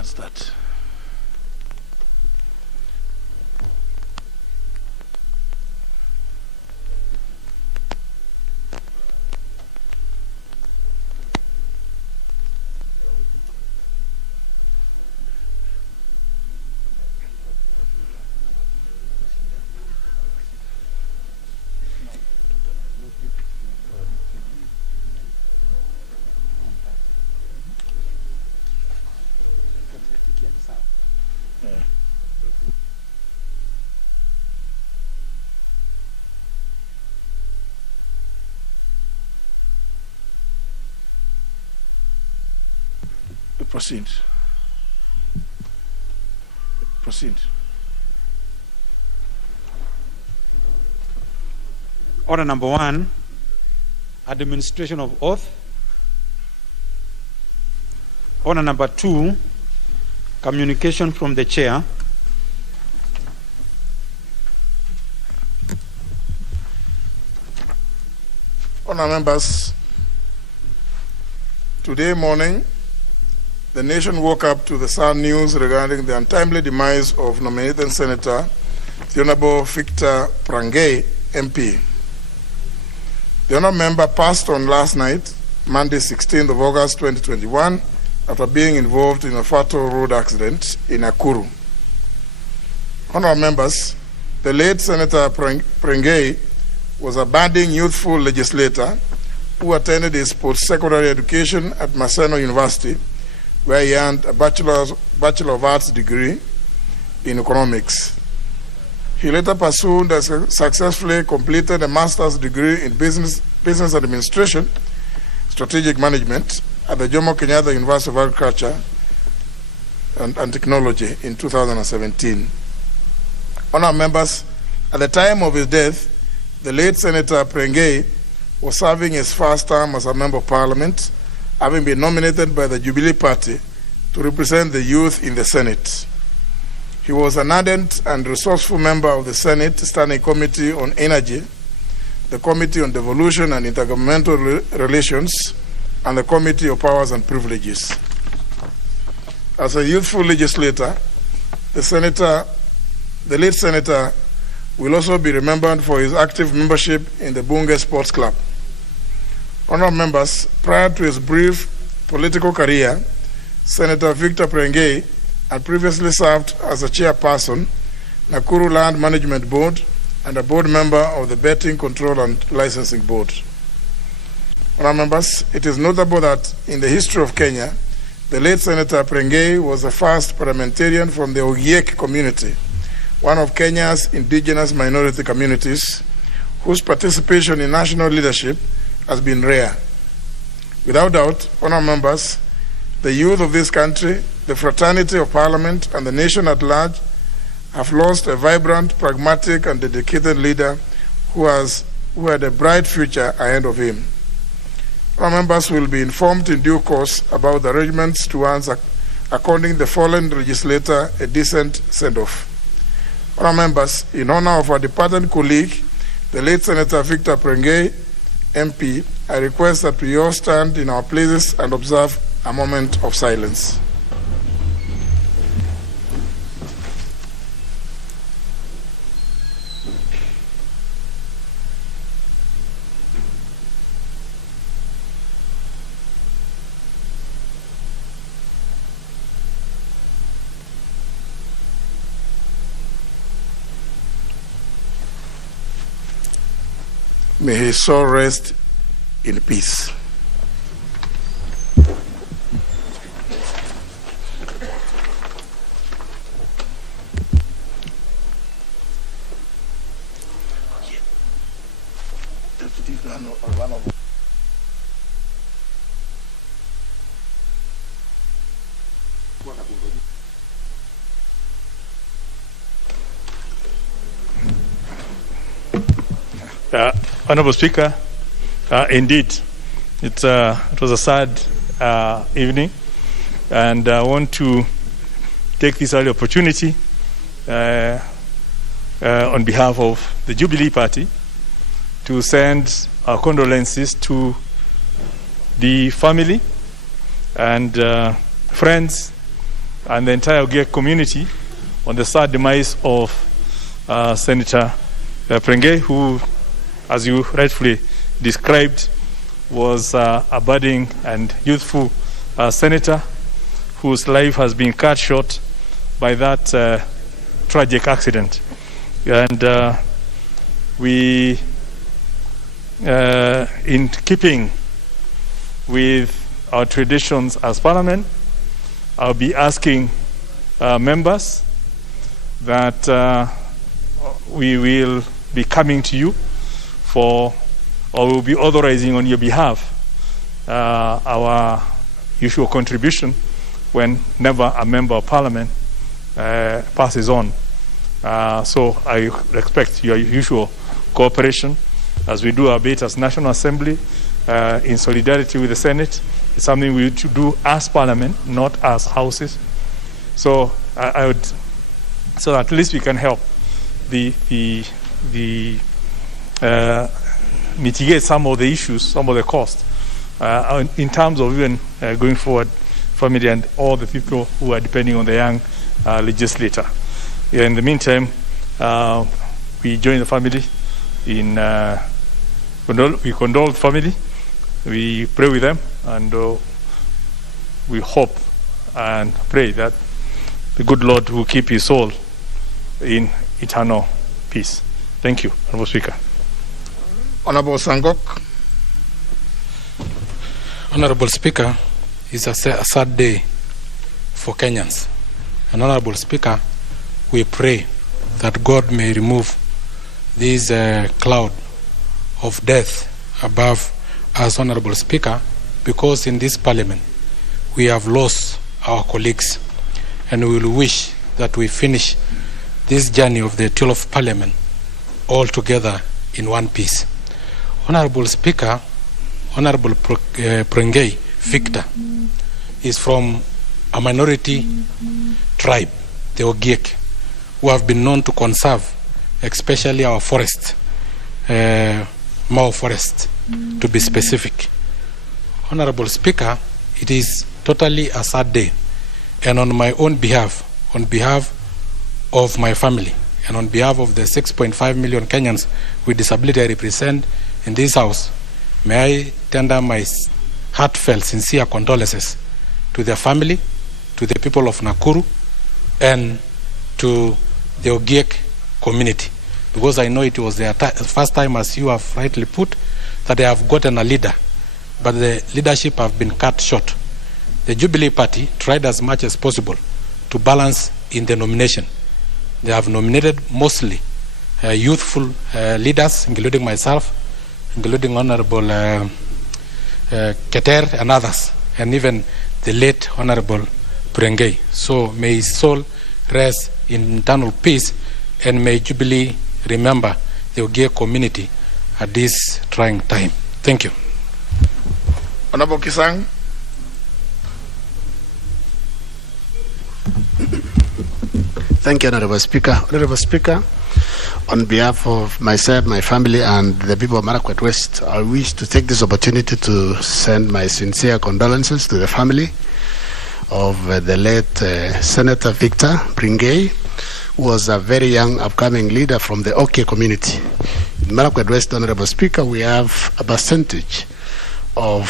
can start. Proceed. Proceed. Order number 1, administration of oath. Order number 2, communication from the chair. Honour members, today morning, the nation woke up to the sad news regarding the untimely demise of nominated Senator the Honorable Victor Prangay, MP. The honourable member passed on last night, Monday 16th of August 2021, after being involved in a fatal road accident in Nakuru. Honourable members, the late Senator Prangay was a budding youthful legislator who attended his post-secondary education at Maseno University, where he earned a Bachelor of Arts degree in economics. He later pursued and successfully completed a master's degree in business administration, strategic management at the Jomo Kenyatta University of Agriculture and Technology in 2017. Honourable members, at the time of his death, the late Senator Prangay was serving his first term as a Member of Parliament, having been nominated by the Jubilee Party to represent the youth in the Senate. He was an ardent and resourceful member of the Senate Standing Committee on Energy, the Committee on Devolution and Intergovernmental Relations, and the Committee of Powers and Privileges. As a youthful legislator, the late senator will also be remembered for his active membership in the Bunge Sports Club. Honourable members, prior to his brief political career, Senator Victor Prangay had previously served as a chairperson, Nakuru Land Management Board, and a board member of the Betting Control and Licensing Board. Honourable members, it is notable that in the history of Kenya, the late Senator Prangay was the first parliamentarian from the Ogiek community, one of Kenya's indigenous minority communities, whose participation in national leadership has been rare. Without doubt, honourable members, the youth of this country, the fraternity of Parliament, and the nation at large have lost a vibrant, pragmatic, and dedicated leader who had a bright future ahead of him. Our members will be informed in due course about the arrangements towards according the fallen legislator a decent send-off. Our members, in honor of our departed colleague, the late Senator Victor Prangay, MP, I request that we all stand in our places and observe a moment of silence. May his soul rest in peace. Honorable Speaker, indeed, it was a sad evening, and I want to take this early opportunity on behalf of the Jubilee Party to send our condolences to the family and friends and the entire Ogiek community on the sad demise of Senator Prenge, who, as you rightfully described, was a budding and youthful senator whose life has been cut short by that tragic accident. And we, in keeping with our traditions as Parliament, I'll be asking members that we will be coming to you for, or will be authorizing on your behalf our usual contribution whenever a member of Parliament passes on. So I expect your usual cooperation as we do our bit as National Assembly in solidarity with the Senate. It's something we should do as Parliament, not as houses. So I would, so at least we can help mitigate some of the issues, some of the costs in terms of even going forward, family and all the people who are depending on the young legislator. In the meantime, we join the family in we condole the family, we pray with them, and we hope and pray that the good Lord will keep his soul in eternal peace. Thank you, Honorable Speaker. Honorable Sangok. Honorable Speaker, it's a sad day for Kenyans. And Honorable Speaker, we pray that God may remove this cloud of death above us, Honorable Speaker, because in this Parliament we have lost our colleagues, and we will wish that we finish this journey of the 12th Parliament all together in one piece. Honorable Speaker, Honorable Prenge Victor is from a minority tribe, the Ogiek, who have been known to conserve, especially our forest, Mao forest, to be specific. Honorable Speaker, it is totally a sad day, and on my own behalf, on behalf of my family, and on behalf of the 6.5 million Kenyans with disability I represent in this House, may I tender my heartfelt, sincere condolences to their family, to the people of Nakuru, and to the Ogiek community, because I know it was their first time, as you have rightly put, that they have gotten a leader, but the leadership have been cut short. The Jubilee Party tried as much as possible to balance in the nomination. They have nominated mostly youthful leaders, including myself, including Honorable Keter and others, and even the late Honorable Prenge. So may his soul rest in eternal peace, and may Jubilee remember the Ogiek community at this trying time. Thank you. Honorable Kisang. Thank you, Honorable Speaker. Honorable Speaker, on behalf of myself, my family, and the people of Marakwet West, I wish to take this opportunity to send my sincere condolences to the family of the late Senator Victor Pringay, who was a very young upcoming leader from the OK community. In Marakwet West, Honorable Speaker, we have a percentage of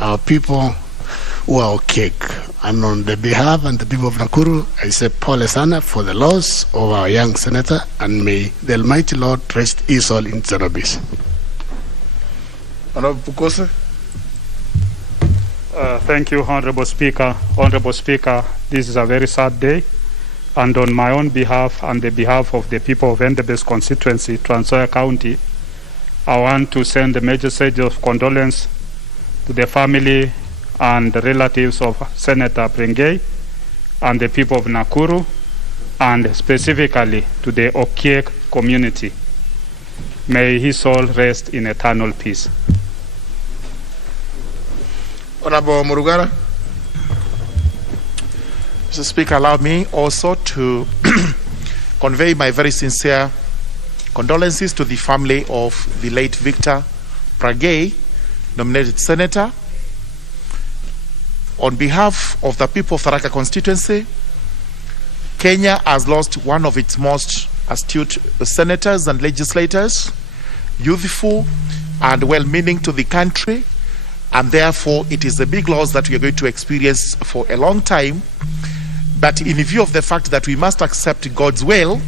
our people who are OK. And on the behalf and the people of Nakuru, I say Paul Esana for the loss of our young senator, and may the Almighty Lord rest his soul in eternal peace. Honorable Pukose. Thank you, Honorable Speaker. Honorable Speaker, this is a very sad day, and on my own behalf and the behalf of the people of Endebess constituency, Trans Nzoia County, I want to send a message of condolence to the family and the relatives of Senator Prenge and the people of Nakuru, and specifically to the Ogiek community. May his soul rest in eternal peace. Honorable Murugara. Mr. Speaker, allow me also to convey my very sincere condolences to the family of the late Victor Prenge, nominated senator. On behalf of the people of Tharaka constituency, Kenya has lost one of its most astute senators and legislators, youthful and well-meaning to the country, and therefore it is a big loss that we are going to experience for a long time. But in view of the fact that we must accept God's will,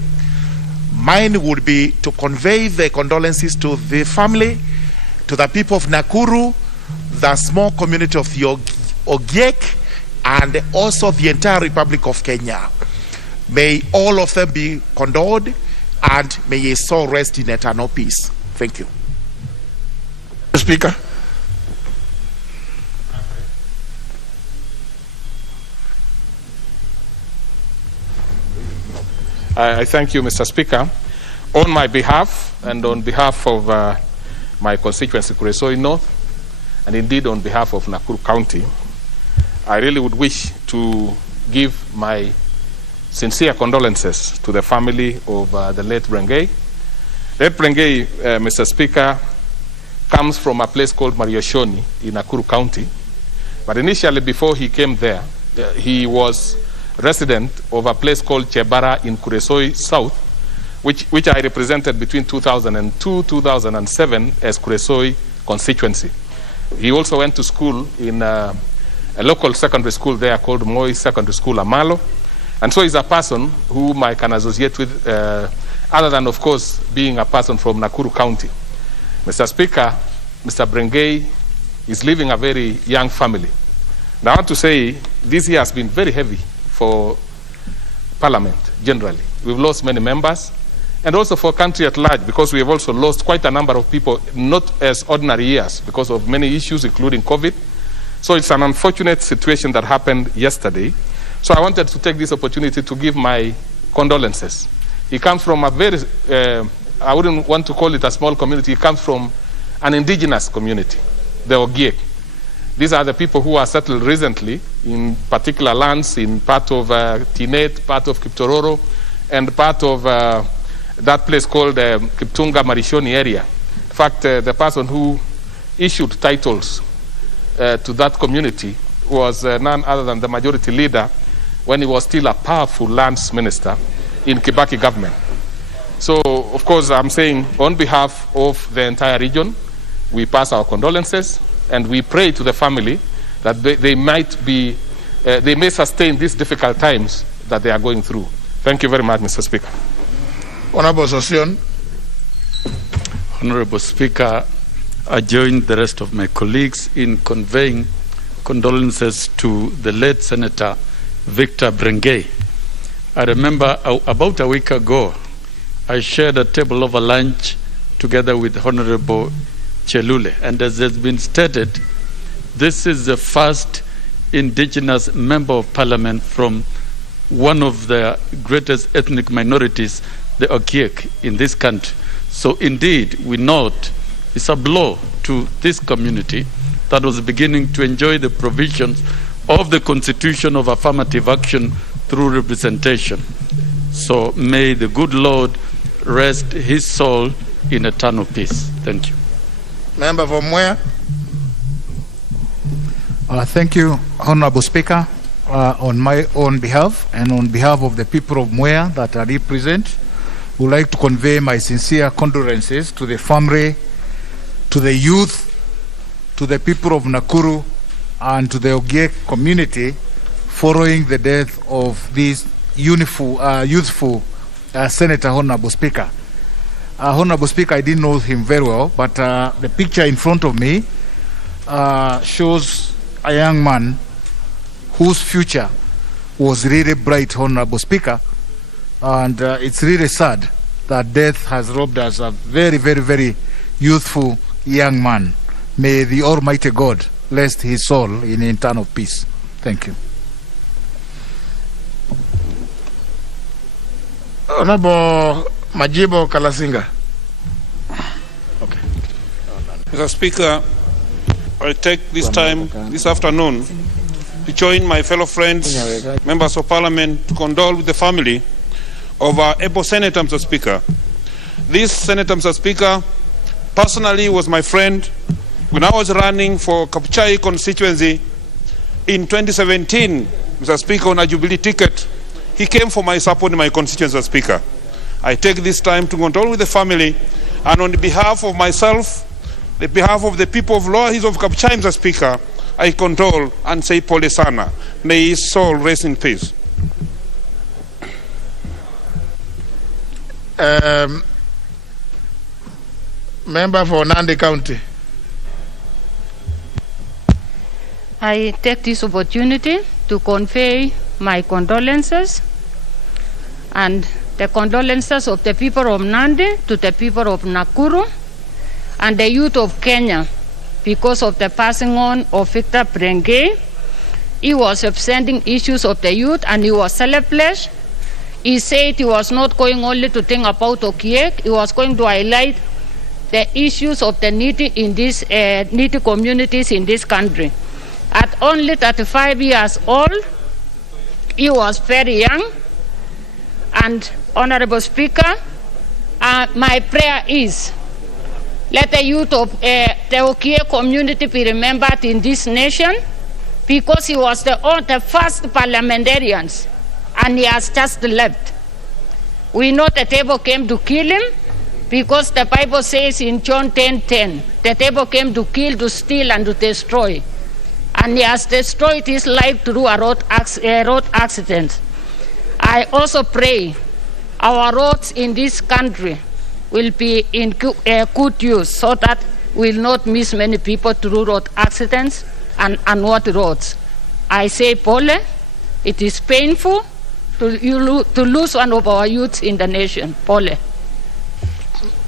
mine would be to convey the condolences to the family, to the people of Nakuru, the small community of the Ogiek, and also the entire Republic of Kenya. May all of them be condoled, and may his soul rest in eternal peace. Thank you. Speaker. I thank you, Mr. Speaker. On my behalf and on behalf of my constituency, Kuresoi North, and indeed on behalf of Nakuru County, I really would wish to give my sincere condolences to the family of the late Brengay. Late Brengay, Mr. Speaker, comes from a place called Marioshoni in Nakuru County. But initially, before he came there, he was resident of a place called Chebara in Kuresoi South, which I represented between 2002-2007 as Kuresoi constituency. He also went to school in a local secondary school there called Moi Secondary School, Amalo. And so he's a person whom I can associate with, other than, of course, being a person from Nakuru County. Mr. Speaker, Mr. Brengay is leaving a very young family. Now, I want to say this year has been very heavy for Parliament generally. We've lost many members, and also for country at large, because we have also lost quite a number of people, not as ordinary years, because of many issues, including COVID. So it's an unfortunate situation that happened yesterday. So I wanted to take this opportunity to give my condolences. He comes from a very, I wouldn't want to call it a small community, he comes from an indigenous community, the Ogiek. These are the people who are settled recently in particular lands in part of Tinet, part of Kiptororo, and part of that place called Kiptunga Marishoni area. In fact, the person who issued titles to that community was none other than the majority leader when he was still a powerful lands minister in Kibaki government. So, of course, I'm saying on behalf of the entire region, we pass our condolences, and we pray to the family that they may sustain these difficult times that they are going through. Thank you very much, Mr. Speaker. Honorable Sosion. Honorable Speaker, I join the rest of my colleagues in conveying condolences to the late Senator Victor Brengay. I remember about a week ago, I shared a table over lunch together with Honorable Chelule, and as has been stated, this is the first indigenous member of parliament from one of the greatest ethnic minorities, the Ogiek, in this country. So indeed, we note it's a blow to this community that was beginning to enjoy the provisions of the Constitution of affirmative action through representation. So may the good Lord rest his soul in eternal peace. Thank you. Member from where? Thank you, Honorable Speaker. On my own behalf and on behalf of the people of Mwea that I represent, I would like to convey my sincere condolences to the family, to the youth, to the people of Nakuru, and to the Ogiek community following the death of this youthful Senator, Honorable Speaker. Honorable Speaker, I didn't know him very well, but the picture in front of me shows a young man whose future was really bright, Honorable Speaker, and it's really sad that death has robbed us of a very, very, very youthful young man. May the Almighty God rest his soul in eternal peace. Thank you. Honorable Majibo Kalasinga. Okay. Mr. Speaker, I take this time, this afternoon, to join my fellow friends, members of Parliament, to condole with the family of our able Senator, Mr. Speaker. This Senator, Mr. Speaker, personally was my friend when I was running for Kapuchai constituency in 2017, Mr. Speaker, on a Jubilee ticket. he came for my support in my constituency, Mr. Speaker. I take this time to condole with the family, and on behalf of myself, the behalf of the people of Lower Hills of Kapchai, Mr. Speaker, I condole and say pole sana. May his soul rest in peace. Member for Nandi County. I take this opportunity to convey my condolences and the condolences of the people of Nandi to the people of Nakuru and the youth of Kenya because of the passing on of Victor Brengay. He was representing issues of the youth and he was selfless. He said he was not going only to think about Okiek, he was going to highlight the issues of the needy in these needy communities in this country. At only 35 years old, he was very young. And Honorable Speaker, my prayer is, let the youth of the Okiek community be remembered in this nation, because he was the first parliamentarians, and he has just left. We know the devil came to kill him, because the Bible says in John 10:10, the devil came to kill, to steal, and to destroy. And he has destroyed his life through a road accident. I also pray our roads in this country will be in good use, so that we will not miss many people through road accidents and unworthy roads. I say, Pole, it is painful to lose one of our youths in the nation. Pole.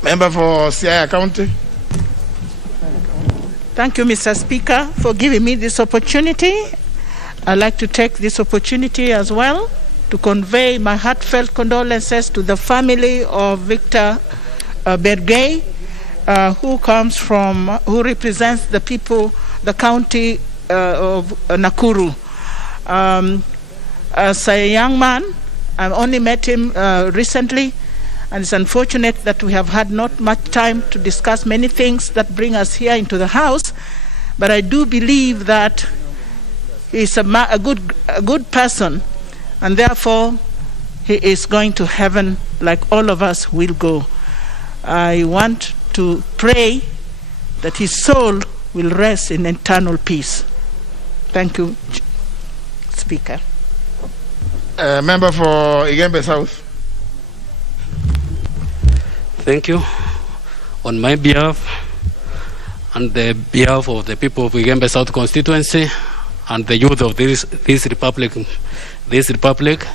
Member for Siaya County. Thank you, Mr. Speaker, for giving me this opportunity. I'd like to take this opportunity as well to convey my heartfelt condolences to the family of Victor Brengay, who represents the people, the county of Nakuru. As a young man, I only met him recently, and it's unfortunate that we have had not much time to discuss many things that bring us here into the house, but I do believe that he's a good person, and therefore he is going to heaven like all of us will go. I want to pray that his soul will rest in eternal peace. Thank you, Speaker. Member for Igembe South. Thank you. On my behalf and the behalf of the people of Igembe South constituency and the youth of this republic,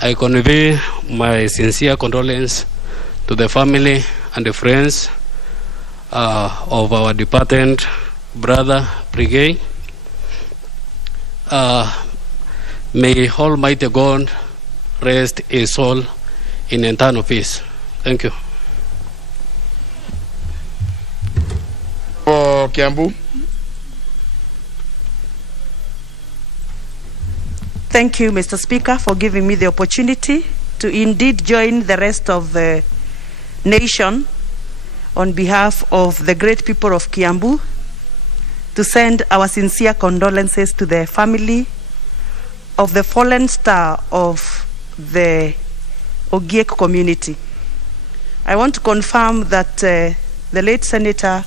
I convey my sincere condolence to the family and the friends of our departed brother Brengay. May Almighty God rest his soul in eternal peace. Thank you. For Kiambu. Thank you, Mr. Speaker, for giving me the opportunity to indeed join the rest of the nation on behalf of the great people of Kiambu to send our sincere condolences to the family of the fallen star of the Ogiek community. I want to confirm that the late senator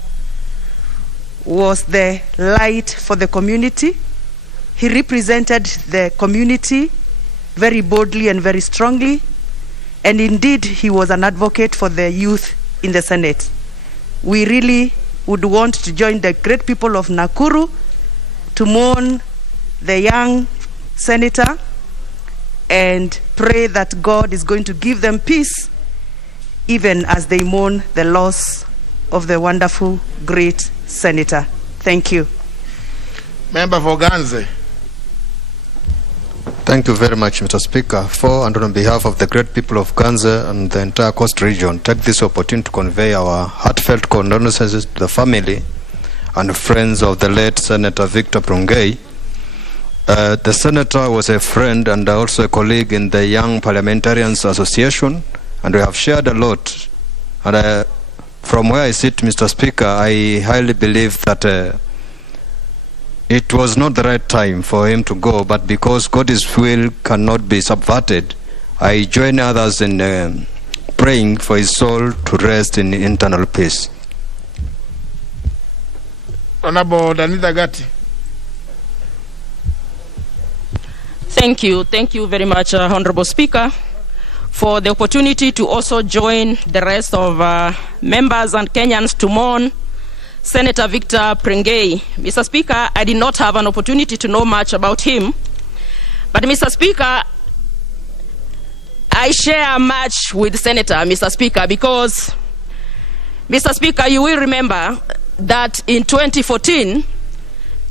was the light for the community. He represented the community very boldly and very strongly, and indeed he was an advocate for the youth in the Senate. We really would want to join the great people of Nakuru to mourn the young senator and pray that God is going to give them peace even as they mourn the loss of the wonderful, great senator. Thank you. Member for Ganze. Thank you very much, Mr. Speaker. For and on behalf of the great people of Ganze and the entire Coast region, take this opportunity to convey our heartfelt condolences to the family and friends of the late Senator Victor Brengay. The senator was a friend and also a colleague in the Young Parliamentarians Association, and we have shared a lot. And from where I sit, Mr. Speaker, I highly believe that it was not the right time for him to go, but because God's will cannot be subverted, I join others in praying for his soul to rest in eternal peace. Honorable Danita Gatti. Thank you very much, Honorable Speaker, for the opportunity to also join the rest of members and Kenyans to mourn Senator Victor Prengei. Mr. Speaker, I did not have an opportunity to know much about him, but Mr. Speaker, I share much with Senator, Mr. Speaker, because, Mr. Speaker, you will remember that in 2014,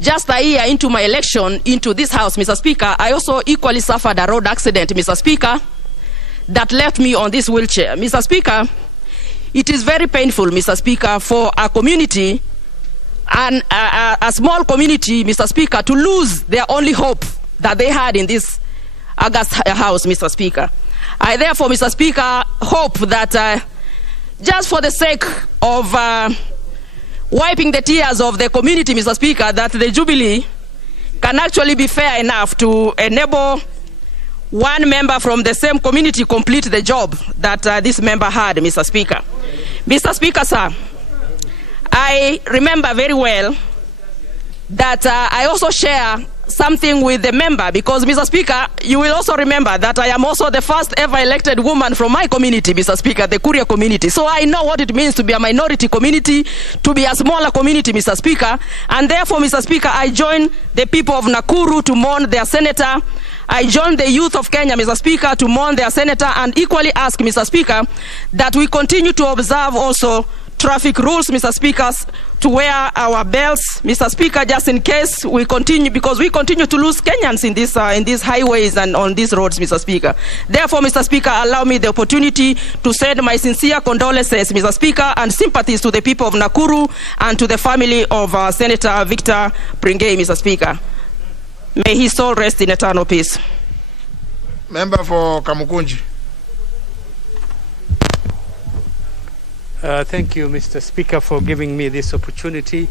just a year into my election into this house, Mr. Speaker, I also equally suffered a road accident, Mr. Speaker, that left me on this wheelchair. Mr. Speaker, it is very painful, Mr. Speaker, for a community, and a small community, Mr. Speaker, to lose their only hope that they had in this August house, Mr. Speaker. I therefore, Mr. Speaker, hope that just for the sake of wiping the tears of the community, Mr. Speaker, that the Jubilee can actually be fair enough to enable one member from the same community complete the job that this member had, Mr. Speaker. Mr. Speaker, sir, I remember very well that I also share something with the member, because, Mr. Speaker, you will also remember that I am also the first ever elected woman from my community, Mr. Speaker, the Kuria community. So I know what it means to be a minority community, to be a smaller community, Mr. Speaker. And therefore, Mr. Speaker, I join the people of Nakuru to mourn their senator. I join the youth of Kenya, Mr. Speaker, to mourn their senator, and equally ask, Mr. Speaker, that we continue to observe also traffic rules, Mr. Speaker, to wear our belts, Mr. Speaker, just in case we continue, because we continue to lose Kenyans in these highways and on these roads, Mr. Speaker. Therefore, Mr. Speaker, allow me the opportunity to send my sincere condolences, Mr. Speaker, and sympathies to the people of Nakuru and to the family of Senator Victor Prengei, Mr. Speaker. May his soul rest in eternal peace. Member for Kamukunji. Thank you, Mr. Speaker, for giving me this opportunity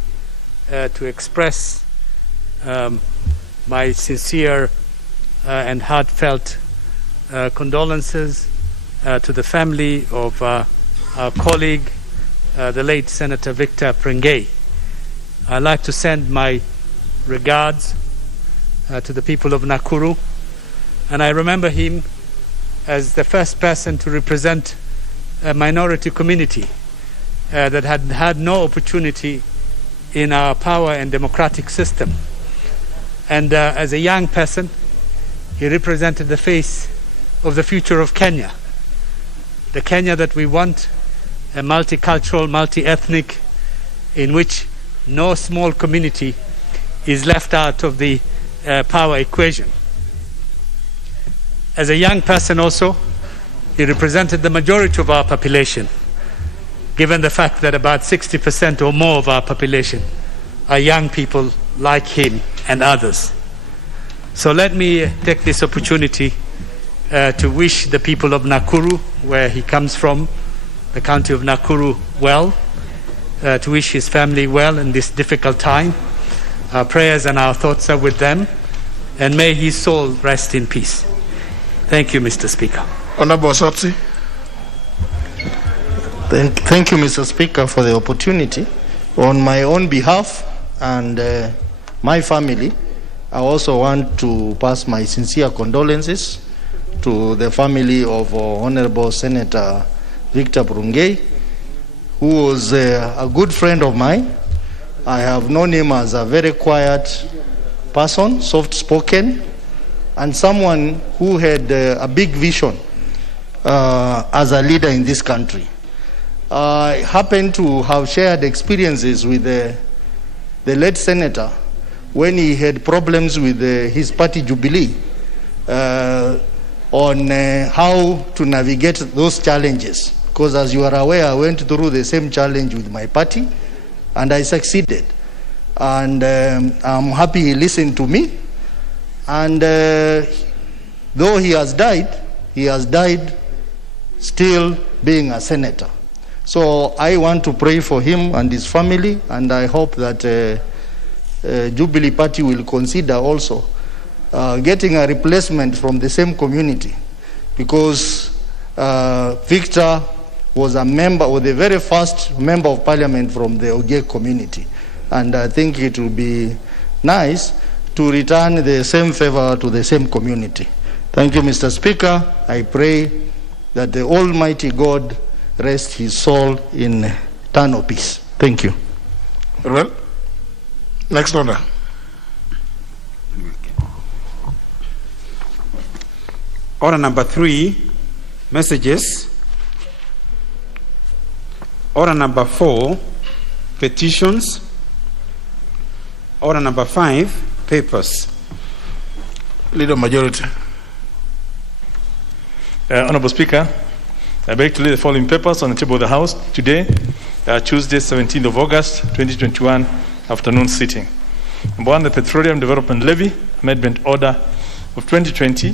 to express my sincere and heartfelt condolences to the family of our colleague, the late Senator Victor Prengei. I'd like to send my regards to the people of Nakuru, and I remember him as the first person to represent a minority community that had had no opportunity in our power and democratic system. And as a young person, he represented the face of the future of Kenya, the Kenya that we want, a multicultural, multi-ethnic, in which no small community is left out of the power equation. As a young person also, he represented the majority of our population, given the fact that about 60% or more of our population are young people like him and others. So let me take this opportunity to wish the people of Nakuru, where he comes from, the county of Nakuru, well, to wish his family well in this difficult time. Our prayers and our thoughts are with them, and may his soul rest in peace. Thank you, Mr. Speaker. Honorable Sotsi. Thank you, Mr. Speaker, for the opportunity. On my own behalf and my family, I also want to pass my sincere condolences to the family of Honorable Senator Victor Prengei, who was a good friend of mine. I have known him as a very quiet person, soft-spoken, and someone who had a big vision as a leader in this country. I happen to have shared experiences with the late senator when he had problems with his party Jubilee on how to navigate those challenges. Because as you are aware, I went through the same challenge with my party and I succeeded. And I'm happy he listened to me. And though he has died still being a senator. So I want to pray for him and his family, and I hope that Jubilee Party will consider also getting a replacement from the same community, because Victor was a member, or the very first member of parliament from the Ogiek community. And I think it will be nice to return the same favor to the same community. Thank you, Mr. Speaker. I pray that the Almighty God rest his soul in eternal peace. Thank you. Very well. Next order. Order number 3, messages. Order number 4, petitions. Order number 5, papers. Leader Majority. Honorable Speaker, I beg to lay the following papers on the table of the House today, Tuesday, 17th of August, 2021, afternoon sitting. Number 1, the Petroleum Development Levy Amendment Order of 2020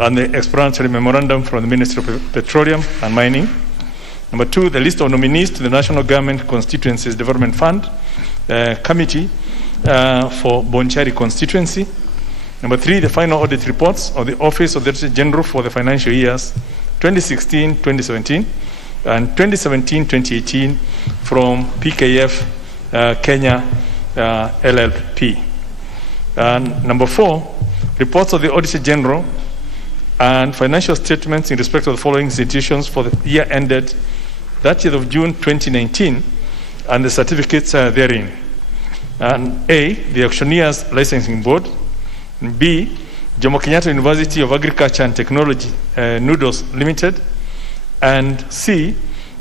and the explanatory memorandum from the Ministry of Petroleum and Mining. Number 2, the list of nominees to the National Government Constituencies Development Fund Committee for Bonchari constituency. Number 3, the final audit reports of the Office of the Director General for the financial years 2016-2017 and 2017-2018 from PKF Kenya LLP. And number 4, reports of the Auditor General and financial statements in respect of the following institutions for the year ended 30th of June 2019 and the certificates therein. And A, the Auctioneers Licensing Board. B, Jomo Kenyatta University of Agriculture and Technology, NUDOS Limited. And C,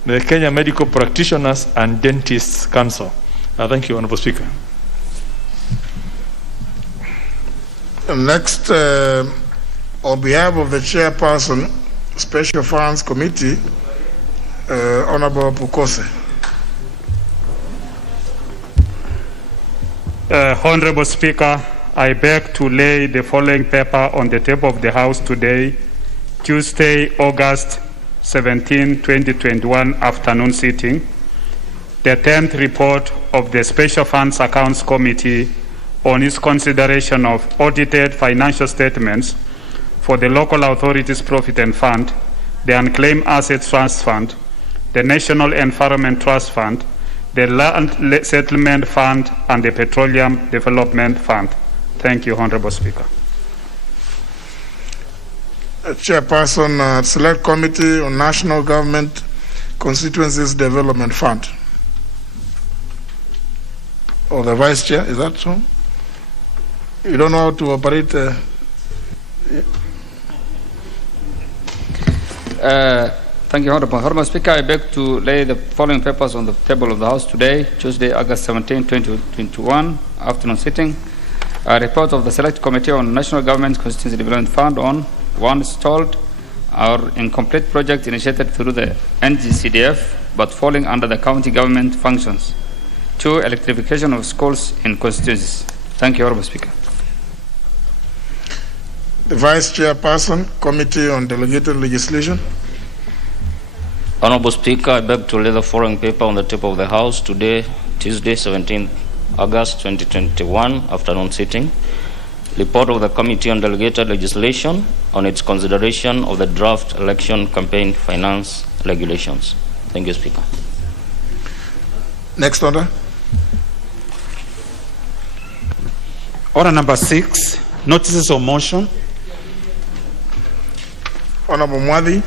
the Kenya Medical Practitioners and Dentists Council. Thank you, Honorable Speaker. Next, on behalf of the Chairperson, Special Funds Committee, Honorable Pukose. Honorable Speaker, I beg to lay the following paper on the table of the House today, Tuesday, August 17, 2021, afternoon sitting. The 10th report of the Special Funds Accounts Committee on its consideration of audited financial statements for the Local Authorities Profit and Fund, the Unclaimed Assets Trust Fund, the National Environment Trust Fund, the Land Settlement Fund, and the Petroleum Development Fund. Thank you, Honorable Speaker. Chairperson, Select Committee on National Government Constituencies Development Fund. Or the Vice Chair, is that so? You don't know how to operate? Thank you, Honorable Speaker. I beg to lay the following papers on the table of the House today, Tuesday, August 17, 2021, afternoon sitting. A report of the Select Committee on National Government Constituency Development Fund on 1, stalled or incomplete project initiated through the NGCDF but falling under the county government functions. 2, electrification of schools in constituencies. Thank you, Honorable Speaker. The Vice Chairperson, Committee on Delegated Legislation. Honorable Speaker, I beg to lay the following paper on the table of the House today, Tuesday, 17 August 2021, afternoon sitting. Report of the Committee on Delegated Legislation on its consideration of the draft election campaign finance regulations. Thank you, Speaker. Next order. Order number 6, notices of motion. Honorable Mwadi.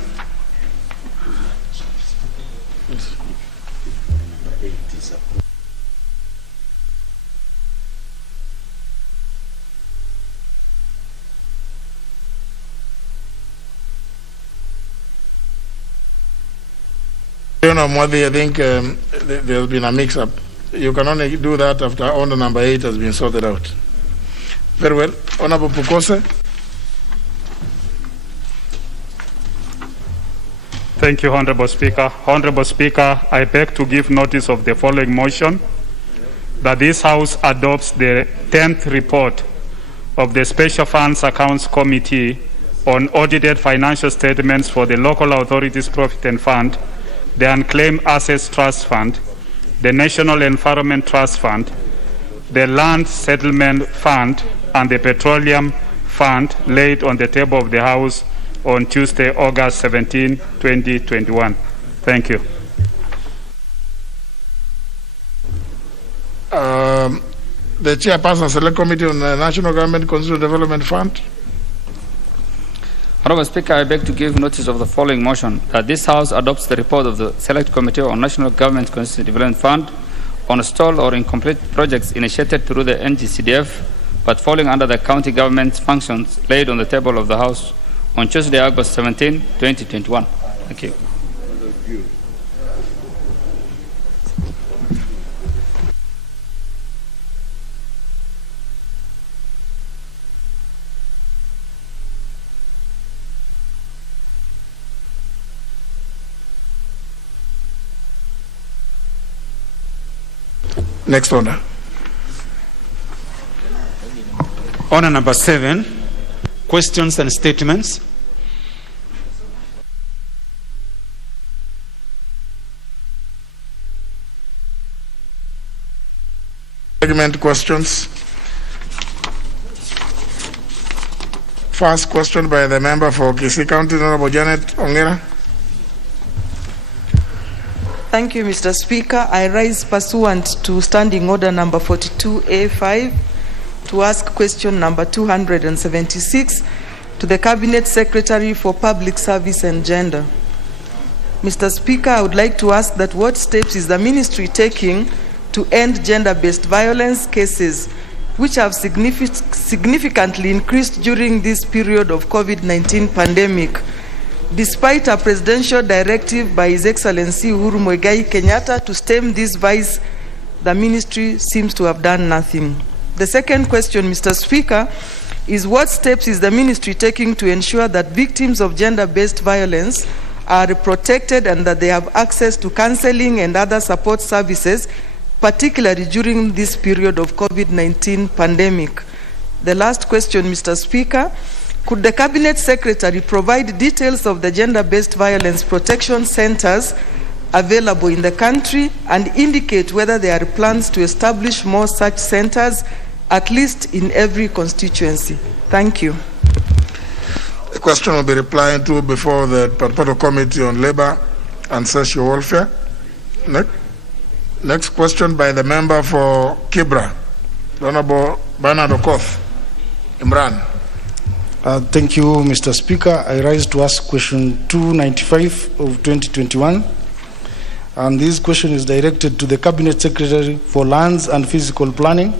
Mwadi, I think there's been a mix-up. You can only do that after order number 8 has been sorted out. Very well. Honorable Pukose. Thank you, Honorable Speaker. Honorable Speaker, I beg to give notice of the following motion, that this House adopts the 10th report of the Special Funds Accounts Committee on audited financial statements for the Local Authorities Profit and Fund, the Unclaimed Assets Trust Fund, the National Environment Trust Fund, the Land Settlement Fund and the Petroleum Fund laid on the table of the House on Tuesday, August 17, 2021. Thank you. The Chairperson, Select Committee on the National Government Constitutional Development Fund. Honorable Speaker, I beg to give notice of the following motion, that this House adopts the report of the Select Committee on National Government Constitutional Development Fund on stalled or incomplete projects initiated through the NGCDF, but falling under the county government functions laid on the table of the House on Tuesday, August 17, 2021. Thank you. Next order. Order number 7, questions and statements. Segment questions. First question by the member for KC County, Honorable Janet Ongera. Thank you, Mr. Speaker. I rise pursuant to Standing Order number 42A5 to ask question number 276 to the Cabinet Secretary for Public Service and Gender. Mr. Speaker, I would like to ask that what steps is the Ministry taking to end gender-based violence cases which have significantly increased during this period of COVID-19 pandemic, despite a presidential directive by His Excellency Uhuru Muigai Kenyatta to stem this vice. The ministry seems to have done nothing. The second question, Mr. Speaker, is what steps is the ministry taking to ensure that victims of gender-based violence are protected and that they have access to counseling and other support services, particularly during this period of COVID-19 pandemic? The last question, Mr. Speaker, could the Cabinet Secretary provide details of the gender-based violence protection centers available in the country and indicate whether there are plans to establish more such centers, at least in every constituency? Thank you. The question will be replied to before the Departmental Committee on Labor and Social Welfare. Next question by the member for Kibra, the Honorable Bernard Okoth. Imran. Thank you, Mr. Speaker. I rise to ask question 295 of 2021. And this question is directed to the Cabinet Secretary for Lands and Physical Planning.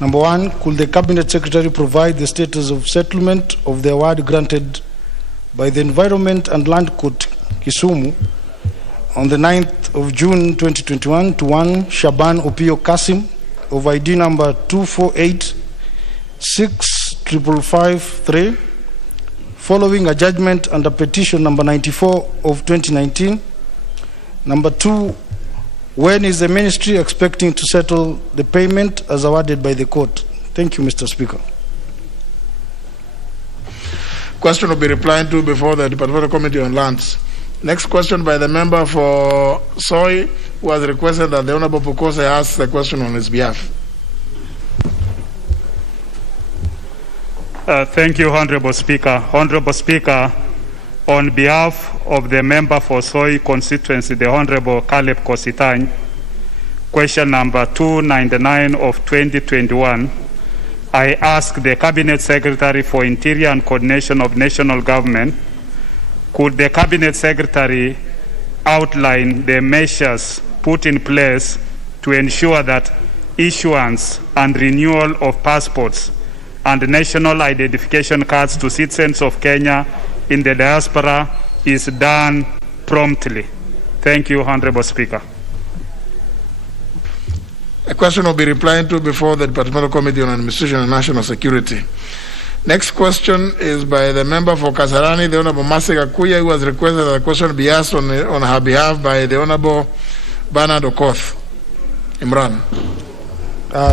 Number 1, could the Cabinet Secretary provide the status of settlement of the award granted by the Environment and Land Court, Kisumu, on the 9th of June 2021 to one Shaban Opio Kasim of ID number 2486553, following a judgment under petition number 94 of 2019. Number 2, when is the ministry expecting to settle the payment as awarded by the court? Thank you, Mr. Speaker. Question will be replied to before the Departmental Committee on Lands. Next question by the member for Soy, who has requested that the Honorable Pukose ask the question on his behalf. Thank you, Honorable Speaker. Honorable Speaker, on behalf of the member for Soy constituency, the Honorable Caleb Kositany, question number 299 of 2021, I ask the Cabinet Secretary for Interior and Coordination of National Government, could the Cabinet Secretary outline the measures put in place to ensure that issuance and renewal of passports and national identification cards to citizens of Kenya in the diaspora is done promptly? Thank you, Honorable Speaker. A question will be replied to before the Departmental Committee on Administration and National Security. Next question is by the member for Kasarani, the Honorable Masika Kuya, who has requested that the question be asked on her behalf by the Honorable Bernard Okoth. Imran.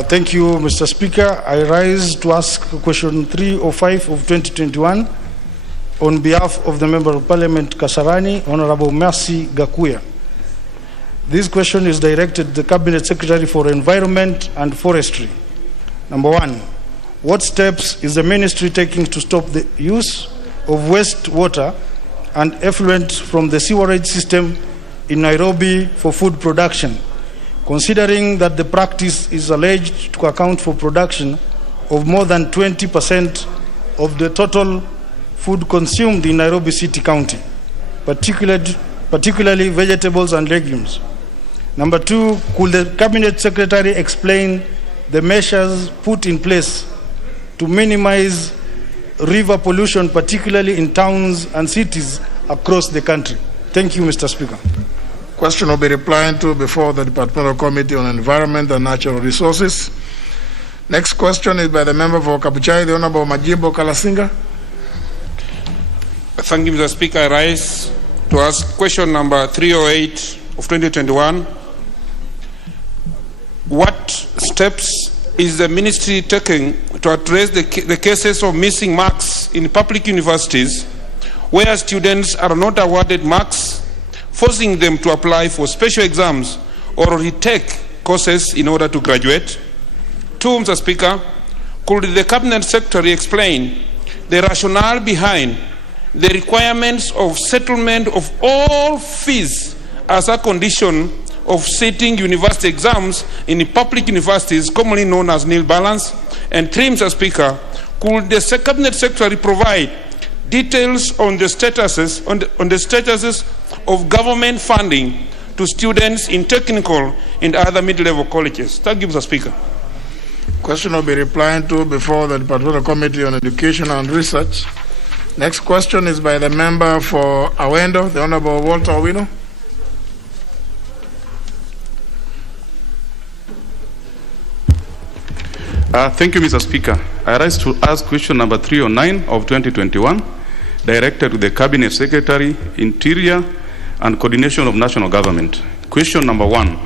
Thank you, Mr. Speaker. I rise to ask question 305 of 2021 on behalf of the Member of Parliament Kasarani, Honorable Mercy Gakuya. This question is directed to the Cabinet Secretary for Environment and Forestry. Number 1, what steps is the ministry taking to stop the use of wastewater and effluent from the sewerage system in Nairobi for food production, considering that the practice is alleged to account for production of more than 20% of the total food consumed in Nairobi City County, particularly vegetables and legumes? Number 2, could the Cabinet Secretary explain the measures put in place to minimize river pollution, particularly in towns and cities across the country? Thank you, Mr. Speaker. Question will be replied to before the Departmental Committee on Environment and Natural Resources. Next question is by the member for Kabuchai, the Honorable Majimbo Kalasinga. Thank you, Mr. Speaker. I rise to ask question number 308 of 2021. What steps is the ministry taking to address the cases of missing marks in public universities where students are not awarded marks, forcing them to apply for special exams or retake courses in order to graduate? 2, Mr. Speaker, could the Cabinet Secretary explain the rationale behind the requirements of settlement of all fees as a condition of sitting university exams in public universities, commonly known as nil balance? And 3, Mr. Speaker, could the Cabinet Secretary provide details on the statuses of government funding to students in technical and other mid-level colleges? Thank you, Mr. Speaker. Question will be replied to before the Departmental Committee on Education and Research. Next question is by the member for Awendo, the Honorable Walter Owino. Thank you, Mr. Speaker. I rise to ask question number 309 of 2021, directed to the Cabinet Secretary, Interior, and Coordination of National Government. Question number 1.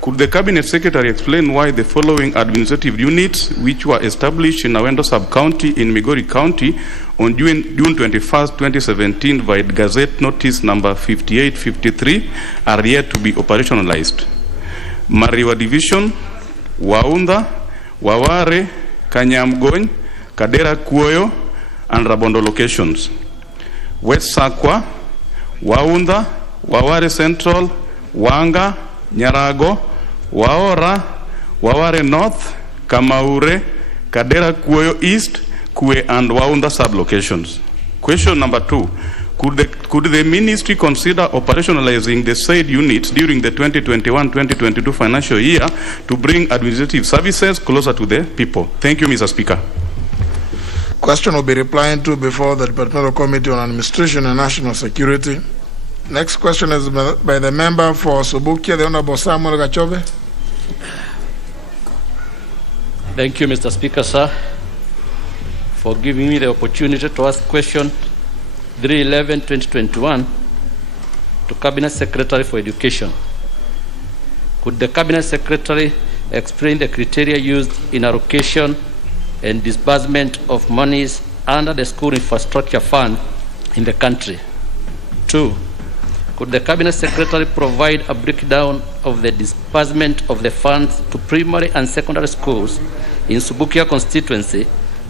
Could the Cabinet Secretary explain why the following administrative units, which were established in Awendo Sub-County in Migori County on June 21st, 2017 via Gazette Notice number 5853, are yet to be operationalized? Mariwa Division, Waunda, Waware, Kanyamgony, Kadera Kuoyo, and Rabondo locations. West Sakwa, Waunda, Waware Central, Wanga, Nyarago, Waora, Waware North, Kamaure, Kadera Kuoyo East, Kue, and Waunda sub-locations. Question number 2. Could the ministry consider operationalizing the said units during the 2021-2022 financial year to bring administrative services closer to the people? Thank you, Mr. Speaker. Question will be replied to before the Departmental Committee on Administration and National Security. Next question is by the member for Subukia, the Honorable Samuel Gachobe. Thank you, Mr. Speaker, sir, for giving me the opportunity to ask question 311-2021 to Cabinet Secretary for Education. Could the Cabinet Secretary explain the criteria used in allocation and disbursement of monies under the School Infrastructure Fund in the country? 2, could the Cabinet Secretary provide a breakdown of the disbursement of the funds to primary and secondary schools in Subukia constituency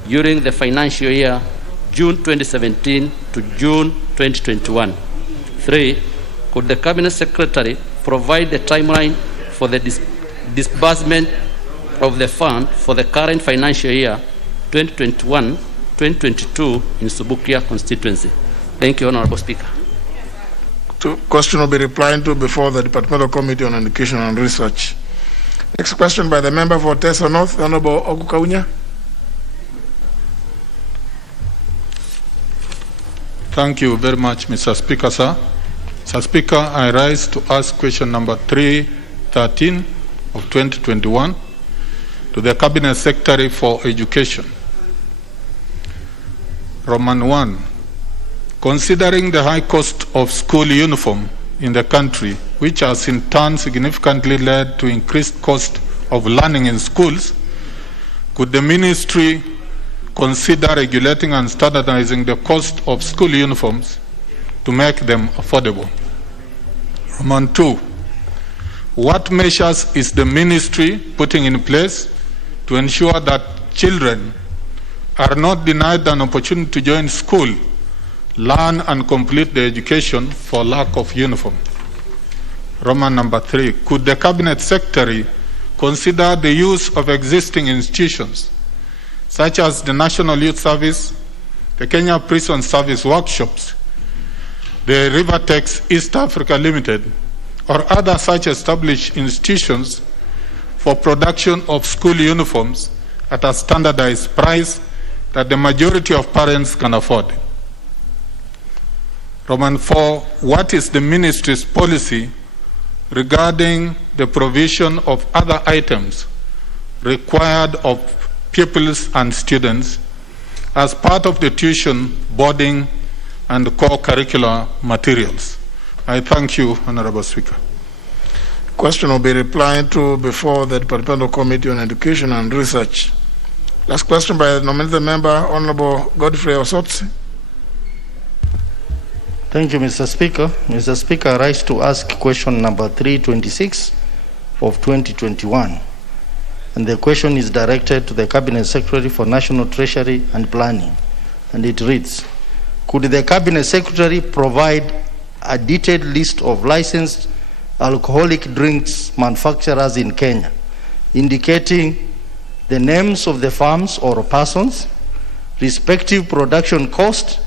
during the financial year June 2017 to June 2021? 3, could the Cabinet Secretary provide the timeline for the disbursement of the fund for the current financial year 2021-2022 in Subukia constituency? Thank you, Honorable Speaker. Question will be replied to before the Departmental Committee on Education and Research. Next question by the member for Tessa North, the Honorable Ogukaunya. Thank you very much, Mr. Speaker, sir. Mr. Speaker, I rise to ask question number 313 of 2021 to the Cabinet Secretary for Education. Roman 1. Considering the high cost of school uniform in the country, which has in turn significantly led to increased cost of learning in schools, could the ministry consider regulating and standardizing the cost of school uniforms to make them affordable? Roman 2. What measures is the ministry putting in place to ensure that children are not denied an opportunity to join school, learn and complete their education for lack of uniform? Roman number 3, could the Cabinet Secretary consider the use of existing institutions such as the National Youth Service, the Kenya Prison Service Workshops, the Rivertex East Africa Limited, or other such established institutions for production of school uniforms at a standardized price that the majority of parents can afford? Roman 4, what is the ministry's policy regarding the provision of other items required of pupils and students as part of the tuition, boarding, and co-curricular materials? I thank you, Honorable Speaker. Question will be replied to before the Departmental Committee on Education and Research. Last question by the nominated member, Honorable Godfrey Osotsi. Thank you, Mr. Speaker. Mr. Speaker, I rise to ask question number 326 of 2021. And the question is directed to the Cabinet Secretary for National Treasury and Planning. And it reads, could the Cabinet Secretary provide a detailed list of licensed alcoholic drinks manufacturers in Kenya, indicating the names of the firms or persons, respective production cost,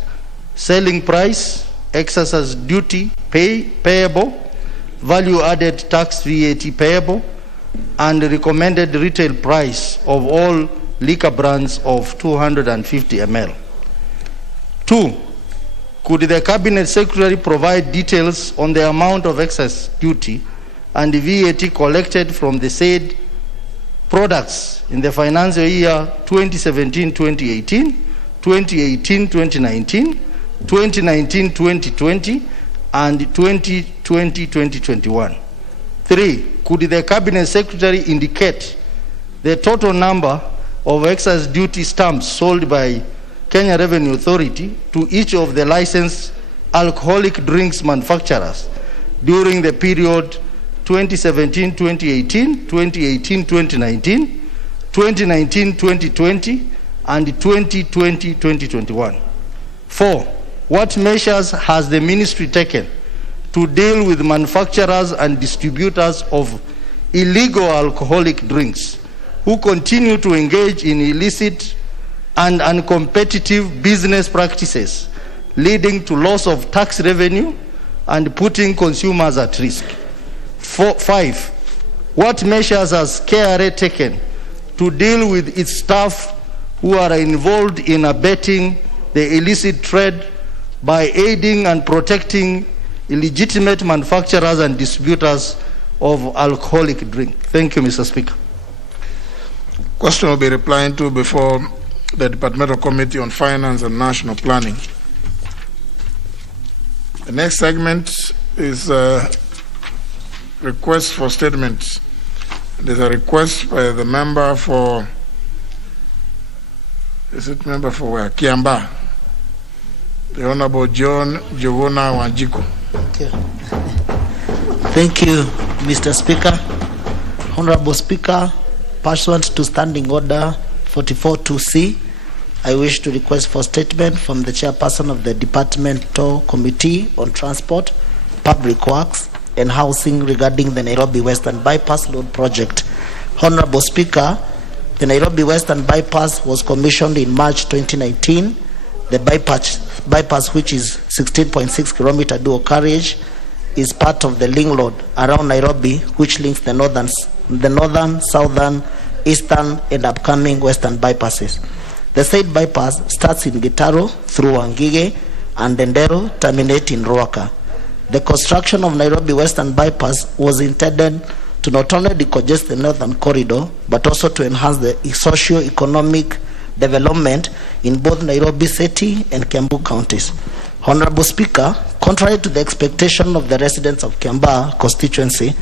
selling price, excise duty payable, value-added tax VAT payable, and recommended retail price of all liquor brands of 250 ml. 2, could the Cabinet Secretary provide details on the amount of excess duty and VAT collected from the said products in the financial year 2017-2018, 2018-2019, 2019-2020, and 2020-2021? 3, could the Cabinet Secretary indicate the total number of excise duty stamps sold by Kenya Revenue Authority to each of the licensed alcoholic drinks manufacturers during the period 2017-2018, 2018-2019, 2019-2020, and 2020-2021? 4, what measures has the ministry taken to deal with manufacturers and distributors of illegal alcoholic drinks who continue to engage in illicit and uncompetitive business practices, leading to loss of tax revenue and putting consumers at risk? 5, what measures has KRA taken to deal with its staff who are involved in abetting the illicit trade by aiding and protecting illegitimate manufacturers and distributors of alcoholic drink? Thank you, Mr. Speaker. Question will be replied to before the Departmental Committee on Finance and National Planning. The next segment is request for statements. There's a request by the member for, is it member for where? Kiamba. The Honorable John Jogona Wanjiku. Thank you, Mr. Speaker. Honorable Speaker, pursuant to Standing Order 44-2C, I wish to request for statement from the Chairperson of the Departmental Committee on Transport, Public Works, and Housing regarding the Nairobi Western Bypass Road Project. Honorable Speaker, the Nairobi Western Bypass was commissioned in March 2019. The bypass, which is 16.6 kilometer dual carriage, is part of the link road around Nairobi, which links the northern, southern, eastern, and upcoming western bypasses. The said bypass starts in Gitaro through Wangige and Ndero, terminate in Ruaka. The construction of Nairobi Western Bypass was intended to not only decongest the northern corridor, but also to enhance the socio-economic development in both Nairobi City and Kiambu counties. Honorable Speaker, contrary to the expectation of the residents of Kiambaa constituency,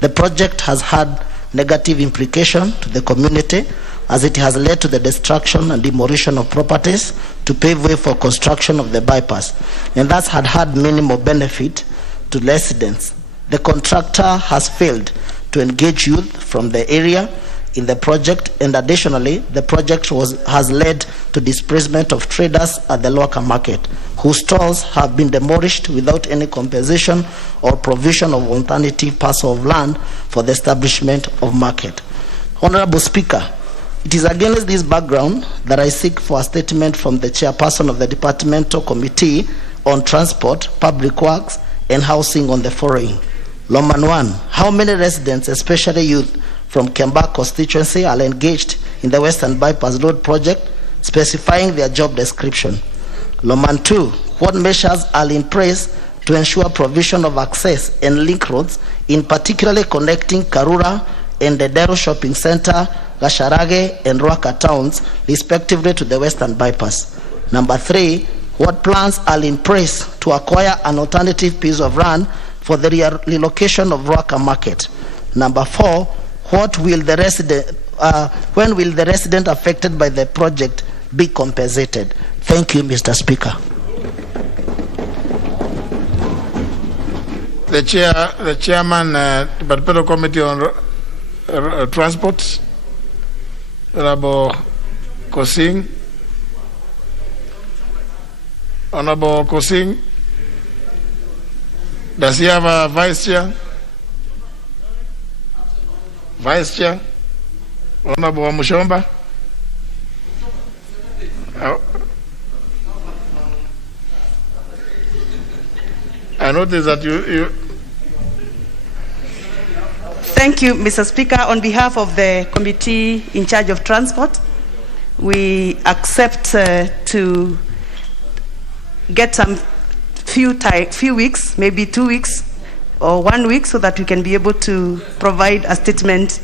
the project has had negative implication to the community, as it has led to the destruction and demolition of properties to pave way for construction of the bypass, and thus had minimal benefit to residents. The contractor has failed to engage youth from the area in the project, and additionally, the project has led to displacement of traders at the local market, whose stalls have been demolished without any compensation or provision of alternative parcel of land for the establishment of market. Honorable Speaker, it is against this background that I seek for a statement from the chairperson of the Departmental Committee on Transport, Public Works, and Housing on the following. Loman 1, how many residents, especially youth, from Kemba constituency are engaged in the Western Bypass Road project, specifying their job description? Loman 2, what measures are in place to ensure provision of access and link roads, in particularly connecting Karura and the Dero Shopping Center, Gasharage and Ruaka towns, respectively, to the Western Bypass? Number 3, what plans are in place to acquire an alternative piece of land for the relocation of Ruaka Market? Number 4, what will the resident, when will the resident affected by the project be compensated? Thank you, Mr. Speaker. The chairman, Departmental Committee on Transport, Honorable Kosing. Honorable Kosing, does he have a vice chair? Vice Chair, Honorable Mushomba. I notice that you. Thank you, Mr. Speaker. On behalf of the committee in charge of transport, we accept to get some few weeks, maybe 2 weeks or 1 week, so that we can be able to provide a statement,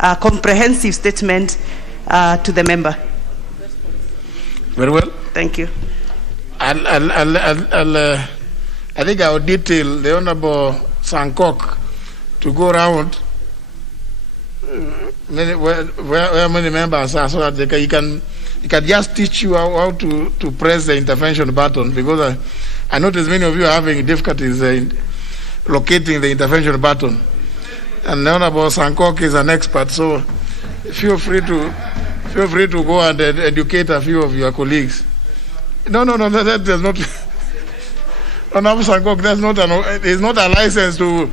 a comprehensive statement to the member. Very well. Thank you. I think I'll detail the Honorable Sankok to go around where many members are, so that he can just teach you how to press the intervention button, because I notice many of you are having difficulties in locating the intervention button, and the Honorable Sankok is an expert, so feel free to go and educate a few of your colleagues. No, that does not. Honorable Sankok, that's not it's not a license to.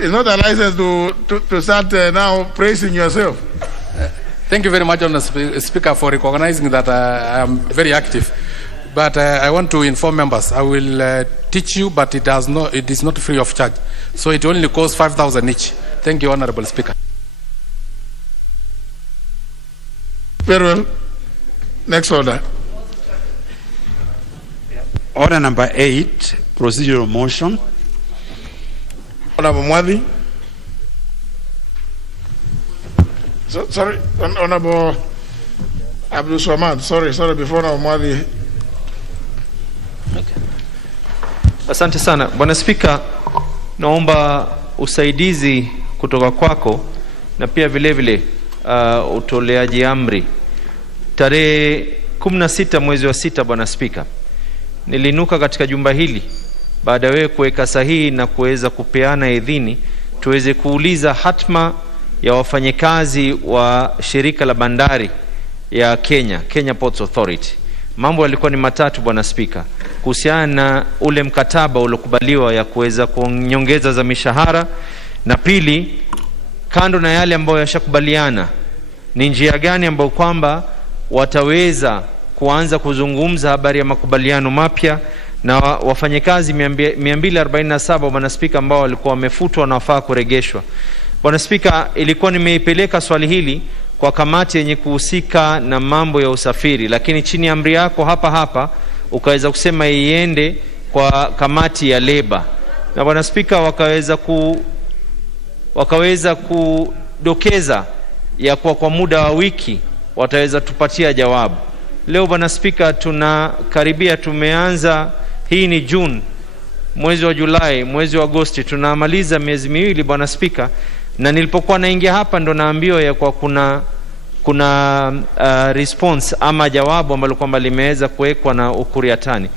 It's not a license to start now praising yourself. Thank you very much, Honorable Speaker, for recognizing that I am very active. But I want to inform members, I will teach you, but it is not free of charge. So it only costs 5,000 each. Thank you, Honorable Speaker. Very well. Next order. Order number 8, procedural motion. Honorable Mwadi. Sorry, Honorable Abdul Swamad. Sorry, before Honorable Mwadi. Okay. Asante sana. Bwana Spika, naomba usaidizi kutoka kwako na pia vile vile utoleaji amri. Tarehe 16 mwezi wa 6, Bwana Spika, nilinuka katika jumba hili baada wewe kuweka sahihi na kuweza kupeana idhini tuweze kuuliza hatma ya wafanyikazi wa shirika la bandari ya Kenya Ports Authority. Mambo yalikuwa ni matatu, Bwana Spika, kuhusiana na ule mkataba uliokubaliwa ya kuweza kuongeza za mishahara, na pili, kando na yale ambayo yashakubaliana, ni njia gani ambayo kwamba wataweza kuanza kuzungumza habari ya makubaliano mapya na wafanyikazi 247, Bwana Spika, ambao walikuwa wamefutwa na wafaa kuregeshwa. Bwana Spika, ilikuwa nimeipeleka swali hili kwa kamati yenye kuhusika na mambo ya usafiri, lakini chini ya amri yako hapa ukaweza kusema iende kwa kamati ya leba, na Bwana Spika wakaweza kudokeza ya kwa muda wa wiki wataweza tupatia jawabu. Leo Bwana Spika, tunakaribia, tumeanza, hii ni June, mwezi wa Julai, mwezi wa Agosti, tunamaliza miezi miwili, Bwana Spika, na nilipokuwa naingia hapa ndo naambiwa ya kwa kuna response ama jawabu ambalo kwamba limeweza kuwekwa na Ukuriatani.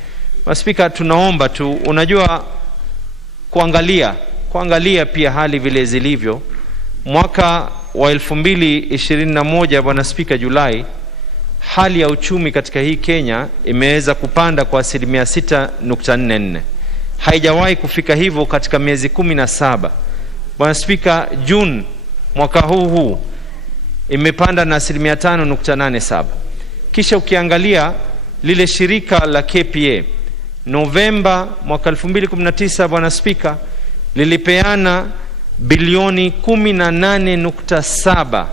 Bwana Spika, tunaomba tu, unajua, kuangalia pia hali vile zilivyo, Mwaka wa 2021 Bwana Spika, Julai, hali ya uchumi katika hii Kenya imeweza kupanda kwa 6.44. Haijawahi kufika hivyo katika miezi 17. Bwana Spika, June mwaka huu imepanda na 5.87. Kisha ukiangalia lile shirika la KPA, Novemba mwaka 2019 Bwana Spika, lilipeana bilioni 18.7,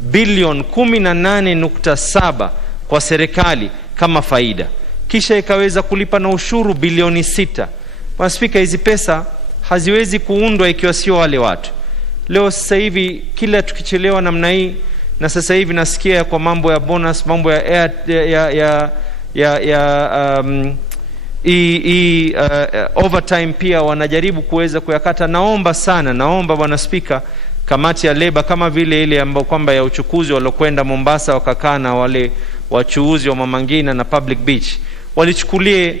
bilioni 18.7 kwa serikali kama faida. Kisha ikaweza kulipa na ushuru bilioni 6. Bwana Spika, hizi pesa haziwezi kuundwa ikiwa sio wale watu. Leo sasa hivi kila tukichelewa namna hii, na sasa hivi nasikia kwa mambo ya bonus, mambo ya overtime pia wanajaribu kuweza kuyakata. Naomba Bwana Spika, kamati ya leba kama vile ile ambayo kwamba ya uchukuzi walokwenda Mombasa wakakaa na wale wachuuzi wa Mama Ngina na Public Beach, walichukulie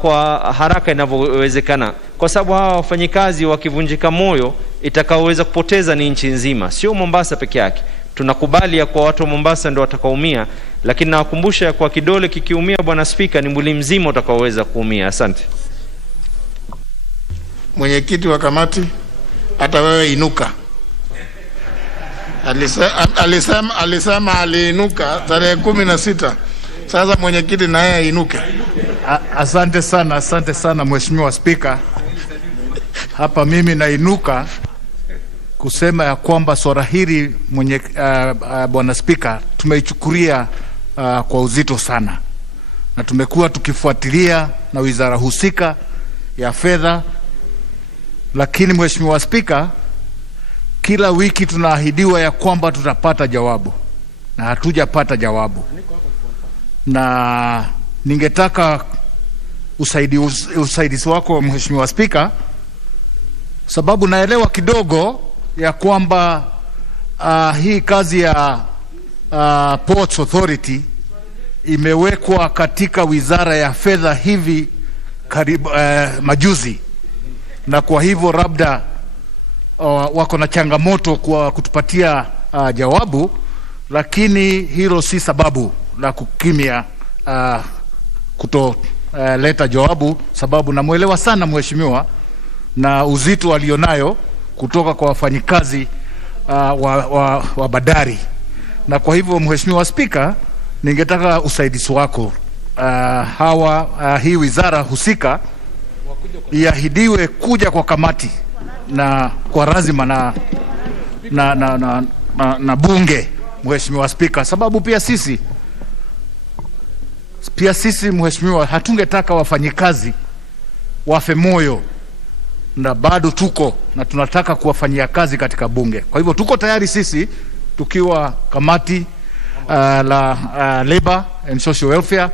kwa haraka inavyowezekana, kwa sababu hawa wafanyikazi wakivunjika moyo itakaoweza kupoteza ni nchi nzima, sio Mombasa peke yake. Tunakubali ya kwa watu wa Mombasa ndio watakaoumia, lakini nawakumbusha kwa kidole kikiumia Bwana Spika, ni mwili mzima utakaoweza kuumia. Asante. Mwenyekiti wa hata wewe inuka. Alisema aliinuka tarehe 16. Sasa mwenyekiti na yeye inuke. Asante sana Mheshimiwa Spika. Hapa mimi nainuka kusema ya kwamba swala hili Bwana Spika, tumeichukulia kwa uzito sana, na tumekuwa tukifuatilia na wizara husika ya fedha. Lakini Mheshimiwa Spika, kila wiki tunaahidiwa ya kwamba tutapata jawabu, na hatujapata jawabu. Na ningetaka usaidizi wako Mheshimiwa Spika, sababu naelewa kidogo ya kwamba hii kazi ya Ports Authority imewekwa katika wizara ya fedha hivi karibu majuzi, na kwa hivyo labda wako na changamoto kwa kutupatia jawabu, lakini hilo si sababu la kukimia leta jawabu, sababu namuelewa sana mheshimiwa na uzito alionayo kutoka kwa wafanyikazi wa bandari. Na kwa hivyo Mheshimiwa Spika, ningetaka usaidizi wako, hii wizara husika iahidiwe kuja kwa kamati na kwa lazima na bunge Mheshimiwa Spika, sababu pia sisi Mheshimiwa, hatungetaka wafanyikazi wafe moyo, na bado tuko na tunataka kuwafanyia kazi katika bunge. Kwa hivyo tuko tayari sisi tukiwa kamati la Labor and Social Welfare,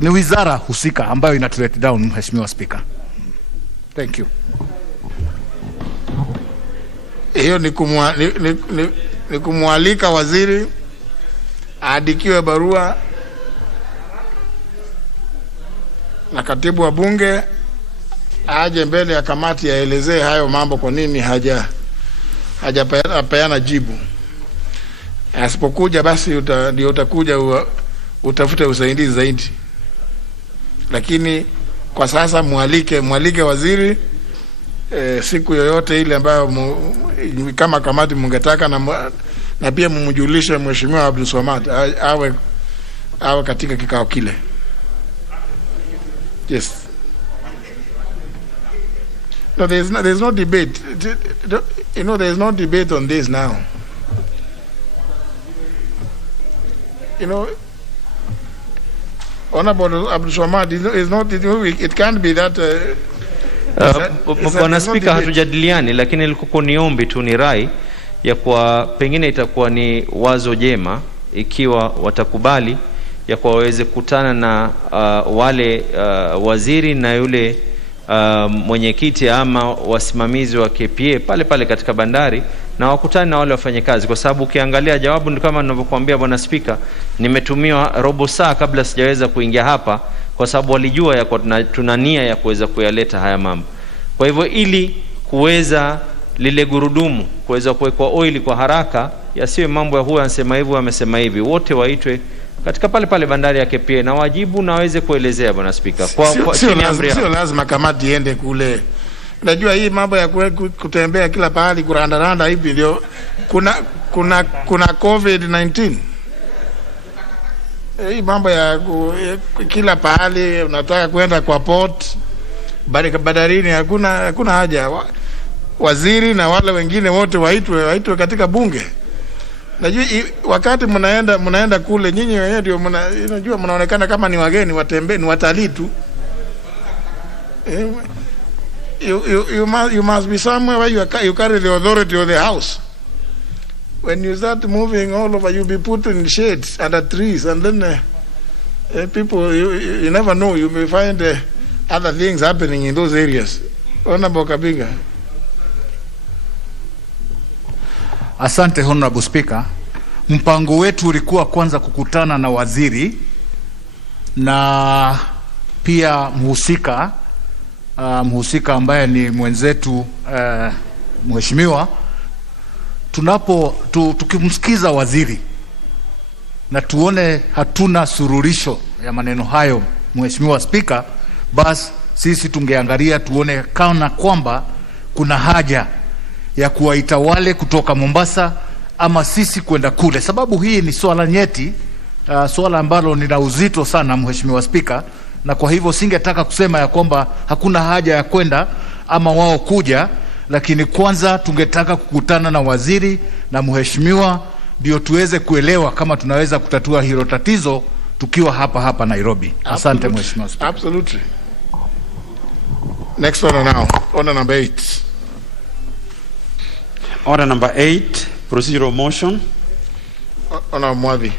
ni wizara husika ambayo inatuleta down Mheshimiwa Spika. Thank you. Hiyo ni kumwalika waziri aadikiwe barua na katibu wa bunge aje mbele ya kamati aelezee hayo mambo, kwa nini hajapeana jibu. Asipokuja basi ndio utakuja utafute usaidizi zaidi, lakini kwa sasa mwalike waziri siku yoyote ile ambayo kama kamati mungetaka, na pia mumjulishe Mheshimiwa Abdul Swamad awe katika kikao kile. Yes. No, there's no debate. You know, there's no debate on this now. You know, Honorable Abdul Swamad, it can't be that. Bwana Spika, hatujadiliani, lakini ilikuwa ni ombi tu, ni rai ya kwa pengine itakuwa ni wazo jema ikiwa watakubali ya kwa waweze kutana na wale waziri na yule mwenyekiti ama wasimamizi wa KPA pale katika bandari, na wakutane na wale wafanyakazi, kwa sababu ukiangalia jawabu ni kama ninavyokuambia Bwana Spika, nimetumiwa robo saa kabla sijaweza kuingia hapa, kwa sababu walijua ya kwa tuna nia ya kuweza kuyaleta haya mambo. Kwa hivyo ili kuweza lile gurudumu kuweza kuwekwa oili kwa haraka, yasiwe mambo ya huwa anasema hivi amesema hivi. Wote waitwe katika pale pale bandari ya KPA na wajibu na waweze kuelezea, Bwana Spika. Sio lazima kamati iende kule. Unajua hii mambo ya kutembea kila pahali kurandaranda hivi ndio kuna COVID-19. Hii mambo ya kila pahali unataka kwenda kwa port badarini, hakuna haja. Waziri na wale wengine wote waitwe katika bunge. Najua wakati mnaenda kule nyinyi wenyewe ndio unajua mnaonekana kama ni wageni, watembee, ni watalii tu. You must be somewhere where you carry the authority of the house. When you start moving all over, you'll be put in shades under trees, and then people, you never know, you may find other things happening in those areas. Honorable Kabinga. Asante Honorable Speaker. Mpango wetu ulikuwa kwanza kukutana na waziri na pia mhusika ambaye ni mwenzetu mheshimiwa, tukimsikiza waziri na tuone hatuna sururisho ya maneno hayo, Mheshimiwa Speaker, basi sisi tungeangalia tuone kana kwamba kuna haja ya kuwaita wale kutoka Mombasa ama sisi kwenda kule, sababu hii ni swala nyeti, swala ambalo lina uzito sana, Mheshimiwa Speaker, na kwa hivyo singetaka kusema ya kwamba hakuna haja ya kwenda ama wao kuja, lakini kwanza tungetaka kukutana na waziri na mheshimiwa ndio tuweze kuelewa kama tunaweza kutatua hilo tatizo tukiwa hapa Nairobi. Asante Mheshimiwa Speaker. Absolutely. Next one now, order number 8. Order number 8, procedural motion. Honorable Mwadhi.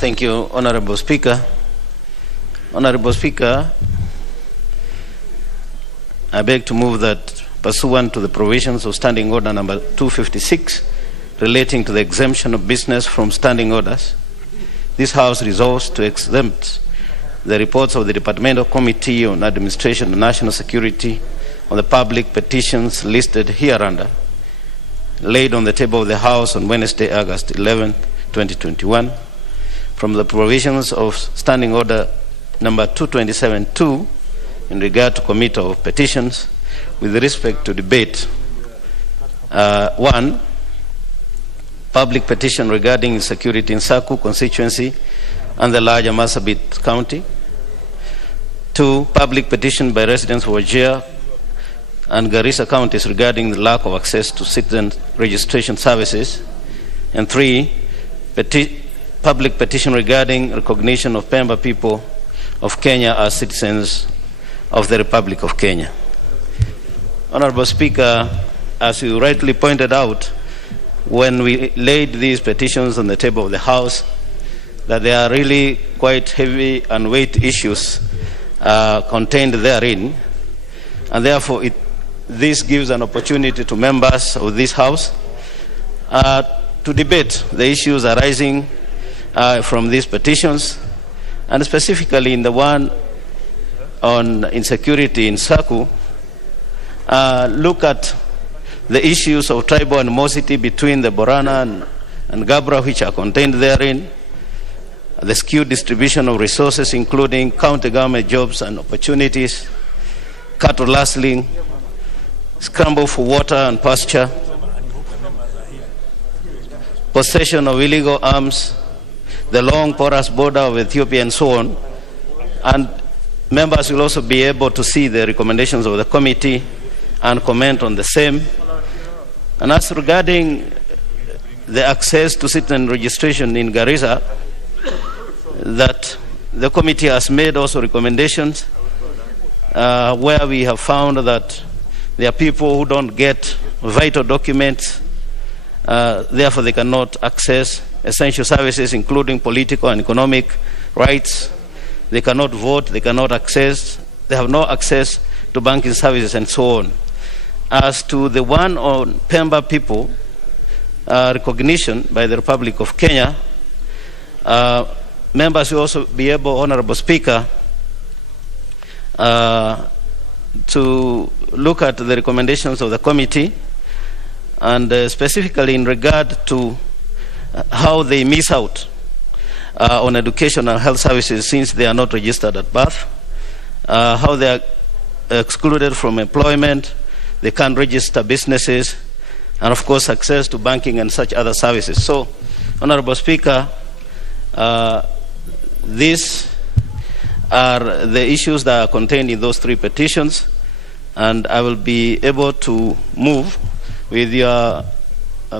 Thank you, Honorable Speaker. Honorable Speaker, I beg to move that pursuant to the provisions of Standing Order number 256 relating to the exemption of business from standing orders, this House resolves to exempt the reports of the Departmental Committee on Administration and National Security on the public petitions listed hereunder, laid on the table of the House on Wednesday, August 11, 2021, from the provisions of Standing Order number 227-2 in regard to Committee of Petitions with respect to debate. 1. Public petition regarding security in Saku constituency and the larger Marsabit County. 2. Public petition by residents of Wajir and Garissa counties regarding the lack of access to citizen registration services. And 3. Public petition regarding recognition of Pemba people of Kenya as citizens of the Republic of Kenya. Honorable Speaker, as you rightly pointed out, when we laid these petitions on the table of the House, that there are really quite heavy and weight issues contained therein, and therefore this gives an opportunity to members of this House to debate the issues arising from these petitions, and specifically in the one on insecurity in Saku, look at the issues of tribal animosity between the Borana and Gabra, which are contained therein, the skewed distribution of resources, including county government jobs and opportunities, cattle rustling, scramble for water and pasture, possession of illegal arms, the long porous border of Ethiopia, and so on. And members will also be able to see the recommendations of the committee and comment on the same. And as regarding the access to citizen registration in Garissa, that the committee has made also recommendations where we have found that there are people who don't get vital documents, therefore they cannot access essential services, including political and economic rights. They cannot vote, they cannot access, they have no access to banking services and so on. As to the one on Pemba people, recognition by the Republic of Kenya, members will also be able, Honorable Speaker, to look at the recommendations of the committee, and specifically in regard to how they miss out on education and health services since they are not registered at birth, how they are excluded from employment, they can't register businesses, and of course access to banking and such other services. So, Honorable Speaker, these are the issues that are contained in those three petitions, and I will be able to move with your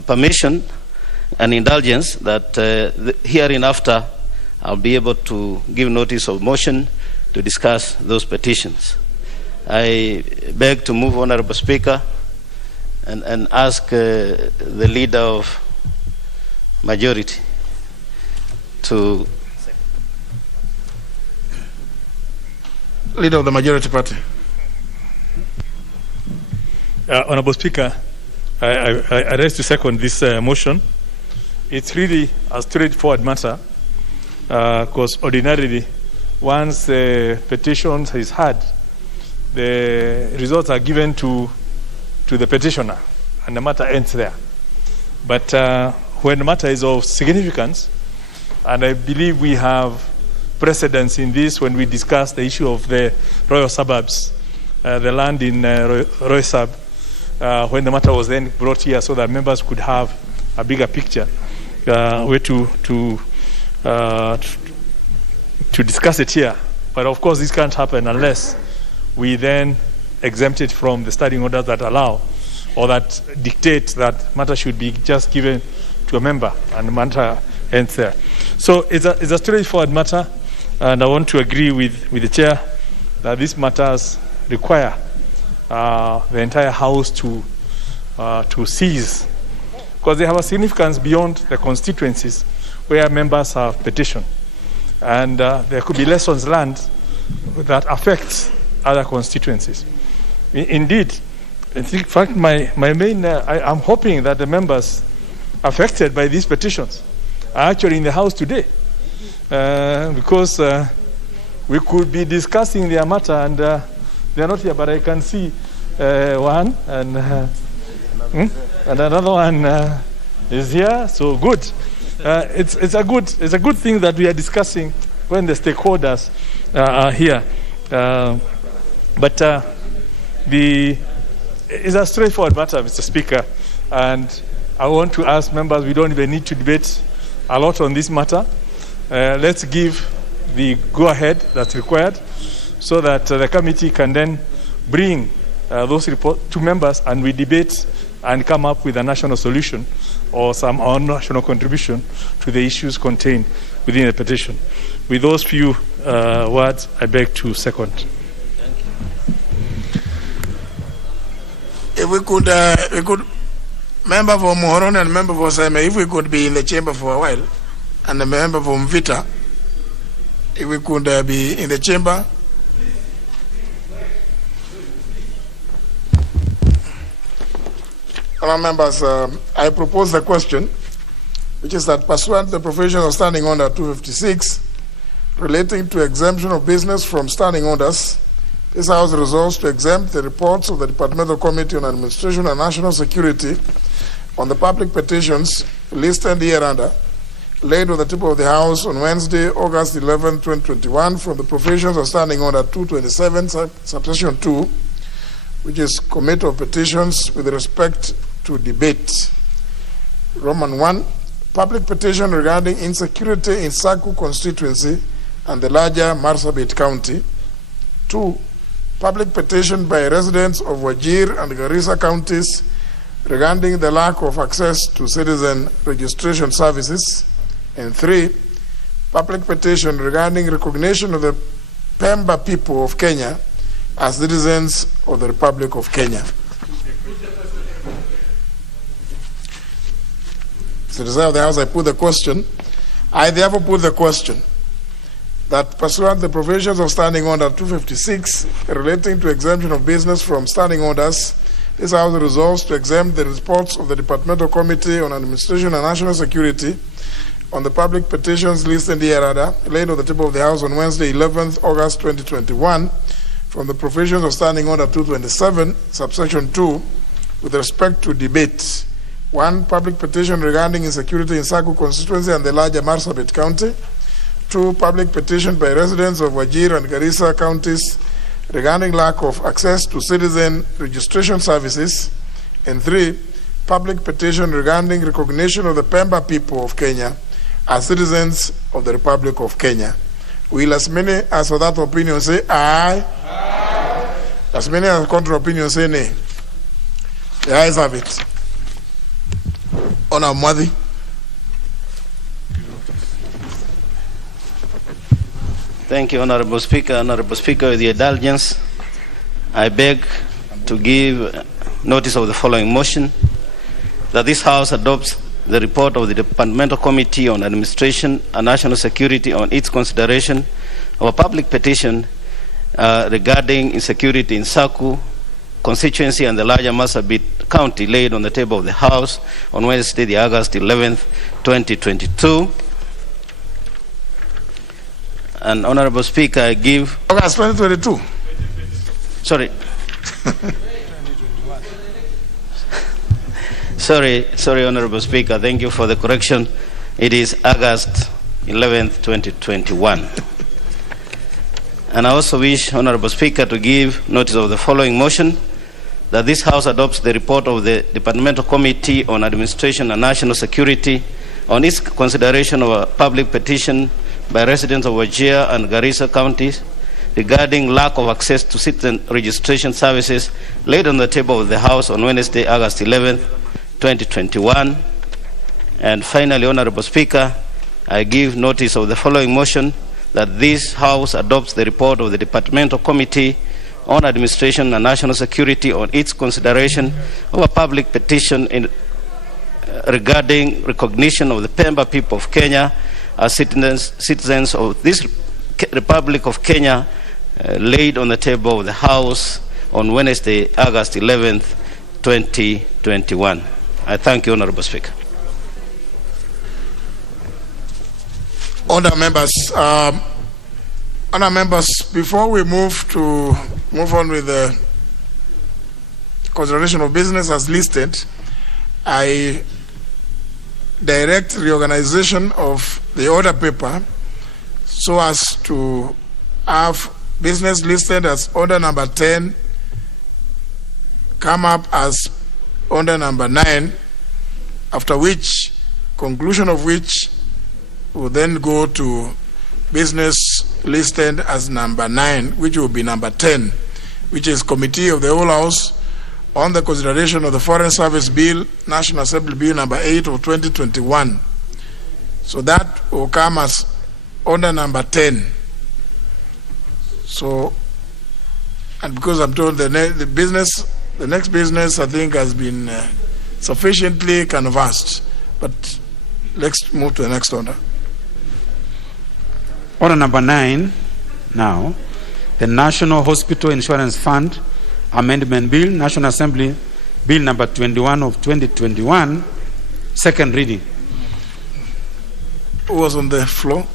permission and indulgence that hereinafter I'll be able to give notice of motion to discuss those petitions. I beg to move, Honorable Speaker, and ask the leader of majority to... Leader of the majority party. Honorable Speaker, I raise to second this motion. It's really a straightforward matter, because ordinarily, once the petition is heard, the results are given to the petitioner, and the matter ends there. But when the matter is of significance, and I believe we have precedence in this when we discuss the issue of the royal suburbs, the land in Royal Sub, when the matter was then brought here so that members could have a bigger picture, way to discuss it here. But of course, this can't happen unless we then exempt it from the standing orders that allow or that dictate that matter should be just given to a member, and the matter ends there. So it's a straightforward matter, and I want to agree with the chair that these matters require the entire House to seize, because they have a significance beyond the constituencies where members have petitioned, and there could be lessons learned that affect other constituencies. Indeed, in fact, my main, I'm hoping that the members affected by these petitions are actually in the House today, because we could be discussing their matter, and they're not here, but I can see one, and another one is here, so good. It's a good thing that we are discussing when the stakeholders are here. But it's a straightforward matter, Mr. Speaker, and I want to ask members, we don't even need to debate a lot on this matter. Let's give the go-ahead that's required so that the committee can then bring those reports to members, and we debate and come up with a national solution or some national contribution to the issues contained within the petition. With those few words, I beg to second. If we could, member for Mohoron and member for Seme, if we could be in the chamber for a while, and the member from Vita, if we could be in the chamber. Honourable members, I propose the question, which is that pursuant to the provisions of Standing Order 256, relating to exemption of business from standing orders, this House resolves to exempt the reports of the Departmental Committee on Administration and National Security on the public petitions listed hereunder, laid on the table of the House on Wednesday, August 11, 2021, from the provisions of Standing Order 227, subsection 2, which is Committee of Petitions with respect to debate. Roman 1, public petition regarding insecurity in Saku constituency and the larger Marsabit County. 2, public petition by residents of Wajir and Garissa counties regarding the lack of access to citizen registration services. And 3, public petition regarding recognition of the Pemba people of Kenya as citizens of the Republic of Kenya. So, Desire of the House, I put the question. I therefore put the question that pursuant to the provisions of Standing Order 256 relating to exemption of business from standing orders, this House resolves to exempt the reports of the Departmental Committee on Administration and National Security on the public petitions listed hereunder, laid on the table of the House on Wednesday, 11th August 2021, from the provisions of Standing Order 227, subsection 2, with respect to debate. 1, public petition regarding insecurity in Saku constituency and the larger Marsabit County. 2, public petition by residents of Wajir and Garissa counties regarding lack of access to citizen registration services. And 3, public petition regarding recognition of the Pemba people of Kenya as citizens of the Republic of Kenya. Will as many as for that opinion say aye? Aye. As many as contra opinion say nay? The ayes have it. Honor Mwadi. Thank you, Honorable Speaker. Honorable Speaker, with your indulgence, I beg to give notice of the following motion, that this House adopts the report of the Departmental Committee on Administration and National Security on its consideration of a public petition regarding insecurity in Saku constituency and the larger Marsabit County, laid on the table of the House on Wednesday, the August 11th, 2022. And Honorable Speaker, I give... August 2022? Sorry. Sorry, Honorable Speaker. Thank you for the correction. It is August 11th, 2021. And I also wish, Honorable Speaker, to give notice of the following motion, that this House adopts the report of the Departmental Committee on Administration and National Security on its consideration of a public petition by residents of Wajir and Garissa counties regarding lack of access to citizen registration services, laid on the table of the House on Wednesday, August 11th, 2021. And finally, Honorable Speaker, I give notice of the following motion, that this House adopts the report of the Departmental Committee on Administration and National Security on its consideration of a public petition regarding recognition of the Pemba people of Kenya as citizens of this Republic of Kenya, laid on the table of the House on Wednesday, August 11th, 2021. I thank you, Honorable Speaker. Honour members, before we move on with the consideration of business as listed, I direct reorganization of the order paper so as to have business listed as order number 10 come up as order number 9, after which, conclusion of which will then go to business listed as number 9, which will be number 10, which is Committee of the Whole House on the consideration of the Foreign Service Bill, National Assembly Bill number 8 of 2021. So that will come as order number 10. So, and because I'm told the next business I think has been sufficiently canvassed, but let's move to the next order. Order number 9 now, the National Hospital Insurance Fund Amendment Bill, National Assembly Bill number 21 of 2021, second reading. Who was on the floor?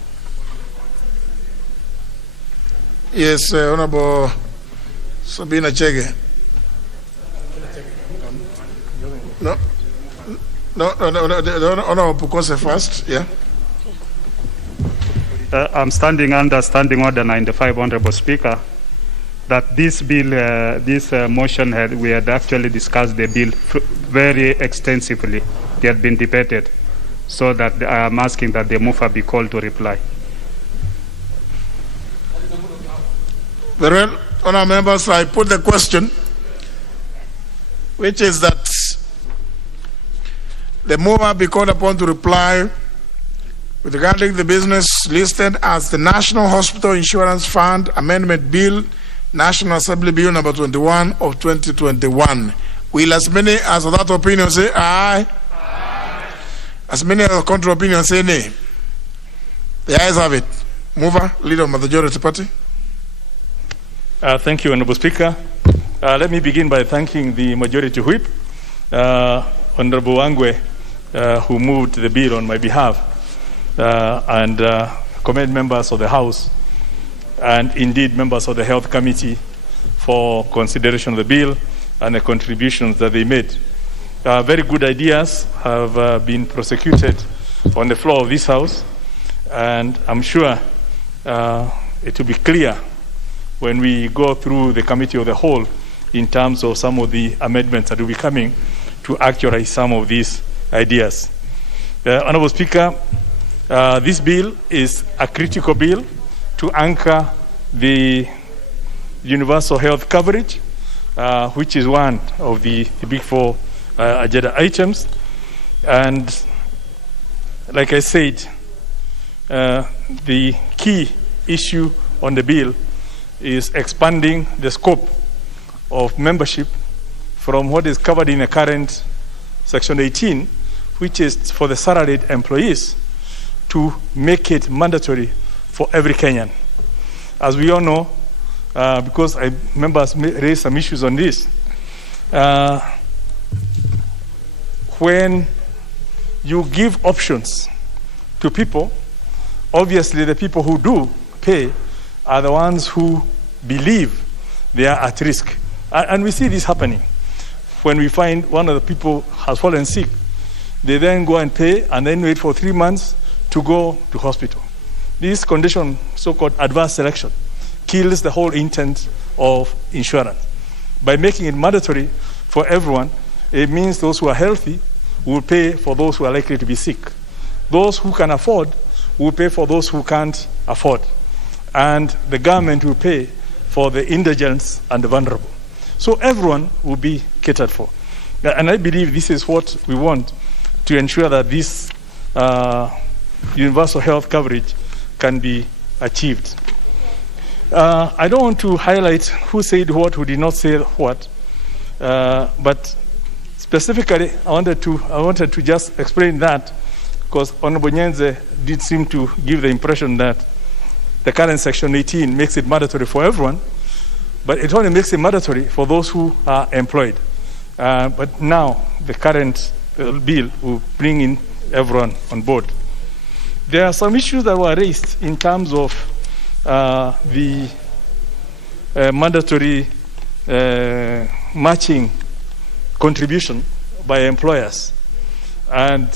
Yes, Honorable Sabina Chege. No, Honorable Pukose first, yeah. I'm standing under Standing Order 95, Honorable Speaker, that this bill, this motion, we had actually discussed the bill very extensively. They had been debated, so that I am asking that the mover be called to reply. Very well, Honourable members, I put the question, which is that the mover be called upon to reply with regarding the business listed as the National Hospital Insurance Fund Amendment Bill, National Assembly Bill number 21 of 2021. Will as many as of that opinion say aye? Aye. As many as of contrary opinion say nay? The ayes have it. Mover, Leader of the Majority Party. Thank you, Honorable Speaker. Let me begin by thanking the Majority Whip, Honorable Wangwe, who moved the bill on my behalf, and commend members of the House and indeed members of the Health Committee for consideration of the bill and the contributions that they made. Very good ideas have been prosecuted on the floor of this House, and I'm sure it will be clear when we go through the committee of the whole in terms of some of the amendments that will be coming to actualize some of these ideas. Honorable Speaker, this bill is a critical bill to anchor the universal health coverage, which is one of the big four agenda items. And like I said, the key issue on the bill is expanding the scope of membership from what is covered in the current Section 18, which is for the salaried employees, to make it mandatory for every Kenyan. As we all know, because members raised some issues on this, when you give options to people, obviously the people who do pay are the ones who believe they are at risk. And we see this happening. When we find one of the people has fallen sick, they then go and pay and then wait for 3 months to go to hospital. This condition, so-called adverse selection, kills the whole intent of insurance. By making it mandatory for everyone, it means those who are healthy will pay for those who are likely to be sick. Those who can afford will pay for those who can't afford. And the government will pay for the indigents and the vulnerable. So everyone will be catered for. And I believe this is what we want to ensure that this universal health coverage can be achieved. I don't want to highlight who said what, who did not say what, but specifically I wanted to just explain that, because Honorable Nyenze did seem to give the impression that the current Section 18 makes it mandatory for everyone, but it only makes it mandatory for those who are employed. But now the current bill will bring in everyone on board. There are some issues that were raised in terms of the mandatory matching contribution by employers. And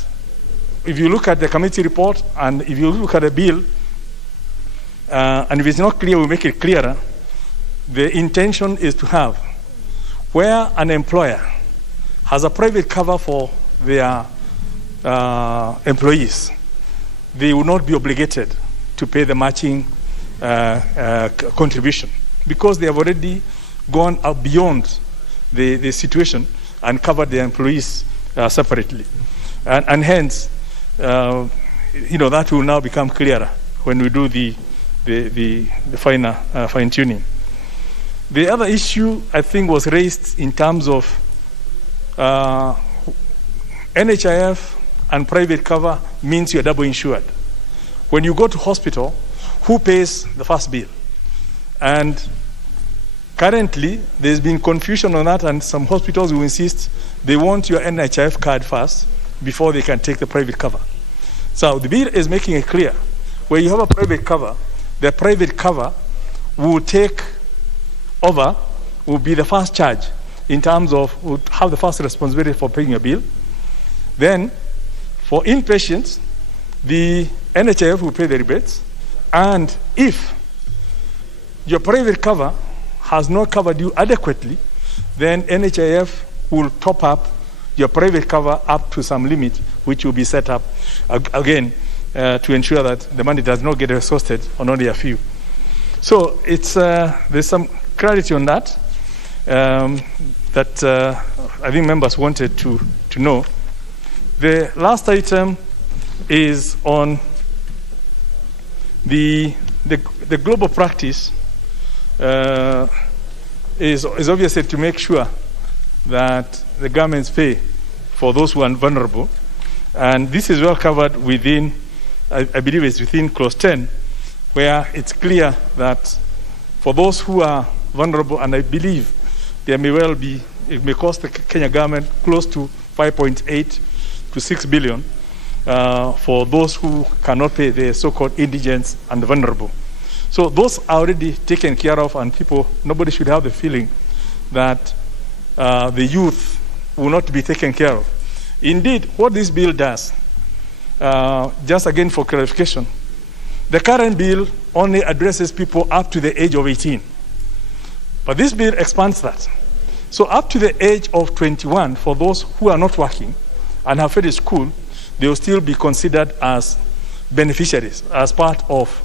if you look at the committee report and if you look at the bill, and if it's not clear, we make it clearer. The intention is to have where an employer has a private cover for their employees, they will not be obligated to pay the matching contribution, because they have already gone beyond the situation and covered their employees separately. And hence, that will now become clearer when we do the finer fine-tuning. The other issue, I think, was raised in terms of NHIF and private cover means you're double insured. When you go to hospital, who pays the first bill? And currently, there's been confusion on that, and some hospitals will insist they want your NHIF card first before they can take the private cover. So the bill is making it clear, where you have a private cover, the private cover will take over, will be the first charge in terms of, will have the first responsibility for paying your bill. Then, for inpatients, the NHIF will pay the rebates, and if your private cover has not covered you adequately, then NHIF will top up your private cover up to some limit, which will be set up again to ensure that the money does not get exhausted on only a few. So it's there's some clarity on that that I think members wanted to know. The last item is on the global practice is obviously to make sure that the governments pay for those who are vulnerable. And this is well covered within, I believe it's within clause 10, where it's clear that for those who are vulnerable, and I believe there may well be, it may cost the Kenya government close to 5.8 to 6 billion for those who cannot pay, the so-called indigents and the vulnerable. So those are already taken care of, and nobody should have the feeling that the youth will not be taken care of. Indeed, what this bill does, just again for clarification, the current bill only addresses people up to the age of 18. But this bill expands that. So up to the age of 21, for those who are not working and have finished school, they will still be considered as beneficiaries, as part of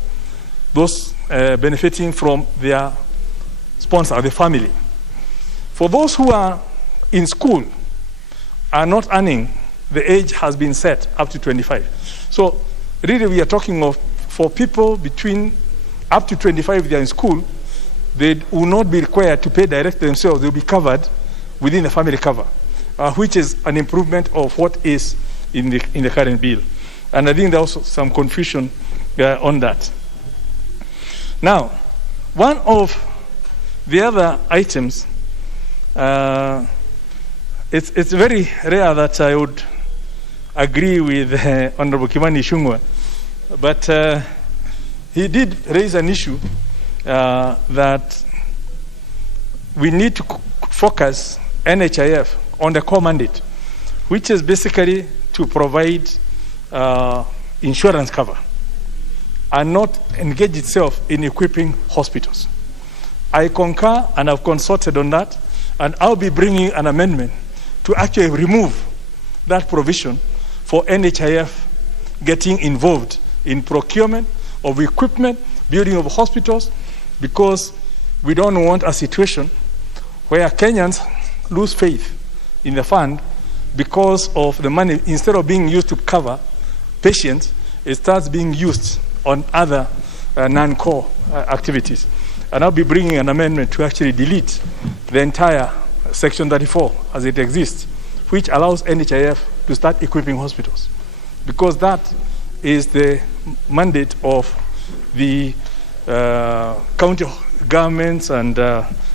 those benefiting from their sponsor, the family. For those who are in school, are not earning, the age has been set up to 25. So really we are talking of, for people between up to 25, if they are in school, they will not be required to pay direct themselves. They will be covered within the family cover, which is an improvement of what is in the current bill. And I think there's also some confusion on that. Now, one of the other items, it's very rare that I would agree with Honorable Kimani Ichung'wah, but he did raise an issue that we need to focus NHIF on the core mandate, which is basically to provide insurance cover and not engage itself in equipping hospitals. I concur, and I've consulted on that, and I'll be bringing an amendment to actually remove that provision for NHIF getting involved in procurement of equipment, building of hospitals, because we don't want a situation where Kenyans lose faith in the fund because of the money, instead of being used to cover patients, it starts being used on other non-core activities. And I'll be bringing an amendment to actually delete the entire Section 34 as it exists, which allows NHIF to start equipping hospitals, because that is the mandate of the county governments and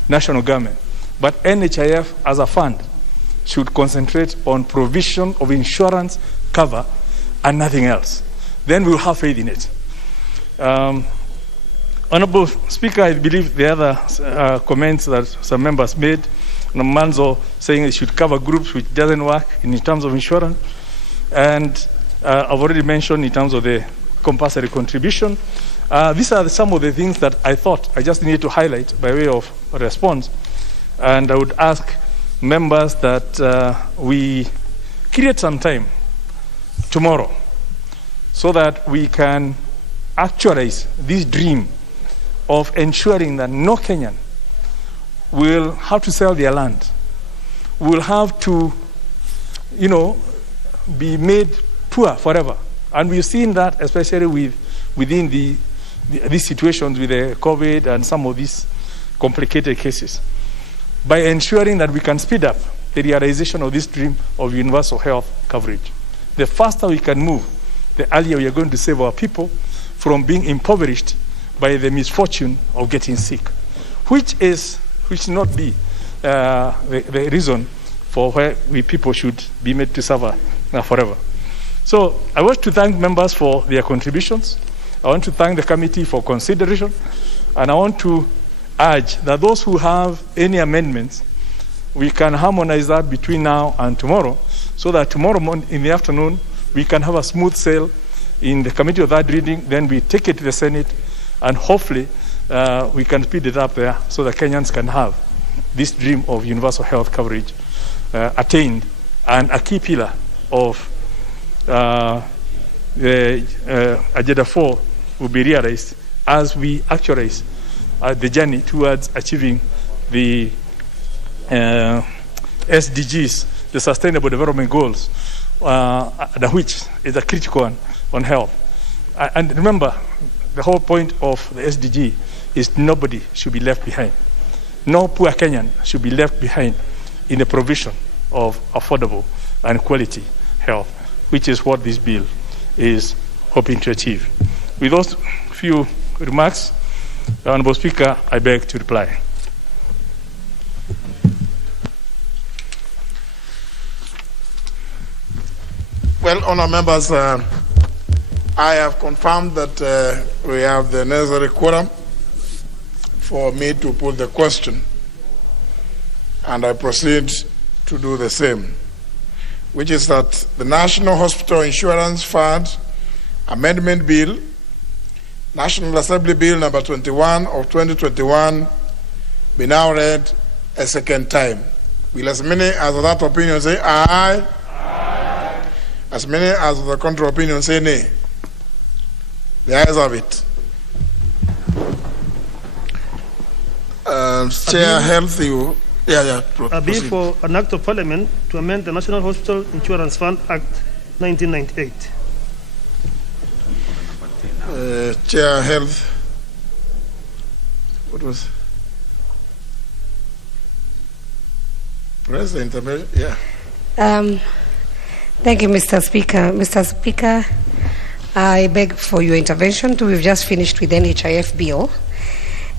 national government. But NHIF as a fund should concentrate on provision of insurance cover and nothing else. Then we'll have faith in it. Honorable Speaker, I believe the other comments that some members made, Manzo saying it should cover groups which doesn't work in terms of insurance, and I've already mentioned in terms of the compulsory contribution. These are some of the things that I thought I just need to highlight by way of response, and I would ask members that we create some time tomorrow so that we can actualize this dream of ensuring that no Kenyan will have to sell their land, will have to, be made poor forever. And we've seen that especially within these situations with the COVID and some of these complicated cases. By ensuring that we can speed up the realization of this dream of universal health coverage. The faster we can move, the earlier we are going to save our people from being impoverished by the misfortune of getting sick, which should not be the reason for where we people should be made to suffer forever. So I want to thank members for their contributions. I want to thank the committee for consideration, and I want to urge that those who have any amendments, we can harmonize that between now and tomorrow, so that tomorrow morning in the afternoon we can have a smooth sail in the committee of third reading, then we take it to the Senate, and hopefully we can speed it up there so that Kenyans can have this dream of universal health coverage attained, and a key pillar of the Agenda 4 will be realized as we actualize the journey towards achieving the SDGs, the Sustainable Development Goals, which is a critical one on health. And remember, the whole point of the SDG is nobody should be left behind. No poor Kenyan should be left behind in the provision of affordable and quality health, which is what this bill is hoping to achieve. With those few remarks, Honorable Speaker, I beg to reply. Well, honour members, I have confirmed that we have the necessary quorum for me to put the question, and I proceed to do the same, which is that the National Hospital Insurance Fund Amendment Bill, National Assembly Bill number 21 of 2021, be now read a second time. Will as many as of that opinion say aye? Aye. As many as of the contrary opinion say nay? The ayes have it. Chair Health, you. A bill for an act of parliament to amend the National Hospital Insurance Fund Act 1998. Chair Health. What was? President, yeah. Thank you, Mr. Speaker. Mr. Speaker, I beg for your intervention. We've just finished with the NHIF bill.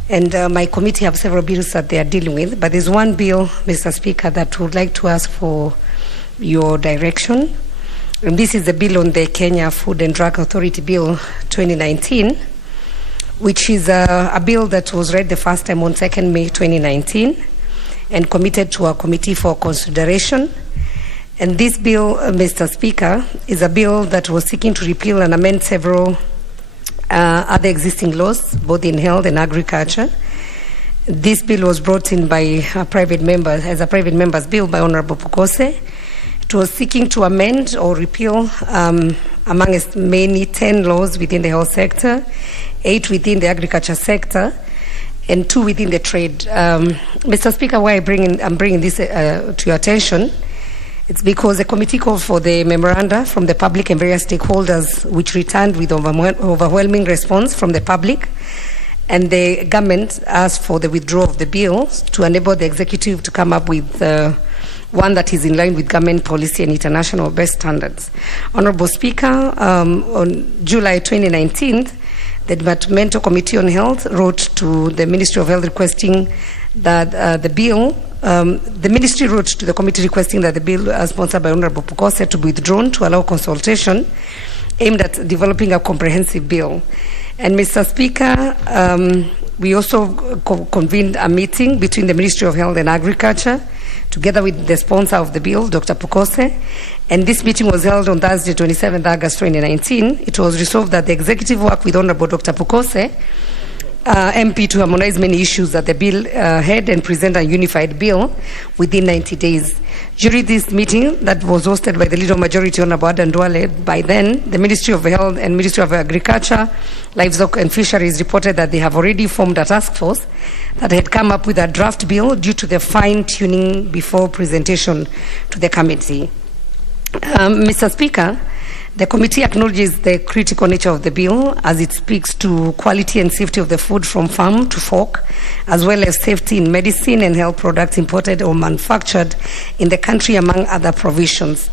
And my committee have several bills that they are dealing with, but there's one bill, Mr. Speaker, that would like to ask for your direction. And this is the bill on the Kenya Food and Drug Authority Bill 2019, which is a bill that was read the first time on 2nd May 2019 and committed to our committee for consideration. And this bill, Mr. Speaker, is a bill that was seeking to repeal and amend several other existing laws, both in health and agriculture. This bill was brought in by a private member, as a private member's bill by Honorable Pukose. It was seeking to amend or repeal, among its many, 10 laws within the health sector, 8 within the agriculture sector, and 2 within the trade. Mr. Speaker, why I'm bringing this to your attention, it's because the committee called for the memoranda from the public and various stakeholders, which returned with overwhelming response from the public, and the government asked for the withdrawal of the bill to enable the executive to come up with one that is in line with government policy and international best standards. Honorable Speaker, on July 2019, the Departmental Committee on Health wrote to the Ministry of Health requesting that the bill, the ministry wrote to the committee requesting that the bill sponsored by Honorable Pukose to be withdrawn to allow consultation aimed at developing a comprehensive bill. And Mr. Speaker, we also convened a meeting between the Ministry of Health and Agriculture together with the sponsor of the bill, Dr. Pukose, and this meeting was held on Thursday, 27th August 2019. It was resolved that the executive work with Honorable Dr. Pukose, MP, to harmonize many issues that the bill had and present a unified bill within 90 days. During this meeting that was hosted by the Leader Majority Honorable Adan Duale, by then the Ministry of Health and Ministry of Agriculture, Livestock and Fisheries reported that they have already formed a task force that had come up with a draft bill due to the fine-tuning before presentation to the committee. Mr. Speaker, the committee acknowledges the critical nature of the bill as it speaks to quality and safety of the food from farm to fork, as well as safety in medicine and health products imported or manufactured in the country, among other provisions.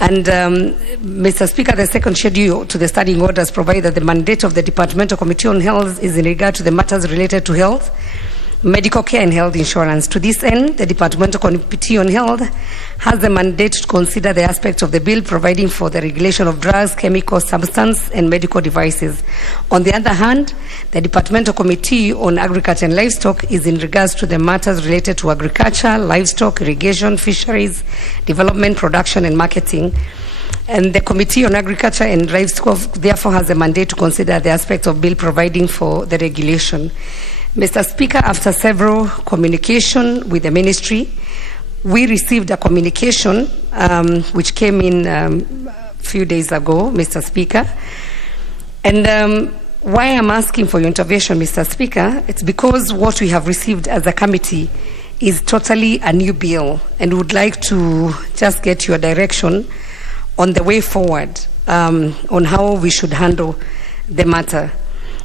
And Mr. Speaker, the second schedule to the standing orders provide that the mandate of the Departmental Committee on Health is in regard to the matters related to health, medical care and health insurance. To this end, the Departmental Committee on Health has the mandate to consider the aspects of the bill providing for the regulation of drugs, chemical substance and medical devices. On the other hand, the Departmental Committee on Agriculture and Livestock is in regards to the matters related to agriculture, livestock, irrigation, fisheries, development, production and marketing. And the Committee on Agriculture and Livestock therefore has a mandate to consider the aspects of bill providing for the regulation. Mr. Speaker, after several communication with the ministry, we received a communication which came in a few days ago, Mr. Speaker. And why I'm asking for your intervention, Mr. Speaker, it's because what we have received as a committee is totally a new bill, and would like to just get your direction on the way forward on how we should handle the matter.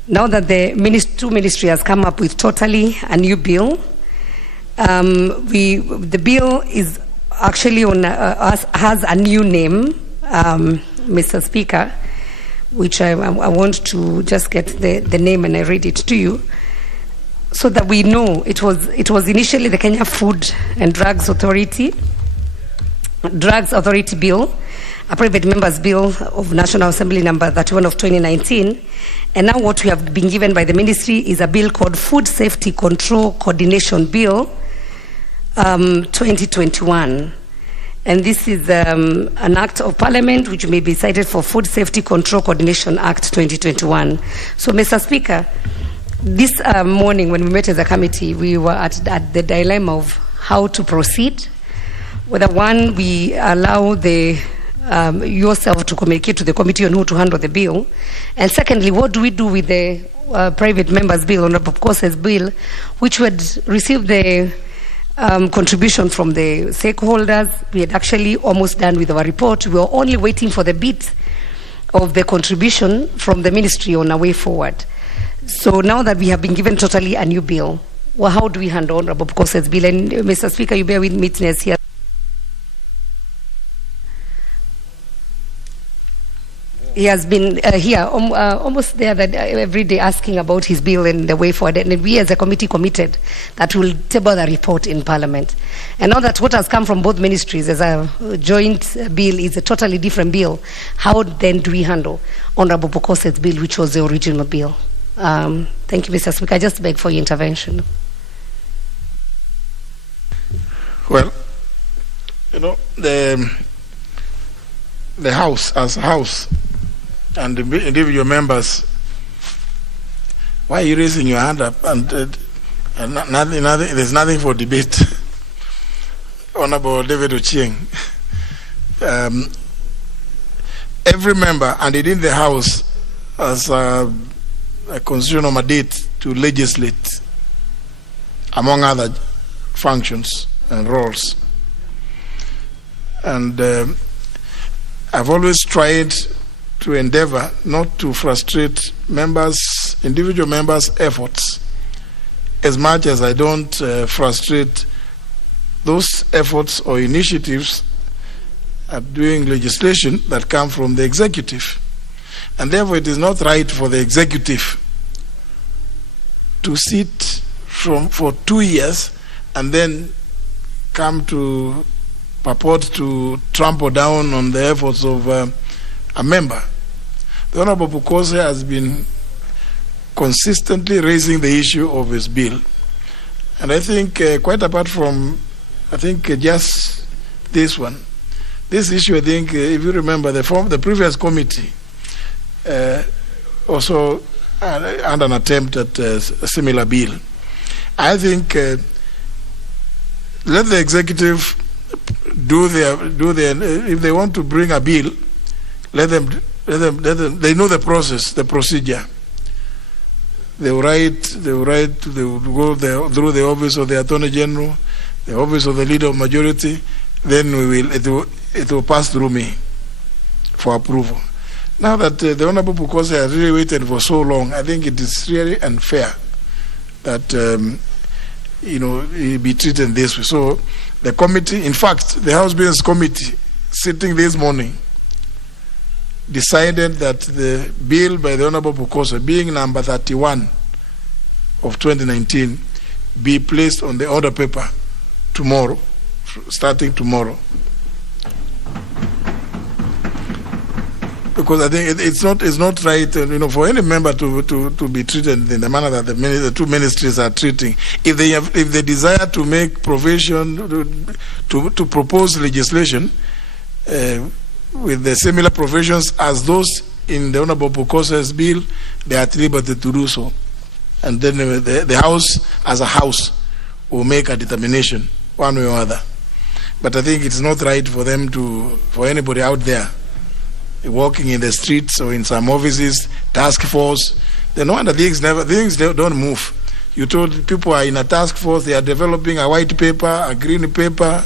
Now that the two ministry has come up with totally a new bill, the bill is actually on has a new name, Mr. Speaker, which I want to just get the name and I read it to you, so that we know it was initially the Kenya Food and Drugs Authority Bill, a private member's bill of National Assembly number 31 of 2019, And now what we have been given by the ministry is a bill called Food Safety Control Coordination Bill 2021. And this is an act of parliament which may be cited for Food Safety Control Coordination Act 2021. So, Mr. Speaker, this morning when we met as a committee, we were at the dilemma of how to proceed. Whether one, we allow the yourself to communicate to the committee on who to handle the bill. And secondly, what do we do with the private members' bill, Honorable Kose's bill, which would receive the contribution from the stakeholders. We had actually almost done with our report. We were only waiting for the bit of the contribution from the ministry on our way forward. So now that we have been given totally a new bill, well, how do we handle Honorable Kose's bill? And Mr. Speaker, you bear with me here. He has been here almost there that every day asking about his bill and the way forward. And we as a committee committed that we'll table the report in Parliament. And now that what has come from both ministries as a joint bill is a totally different bill, how then do we handle Honorable Bokose's bill, which was the original bill? Thank you, Mr. Speaker. I just beg for your intervention. Well, you know, the House as a House and the individual members, why are you raising your hand up? And nothing, there's nothing for debate. Honorable David Ochieng, every member, and within the House, has a constitutional mandate to legislate, among other functions and roles. And I've always tried to endeavor not to frustrate members, individual members' efforts, as much as I don't frustrate those efforts or initiatives at doing legislation that come from the executive. And therefore it is not right for the executive to sit for 2 years and then come to purport to trample down on the efforts of a member. The Honorable Bukose has been consistently raising the issue of his bill. And I think quite apart from, just this one, this issue, I think, if you remember, the previous committee also had an attempt at a similar bill. I think let the executive do their, if they want to bring a bill, let them, they know the process, the procedure. They will go through the office of the Attorney General, the office of the Leader of Majority, then it will pass through me for approval. Now that the Honorable Bukose has really waited for so long, I think it is really unfair that he be treated this way. So the committee, in fact, the House Business Committee, sitting this morning, decided that the bill by the Honorable Bukose, being number 31 of 2019, be placed on the order paper tomorrow, starting tomorrow. Because I think it's not right, for any member to be treated in the manner that the two ministries are treating. If they desire to make provision to propose legislation with the similar provisions as those in the Honorable Bukose's bill, they are at liberty to do so, and then the House as a House will make a determination one way or other. But I think it's not right for them for anybody out there walking in the streets or in some offices, task force. They know that things don't move. You told people are in a task force, they are developing a white paper, a green paper.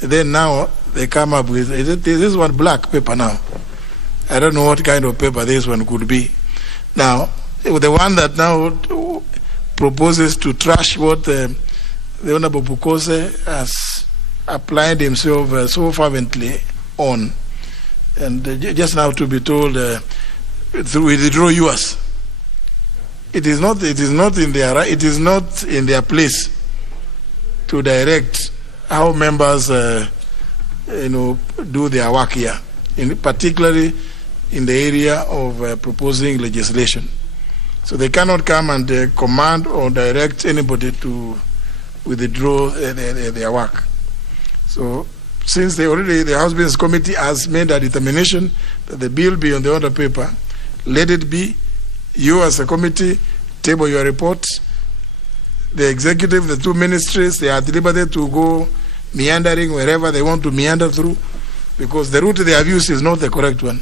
Then now they come up with this one black paper now. I don't know what kind of paper this one could be. Now, the one that now proposes to trash what the Honorable Bukose has applied himself so fervently on, and just now to be told withdraw yours. It is not in their place to direct how members do their work here, particularly in the area of proposing legislation. So they cannot come and command or direct anybody to withdraw their work. So since the House Business Committee has made a determination that the bill be on the order paper, let it be. You as a committee table your report. The executive, the two ministries, they are at liberty to go meandering wherever they want to meander through, because the route they have used is not the correct one.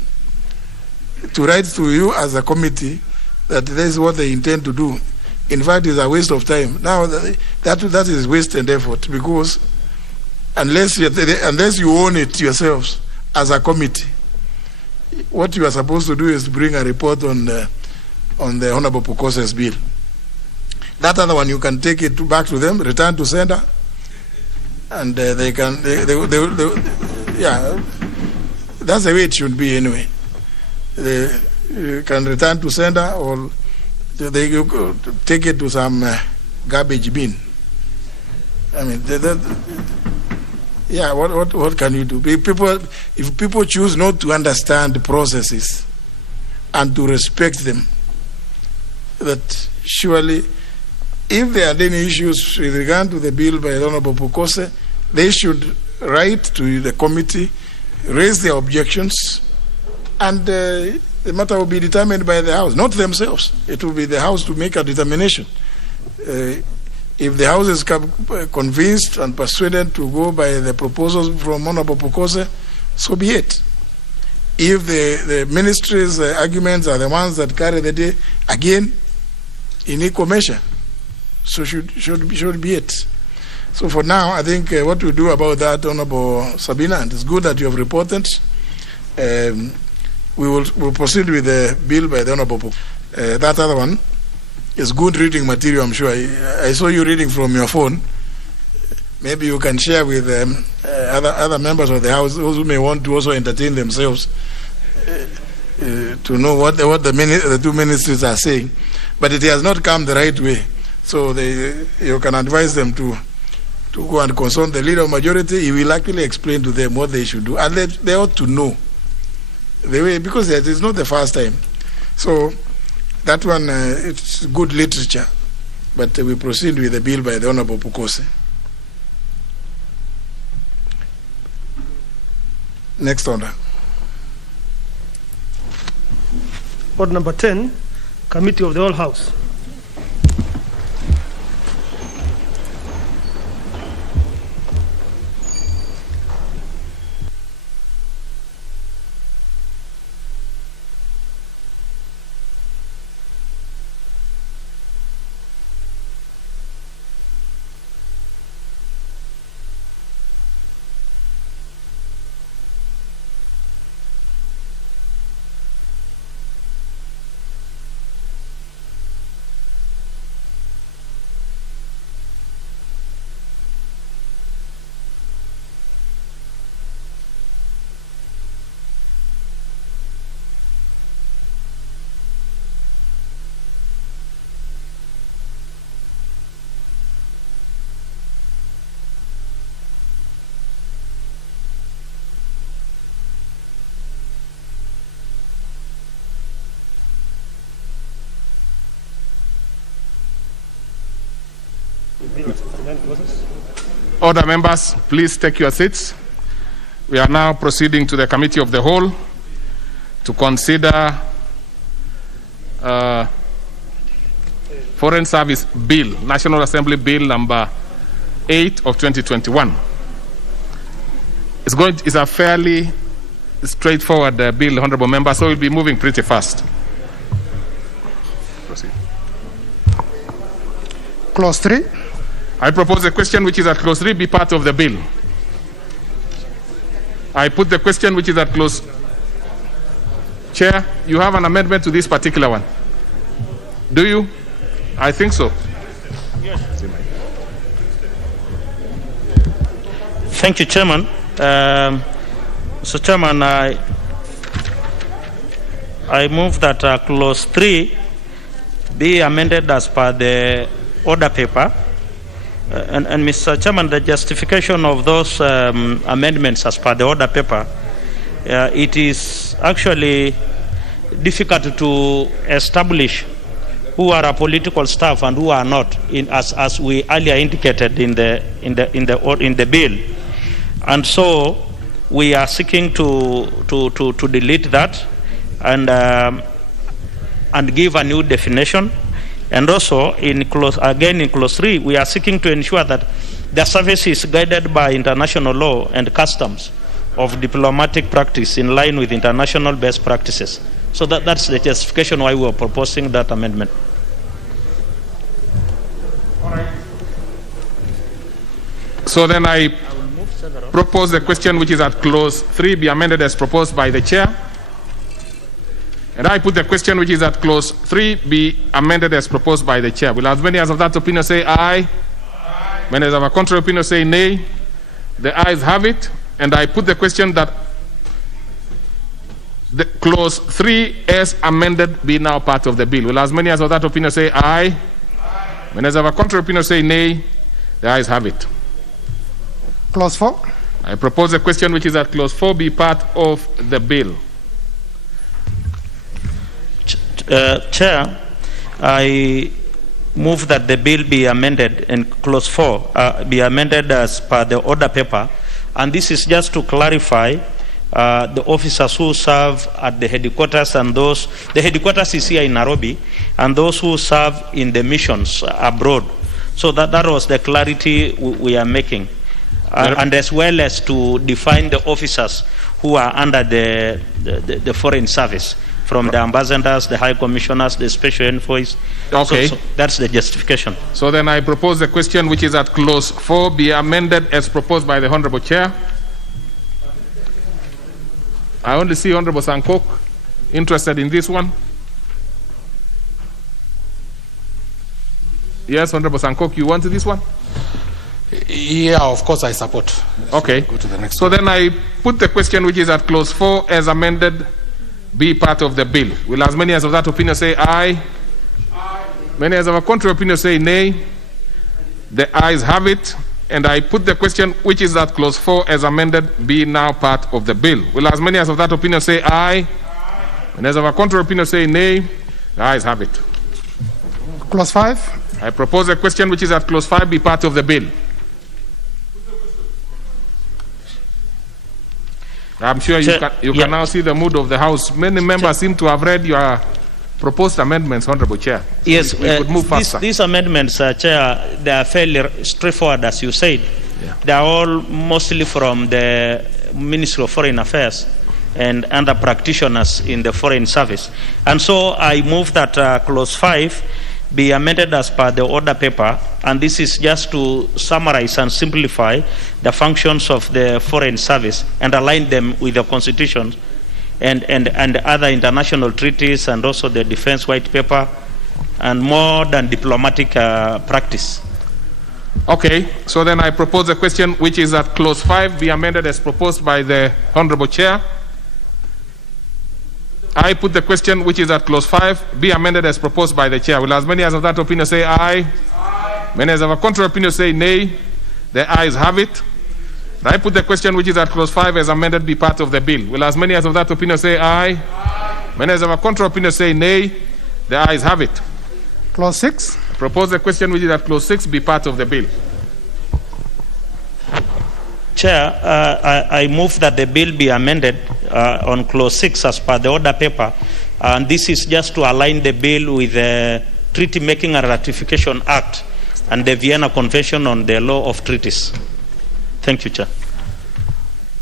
To write to you as a committee that this is what they intend to do, in fact, is a waste of time. Now, that is waste and effort, because unless you own it yourselves as a committee, what you are supposed to do is to bring a report on the Honorable Pukose's bill. That other one, you can take it back to them, return to sender, and they can, yeah, that's the way it should be anyway. They can return to sender, or they take it to some garbage bin. I mean, yeah, what can you do? If people choose not to understand the processes and to respect them, that surely, if there are any issues with regard to the bill by Honorable Pukose, they should write to the committee, raise their objections, and the matter will be determined by the House, not themselves. It will be the House to make a determination. If the House is convinced and persuaded to go by the proposals from Honorable Pukose, so be it. If the ministry's arguments are the ones that carry the day, again, in equal measure, so should be it. So for now, I think what we do about that, Honorable Sabina, and it's good that you have reported, we'll proceed with the bill by the Honorable Pukose. That other one is good reading material, I'm sure. I saw you reading from your phone. Maybe you can share with other members of the House, those who may want to also entertain themselves, to know what the two ministries are saying. But it has not come the right way. So you can advise them to go and consult the leader of majority. He will actually explain to them what they should do. And they ought to know the way, because it is not the first time. So that one, it's good literature. But we proceed with the bill by the Honorable Pukose. Next order. Order number 10, Committee of the Whole House. Order, members, please take your seats. We are now proceeding to the Committee of the Whole to consider Foreign Service Bill, National Assembly Bill number 8 of 2021. It's a fairly straightforward bill, honorable members, so we'll be moving pretty fast. Proceed. Clause 3. I propose a question which is at clause 3 be part of the bill. I put the question which is at clause. Chair, you have an amendment to this particular one. Do you? I think so. Yes. Thank you, Chairman. Mr. Chairman, I move that clause 3 be amended as per the order paper. And Mr. Chairman, the justification of those amendments as per the order paper, it is actually difficult to establish who are a political staff and who are not, as we earlier indicated in the bill. And so we are seeking to delete that and give a new definition. And also in clause 3, we are seeking to ensure that the service is guided by international law and customs of diplomatic practice in line with international best practices. So that's the justification why we are proposing that amendment. So then I propose the question which is at clause 3 be amended as proposed by the chair. And I put the question which is at clause 3 be amended as proposed by the chair. Will as many as of that opinion say aye? Many as of a contrary opinion say nay? The ayes have it. And I put the question that the clause 3 as amended be now part of the bill. Will as many as of that opinion say aye? Many as of a contrary opinion say nay? The ayes have it. Clause 4. I propose the question which is at clause 4 be part of the bill. Chair, I move that the bill be amended and clause 4 be amended as per the order paper. And this is just to clarify the officers who serve at the headquarters and the headquarters is here in Nairobi, and those who serve in the missions abroad. So that was the clarity we are making. And as well as to define the officers who are under the foreign service, from the ambassadors, the high commissioners, the special envoys. Okay. So that's the justification. So then I propose the question which is at clause 4 be amended as proposed by the Honorable Chair. I only see Honorable Sankok interested in this one. Yes, Honorable Sankok, you want this one? Yeah, of course I support. Okay. Go to the next so one. then I put the question which is at clause 4 as amended be part of the bill. Will as many as of that opinion say aye? Aye. Many as of a contrary opinion say nay? The ayes have it. And I put the question which is at clause 4 as amended be now part of the bill. Will as many as of that opinion say aye? Aye. And as of a contrary opinion say nay? The ayes have it. Clause 5. I propose a question which is at clause 5 be part of the bill. I'm sure you can now see the mood of the House. Many members seem to have read your proposed amendments, Honorable Chair. So yes, we could move faster. These amendments, Chair, they are fairly straightforward, as you said. Yeah. They are all mostly from the Ministry of Foreign Affairs and under practitioners in the Foreign Service. And so I move that clause 5 be amended as per the order paper, and this is just to summarize and simplify the functions of the Foreign Service and align them with the Constitution and other international treaties and also the Defense White Paper and more than diplomatic practice. Okay, so then I propose a question which is at clause 5 be amended as proposed by the Honorable Chair. I put the question which is at clause 5 be amended as proposed by the chair. Will as many as of that opinion say aye? Aye. Many as of a contrary opinion say nay? The ayes have it. I put the question which is at clause 5 as amended be part of the bill. Will as many as of that opinion say aye? Aye. Many as of a contrary opinion say nay? The ayes have it. Clause 6. I propose the question which is at clause 6 be part of the bill. Chair, I move that the bill be amended on clause 6 as per the order paper, and this is just to align the bill with the Treaty Making and Ratification Act and the Vienna Convention on the Law of Treaties. Thank you, Chair.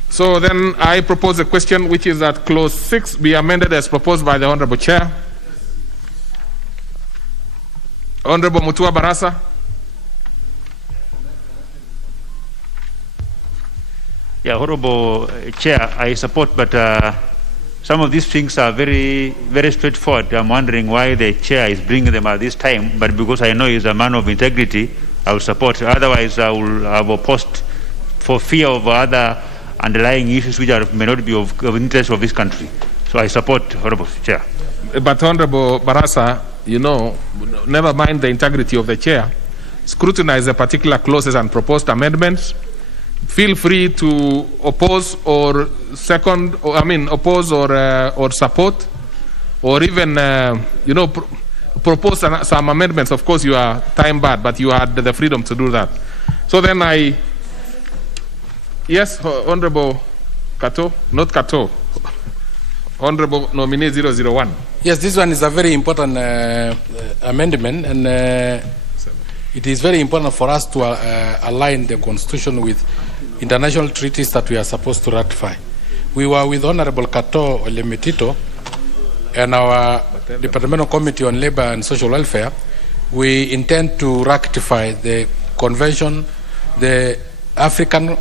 So then I propose a question which is that clause 6 be amended as proposed by the Honorable Chair. Honorable Mutua Barasa. Yeah, Honorable Chair, I support, but some of these things are very, very straightforward. I'm wondering why the Chair is bringing them at this time, but because I know he's a man of integrity, I will support. Otherwise, I will have opposed for fear of other underlying issues which may not be of interest of this country. So I support, Honorable Chair. But Honorable Barasa, you know, never mind the integrity of the Chair, scrutinize the particular clauses and proposed amendments. Feel free to oppose or oppose or support, or even propose some amendments. Of course, you are time barred, but you had the freedom to do that. So then yes, Honorable Kato, not Kato, Honorable Nominee 001. Yes, this one is a very important amendment, and it is very important for us to align the Constitution with international treaties that we are supposed to ratify. We were with Honorable Kato Olemetito and our Departmental Committee on Labor and Social Welfare. We intend to ratify the convention, the African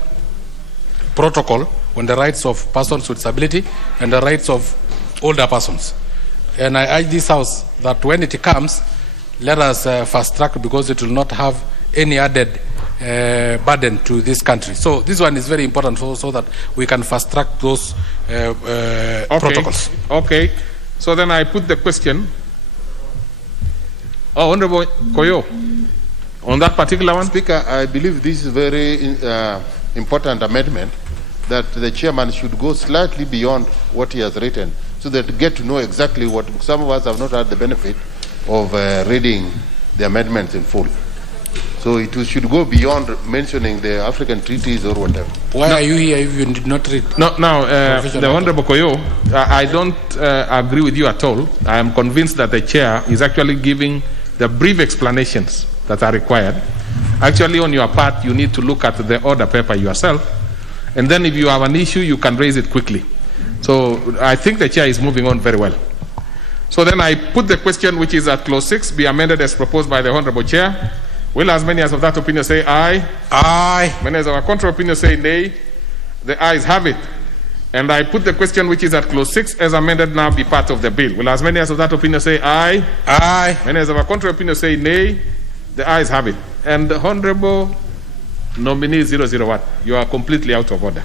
Protocol on the rights of persons with disability and the rights of older persons. And I urge this House that when it comes, let us fast track, because it will not have any added burden to this country. So this one is very important so that we can fast track those protocols. Okay. So then I put the question. Oh, Honorable Koyo, on that particular one? Speaker, I believe this is a very important amendment, that the chairman should go slightly beyond what he has written, so that get to know exactly what some of us have not had the benefit of reading the amendments in full. So it should go beyond mentioning the African treaties or whatever. Why are you here if you did not read? No, now, the Honorable Koyo, I don't agree with you at all. I am convinced that the chair is actually giving the brief explanations that are required. Actually, on your part, you need to look at the order paper yourself, and then if you have an issue, you can raise it quickly. So I think the chair is moving on very well. So then I put the question, which is that clause 6 be amended as proposed by the Honorable Chair. Will as many as of that opinion say aye? Aye. Many as of our contrary opinion say nay? The ayes have it. And I put the question, which is that clause 6 as amended now be part of the bill. Will as many as of that opinion say aye? Aye. Many as of our contrary opinion say nay? The ayes have it. And the Honorable Nominee 001, you are completely out of order.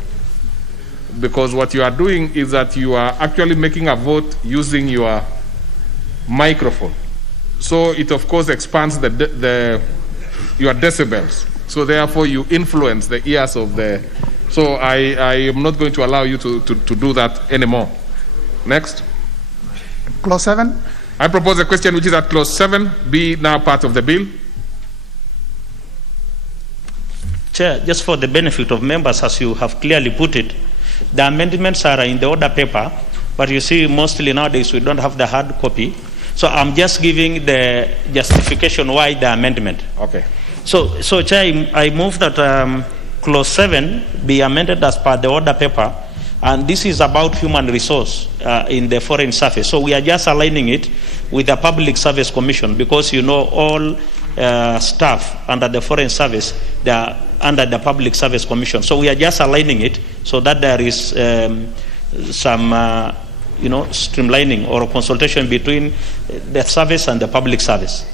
Because what you are doing is that you are actually making a vote using your microphone. So it of course expands your decibels. So therefore you influence the ears of the... So I am not going to allow you to do that anymore. Next. Clause 7. I propose a question which is that clause 7 be now part of the bill. Chair, just for the benefit of members, as you have clearly put it, the amendments are in the order paper, but you see mostly nowadays we don't have the hard copy. So I'm just giving the justification why the amendment. Okay. So Chair, I move that clause 7 be amended as per the order paper, and this is about human resource in the Foreign Service. So we are just aligning it with the Public Service Commission, because you know all staff under the Foreign Service, they are under the Public Service Commission. So we are just aligning it so that there is some streamlining or consultation between the service and the public service.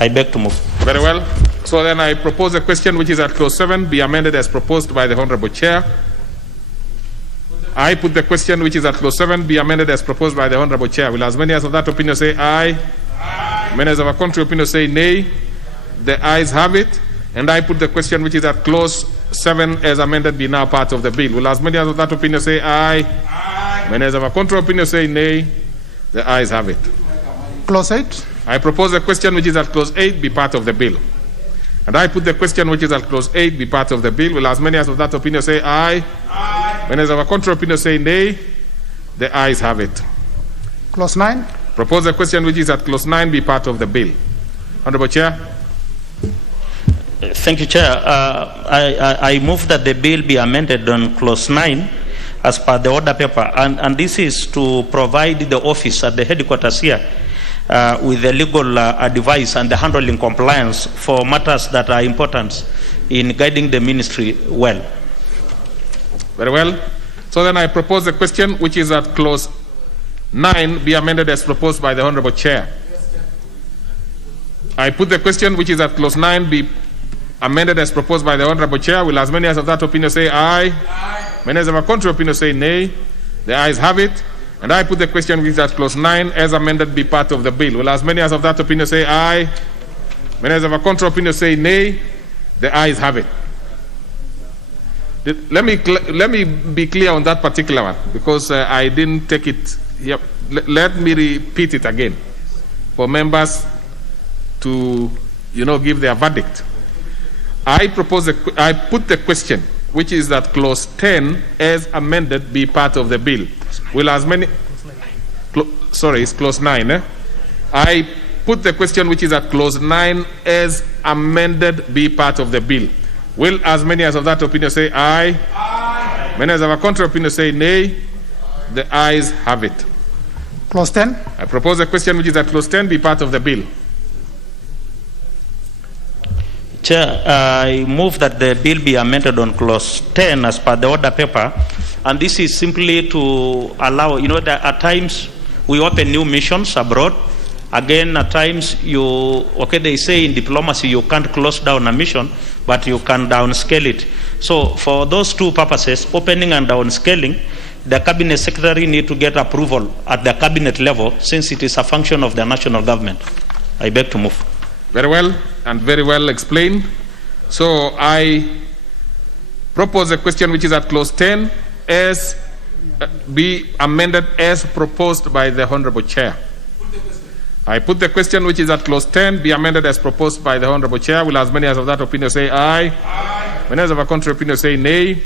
I beg to move. Very well. So then I propose a question which is at clause 7 be amended as proposed by the Honorable Chair. I put the question which is at clause 7 be amended as proposed by the Honorable Chair. Will as many as of that opinion say aye? Aye. Many as of a contrary opinion say nay? The ayes have it. And I put the question which is at clause 7 as amended be now part of the bill. Will as many as of that opinion say aye? Aye. Many as of a contrary opinion say nay? The ayes have it. Clause 8. I propose a question which is at clause 8 be part of the bill. And I put the question which is at clause 8 be part of the bill. Will as many as of that opinion say aye? Aye. Many as of a contrary opinion say nay? The ayes have it. Clause 9. Propose a question which is at clause 9 be part of the bill. Honorable Chair. Thank you, Chair. I move that the bill be amended on clause 9 as per the order paper, and this is to provide the office at the headquarters here with the legal advice and the handling compliance for matters that are important in guiding the ministry well. Very well. So then I propose a question which is at clause 9 be amended as proposed by the Honorable Chair. I put the question which is at clause 9 be amended as proposed by the Honorable Chair. Will as many as of that opinion say aye? Aye. Many as of a contrary opinion say nay? The ayes have it. And I put the question which is at clause 9 as amended be part of the bill. Will as many as of that opinion say aye? Many as of a contrary opinion say nay? The ayes have it. Let me be clear on that particular one, because I didn't take it. Yep. Let me repeat it again for members to, give their verdict. I put the question, which is that clause 10 as amended be part of the bill. Will as many, it's clause 9. I put the question, which is that clause 9 as amended be part of the bill. Will as many as of that opinion say aye? Aye. Many as of a contrary opinion say nay? The ayes have it. Clause 10. I propose a question, which is that clause 10 be part of the bill. Chair, I move that the bill be amended on clause 10 as per the order paper, and this is simply to allow, that at times we open new missions abroad. Again, at times they say in diplomacy you can't close down a mission, but you can downscale it. So for those two purposes, opening and downscaling, the cabinet secretary need to get approval at the cabinet level, since it is a function of the national government. I beg to move. Very well, and very well explained. So I propose a question, which is at clause 10 as be amended as proposed by the Honorable Chair. I put the question, which is at clause 10 be amended as proposed by the Honorable Chair. Will as many as of that opinion say aye? Aye. Many as of a contrary opinion say nay?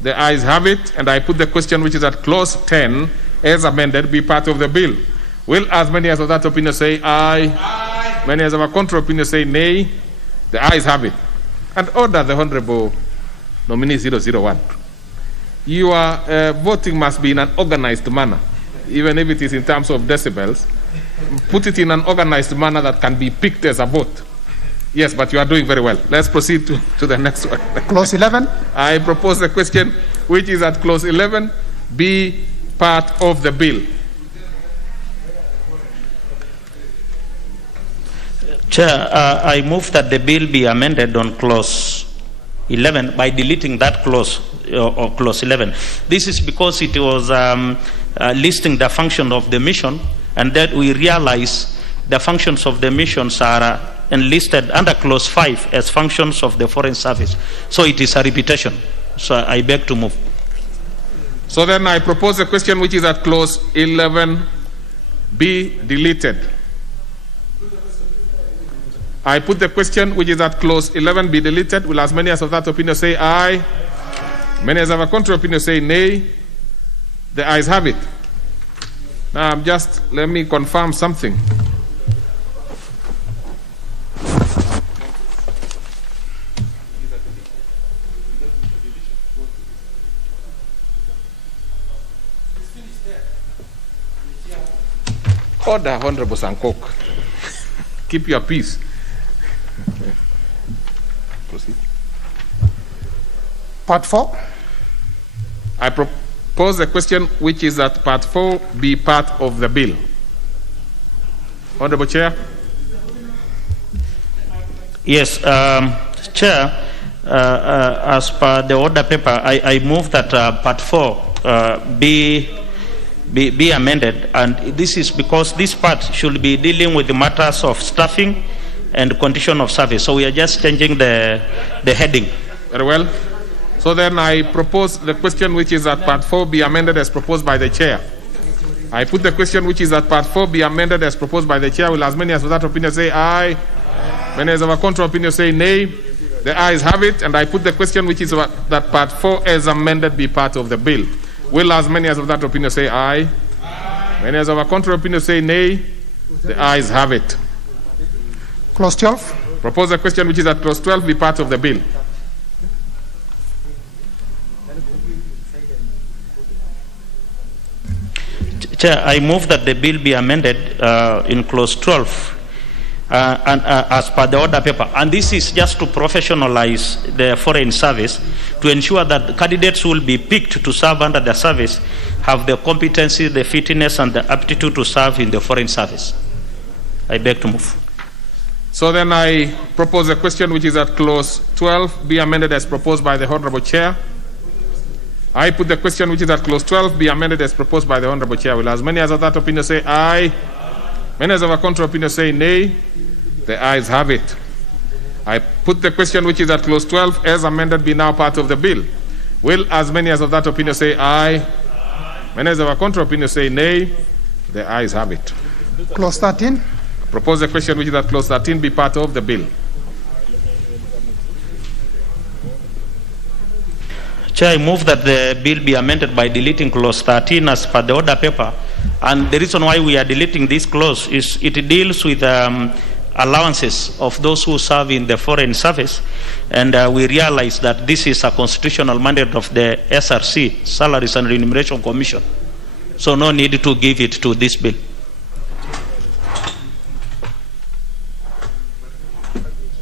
The ayes have it. And I put the question, which is at clause 10 as amended be part of the bill. Will as many as of that opinion say aye? Aye. Many as of a contrary opinion say nay? The ayes have it. And order the Honorable nominee 001. Your voting must be in an organized manner, even if it is in terms of decibels. Put it in an organized manner that can be picked as a vote. Yes, but you are doing very well. Let's proceed to the next one. Clause 11. I propose a question, which is at clause 11 be part of the bill. Chair, I move that the bill be amended on clause 11 by deleting that clause, or clause 11. This is because it was listing the function of the mission, and that we realize the functions of the missions are enlisted under clause 5 as functions of the foreign service. So it is a repetition. So I beg to move. So then I propose a question, which is at clause 11 be deleted. I put the question, which is at clause 11 be deleted. Will as many as of that opinion say aye? Many as of a contrary opinion say nay? The ayes have it. Now, let me confirm something. Order, Honorable Sankok. Keep your peace. Proceed. Part 4. I propose a question, which is that part 4 be part of the bill. Honorable Chair. Yes, Chair, as per the order paper, I move that part 4 be amended, and this is because this part should be dealing with the matters of staffing and condition of service. So we are just changing the heading. Very well. So then I propose the question, which is that part 4 be amended as proposed by the Chair. I put the question, which is that part 4 be amended as proposed by the Chair. Will as many as of that opinion say aye? Many as of a contrary opinion say nay? The ayes have it. And I put the question, which is that part 4 as amended be part of the bill. Will as many as of that opinion say aye? Aye. Many as of a contrary opinion say nay? The ayes have it. Clause 12. Propose a question, which is that clause 12 be part of the bill. Chair, I move that the bill be amended in clause 12 and as per the order paper. And this is just to professionalize the foreign service, to ensure that candidates will be picked to serve under the service have the competency, the fitness, and the aptitude to serve in the foreign service. I beg to move. So then I propose a question, which is that clause 12 be amended as proposed by the Honorable Chair. I put the question, which is that clause 12 be amended as proposed by the Honorable Chair. Will as many as of that opinion say aye? Many as of a contrary opinion say nay? The ayes have it. I put the question, which is that clause 12 as amended be now part of the bill. Will as many as of that opinion say aye? Many as of a contrary opinion say nay? The ayes have it. Clause 13. propose a question which is at clause 13 be part of the bill. Chair, I move that the bill be amended by deleting clause 13 as per the order paper. And the reason why we are deleting this clause is it deals with allowances of those who serve in the foreign service. And we realize that this is a constitutional mandate of the SRC, Salaries and Remuneration Commission. So no need to give it to this bill.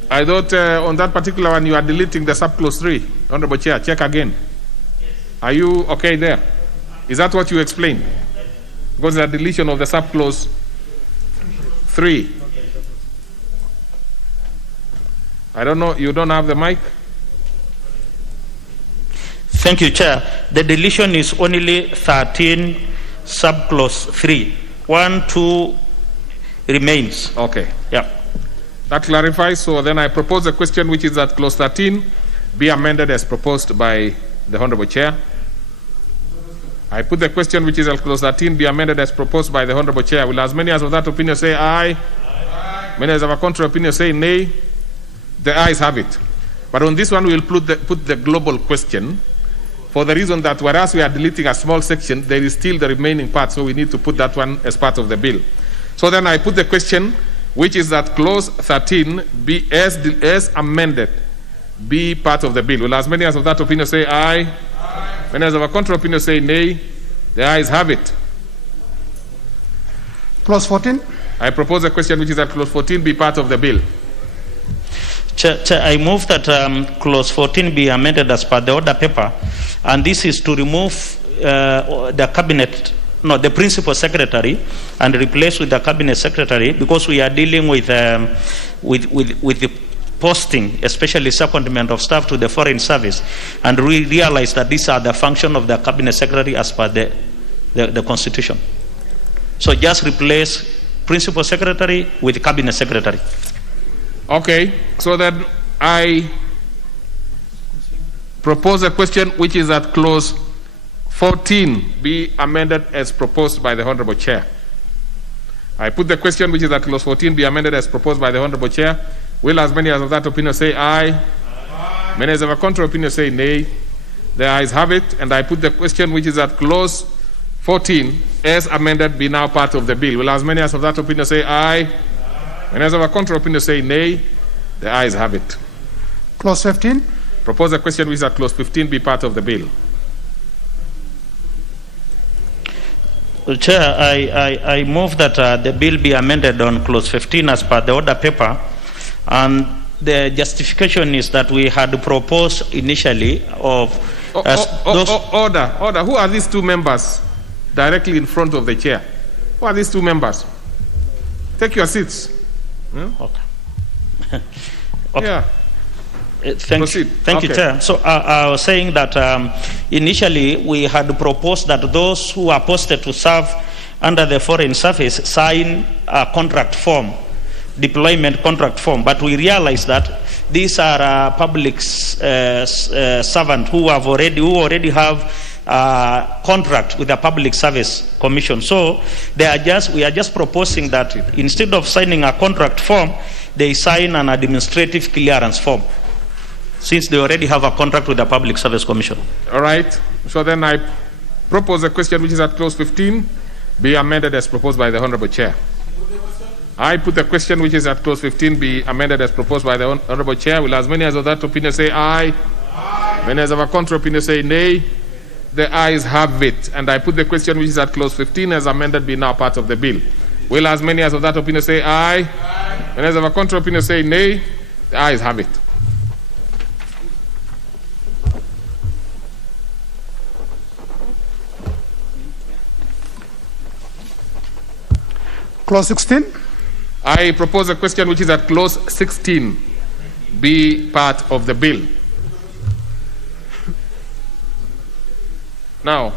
I thought on that particular one you are deleting the subclause 3. Honorable Chair, check again. Are you okay there? Is that what you explained? Because the deletion of the subclause 3. I don't know, you don't have the mic? Thank you, Chair. The deletion is only 13 subclause 3. 1, 2 remains. Okay. Yeah. That clarifies. So then I propose a question which is that clause 13 be amended as proposed by the Honorable Chair. I put the question which is at clause 13 be amended as proposed by the Honorable Chair. Will as many as of that opinion say aye? Aye. Many as of a contrary opinion say nay? The ayes have it. But on this one we will put the global question for the reason that whereas we are deleting a small section, there is still the remaining part, so we need to put that one as part of the bill. So then I put the question which is that clause 13 be as amended be part of the bill. Will as many as of that opinion say aye? Aye. Many as of a contrary opinion say nay? The ayes have it. Clause 14. I propose a question which is that clause 14 be part of the bill. Chair, I move that clause 14 be amended as per the order paper, and this is to remove the cabinet, no, the principal secretary, and replace with the cabinet secretary, because we are dealing with the posting, especially secondment of staff to the foreign service, and we realize that these are the function of the cabinet secretary as per the constitution. So just replace principal secretary with cabinet secretary. Okay, so then I propose a question which is that clause 14 be amended as proposed by the Honorable Chair. I put the question which is that clause 14 be amended as proposed by the Honorable Chair. Will as many as of that opinion say aye? Aye. Many as of a contrary opinion say nay? The ayes have it. And I put the question which is that clause 14 as amended be now part of the bill. Will as many as of that opinion say aye? Many as of a contrary opinion say nay? The ayes have it. Clause 15. Propose a question which is that clause 15 be part of the bill. Chair, I move that the bill be amended on clause 15 as per the order paper, and the justification is that we had proposed initially of order. Who are these two members directly in front of the chair? Who are these two members? Take your seats. Okay. Yeah. Thank you, Chair. So I was saying that initially we had proposed that those who are posted to serve under the foreign service sign a contract form, deployment contract form, but we realized that these are public servants who already have contract with the Public Service Commission. So we are just proposing that instead of signing a contract form, they sign an administrative clearance form, since they already have a contract with the Public Service Commission. All right. So then I propose a question which is at clause 15 be amended as proposed by the Honorable Chair. I put the question which is at clause 15 be amended as proposed by the Honorable Chair. Will as many as of that opinion say aye? Aye. Many as of a contrary opinion say nay? The ayes have it. And I put the question which is at clause 15 as amended be now part of the bill. Will as many as of that opinion say aye? Aye. Many as of a contrary opinion say nay? The ayes have it. Clause 16. I propose a question which is at clause 16 be part of the bill. Now,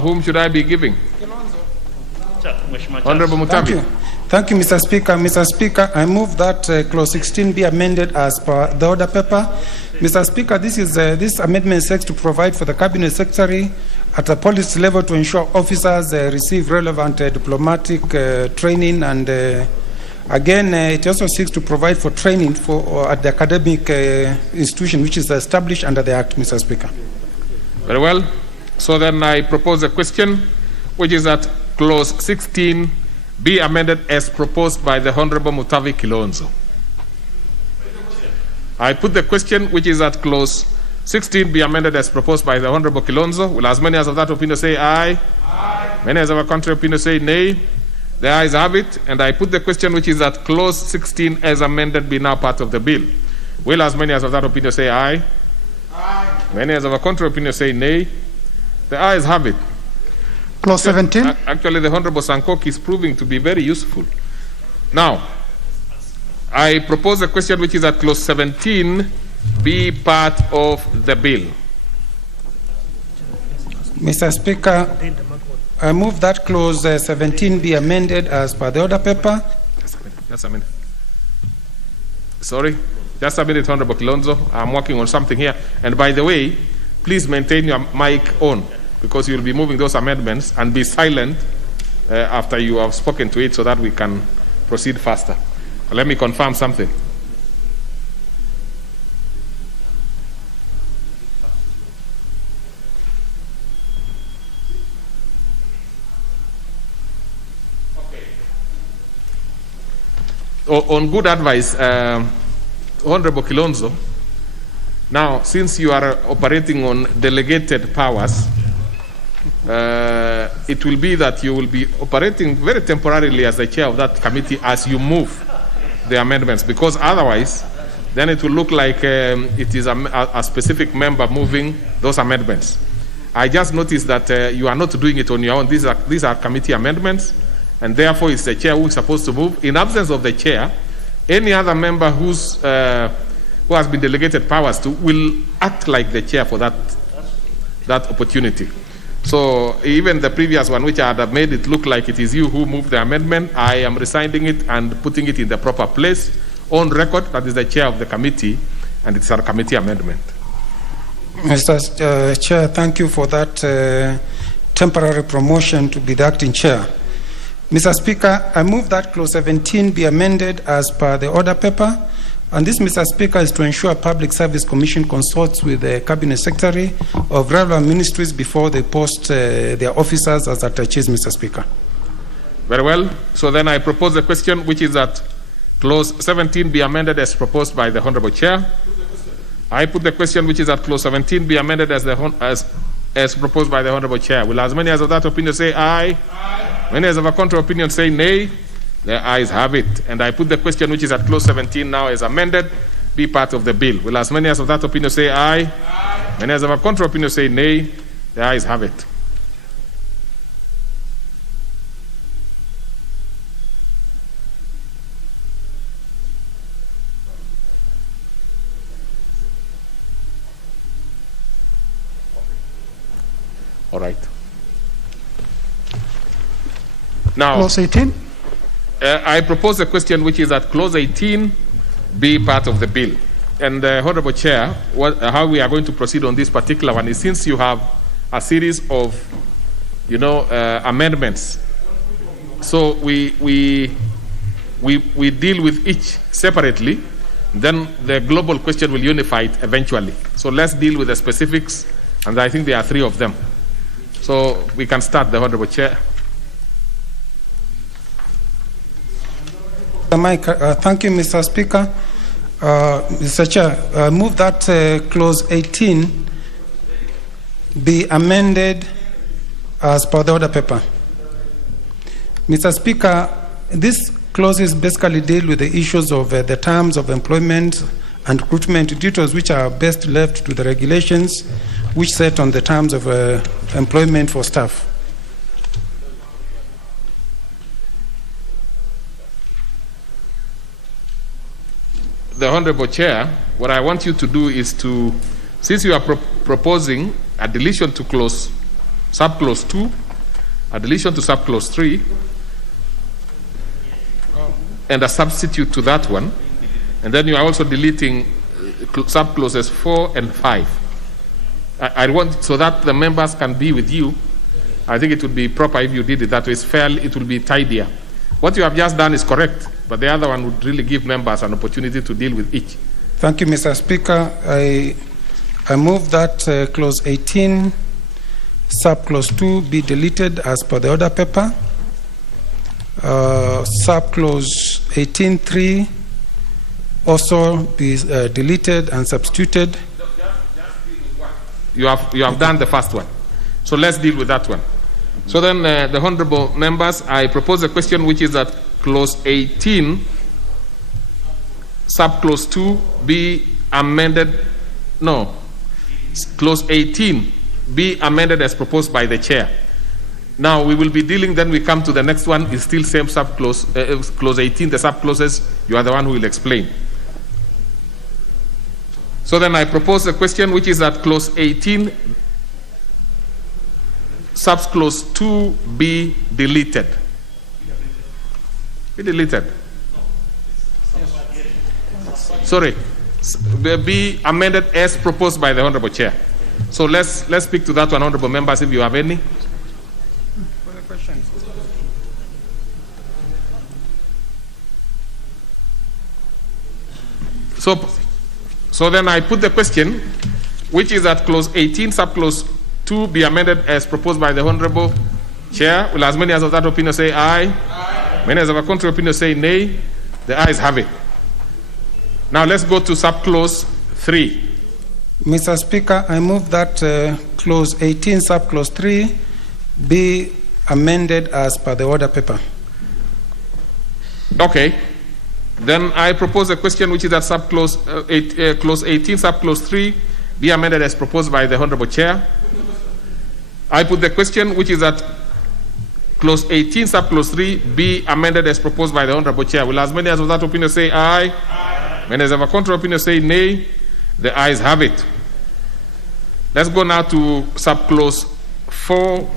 whom should I be giving? Honorable Mutabi. Thank you, Mr. Speaker. Mr. Speaker, I move that clause 16 be amended as per the order paper. Mr. Speaker, this amendment seeks to provide for the Cabinet Secretary at a policy level to ensure officers receive relevant diplomatic training, and again, it also seeks to provide for training for at the academic institution which is established under the Act, Mr. Speaker. Very well. So then I propose a question, which is that clause 16 be amended as proposed by the Honorable Mutavi Kilonzo. I put the question, which is that clause 16 be amended as proposed by the Honorable Kilonzo. Will as many as of that opinion say aye? Aye. Many as of a contrary opinion say nay? The ayes have it. And I put the question, which is that clause 16 as amended be now part of the bill. Will as many as of that opinion say aye? Aye. Many as of a contrary opinion say nay? The ayes have it. Clause 17. Actually, the Honorable Sankoki is proving to be very useful. Now, I propose a question, which is that clause 17 be part of the bill. Mr. Speaker, I move that clause 17 be amended as per the order paper. Just a minute. Sorry, just a minute, Honorable Kilonzo. I'm working on something here. And by the way, please maintain your mic on, because you'll be moving those amendments, and be silent after you have spoken to it so that we can proceed faster. Let me confirm something. On good advice, Honorable Kilonzo, now, since you are operating on delegated powers, it will be that you will be operating very temporarily as the chair of that committee as you move the amendments, because otherwise, then it will look like it is a specific member moving those amendments. I just noticed that you are not doing it on your own. These are committee amendments, and therefore it's the chair who is supposed to move. In absence of the chair, any other member who has been delegated powers to will act like the chair for that opportunity. So even the previous one, which I had made it look like it is you who moved the amendment, I am resigning it and putting it in the proper place on record. That is the chair of the committee, and it's our committee amendment. Mr. Chair, thank you for that temporary promotion to be the acting chair. Mr. Speaker, I move that clause 17 be amended as per the order paper. And this, Mr. Speaker, is to ensure Public Service Commission consults with the Cabinet Secretary of relevant ministries before they post their officers as attaches, Mr. Speaker. Very well. So then I propose a question, which is that clause 17 be amended as proposed by the Honorable Chair. I put the question, which is that clause 17 be amended as proposed by the Honorable Chair. Will as many as of that opinion say aye? Aye. Many as of a contrary opinion say nay? The ayes have it. And I put the question, which is at clause 17 now as amended, be part of the bill. Will as many as of that opinion say aye? Aye. Many as of a contrary opinion say nay? The ayes have it. All right. Now, clause 18. I propose a question, which is that clause 18 be part of the bill. And Honorable Chair, how we are going to proceed on this particular one is, since you have a series of, amendments, so we deal with each separately. Then the global question will unify it eventually. So let's deal with the specifics, and I think there are 3 of them. So we can start, the Honorable Chair. Thank you, Mr. Speaker. Mr. Chair, I move that clause 18 be amended as per the order paper. Mr. Speaker, these clauses basically deal with the issues of the terms of employment and recruitment details, which are best left to the regulations which set on the terms of employment for staff. The Honorable Chair, what I want you to do is to, since you are proposing a deletion to subclause 2, a deletion to subclause 3, and a substitute to that one, and then you are also deleting subclauses 4 and 5. I want, so that the members can be with you. I think it would be proper if you did it that way. It's fair, it will be tidier. What you have just done is correct, but the other one would really give members an opportunity to deal with each. Thank you, Mr. Speaker. I move that clause 18, subclause 2 be deleted as per the order paper. Subclause 18.3 also be deleted and substituted. You have done the first one. So let's deal with that one. So then, the honorable members, I propose a question which is that clause 18, subclause 2 be amended. No, clause 18 be amended as proposed by the chair. Now we will be dealing, then we come to the next one, is still same subclause, clause 18, the subclauses, you are the one who will explain. So then I propose a question which is that clause 18, subclause 2 be deleted. Be deleted. Sorry, be amended as proposed by the honorable chair. So let's speak to that one, honorable members, if you have any. So then I put the question, which is that clause 18, subclause 2 be amended as proposed by the honorable chair. Will as many as of that opinion say aye? Aye. Many as of a contrary opinion say nay? The ayes have it. Now let's go to subclause 3. Mr. Speaker, I move that clause 18, subclause 3 be amended as per the order paper. Okay. Then I propose a question which is that subclause clause 18, subclause 3 be amended as proposed by the honorable chair. I put the question which is that clause 18, subclause 3 be amended as proposed by the honorable chair. Will as many as of that opinion say aye? Aye. Many as of a contrary opinion say nay? The ayes have it. Let's go now to subclause 4.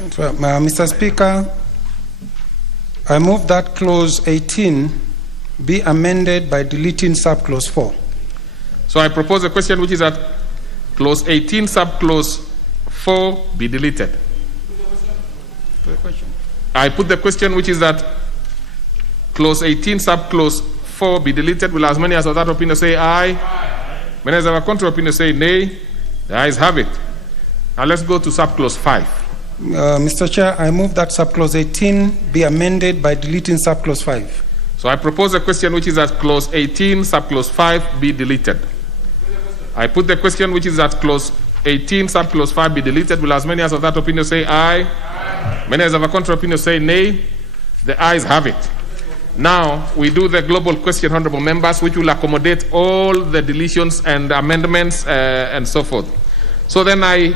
Mr. Speaker, I move that clause 18 be amended by deleting subclause 4. So I propose a question which is that clause 18, subclause 4 be deleted. I put the question which is that clause 18, subclause 4 be deleted. Will as many as of that opinion say aye? Aye. Many as of a contrary opinion say nay? The ayes have it. Now let's go to subclause 5. Mr. Chair, I move that subclause 18 be amended by deleting subclause 5. So I propose a question which is that clause 18, subclause 5 be deleted. I put the question which is that clause 18, subclause 5 be deleted. Will as many as of that opinion say aye? Aye. Many as of a contrary opinion say nay? The ayes have it. Now we do the global question, honorable members, which will accommodate all the deletions and amendments and so forth. So then I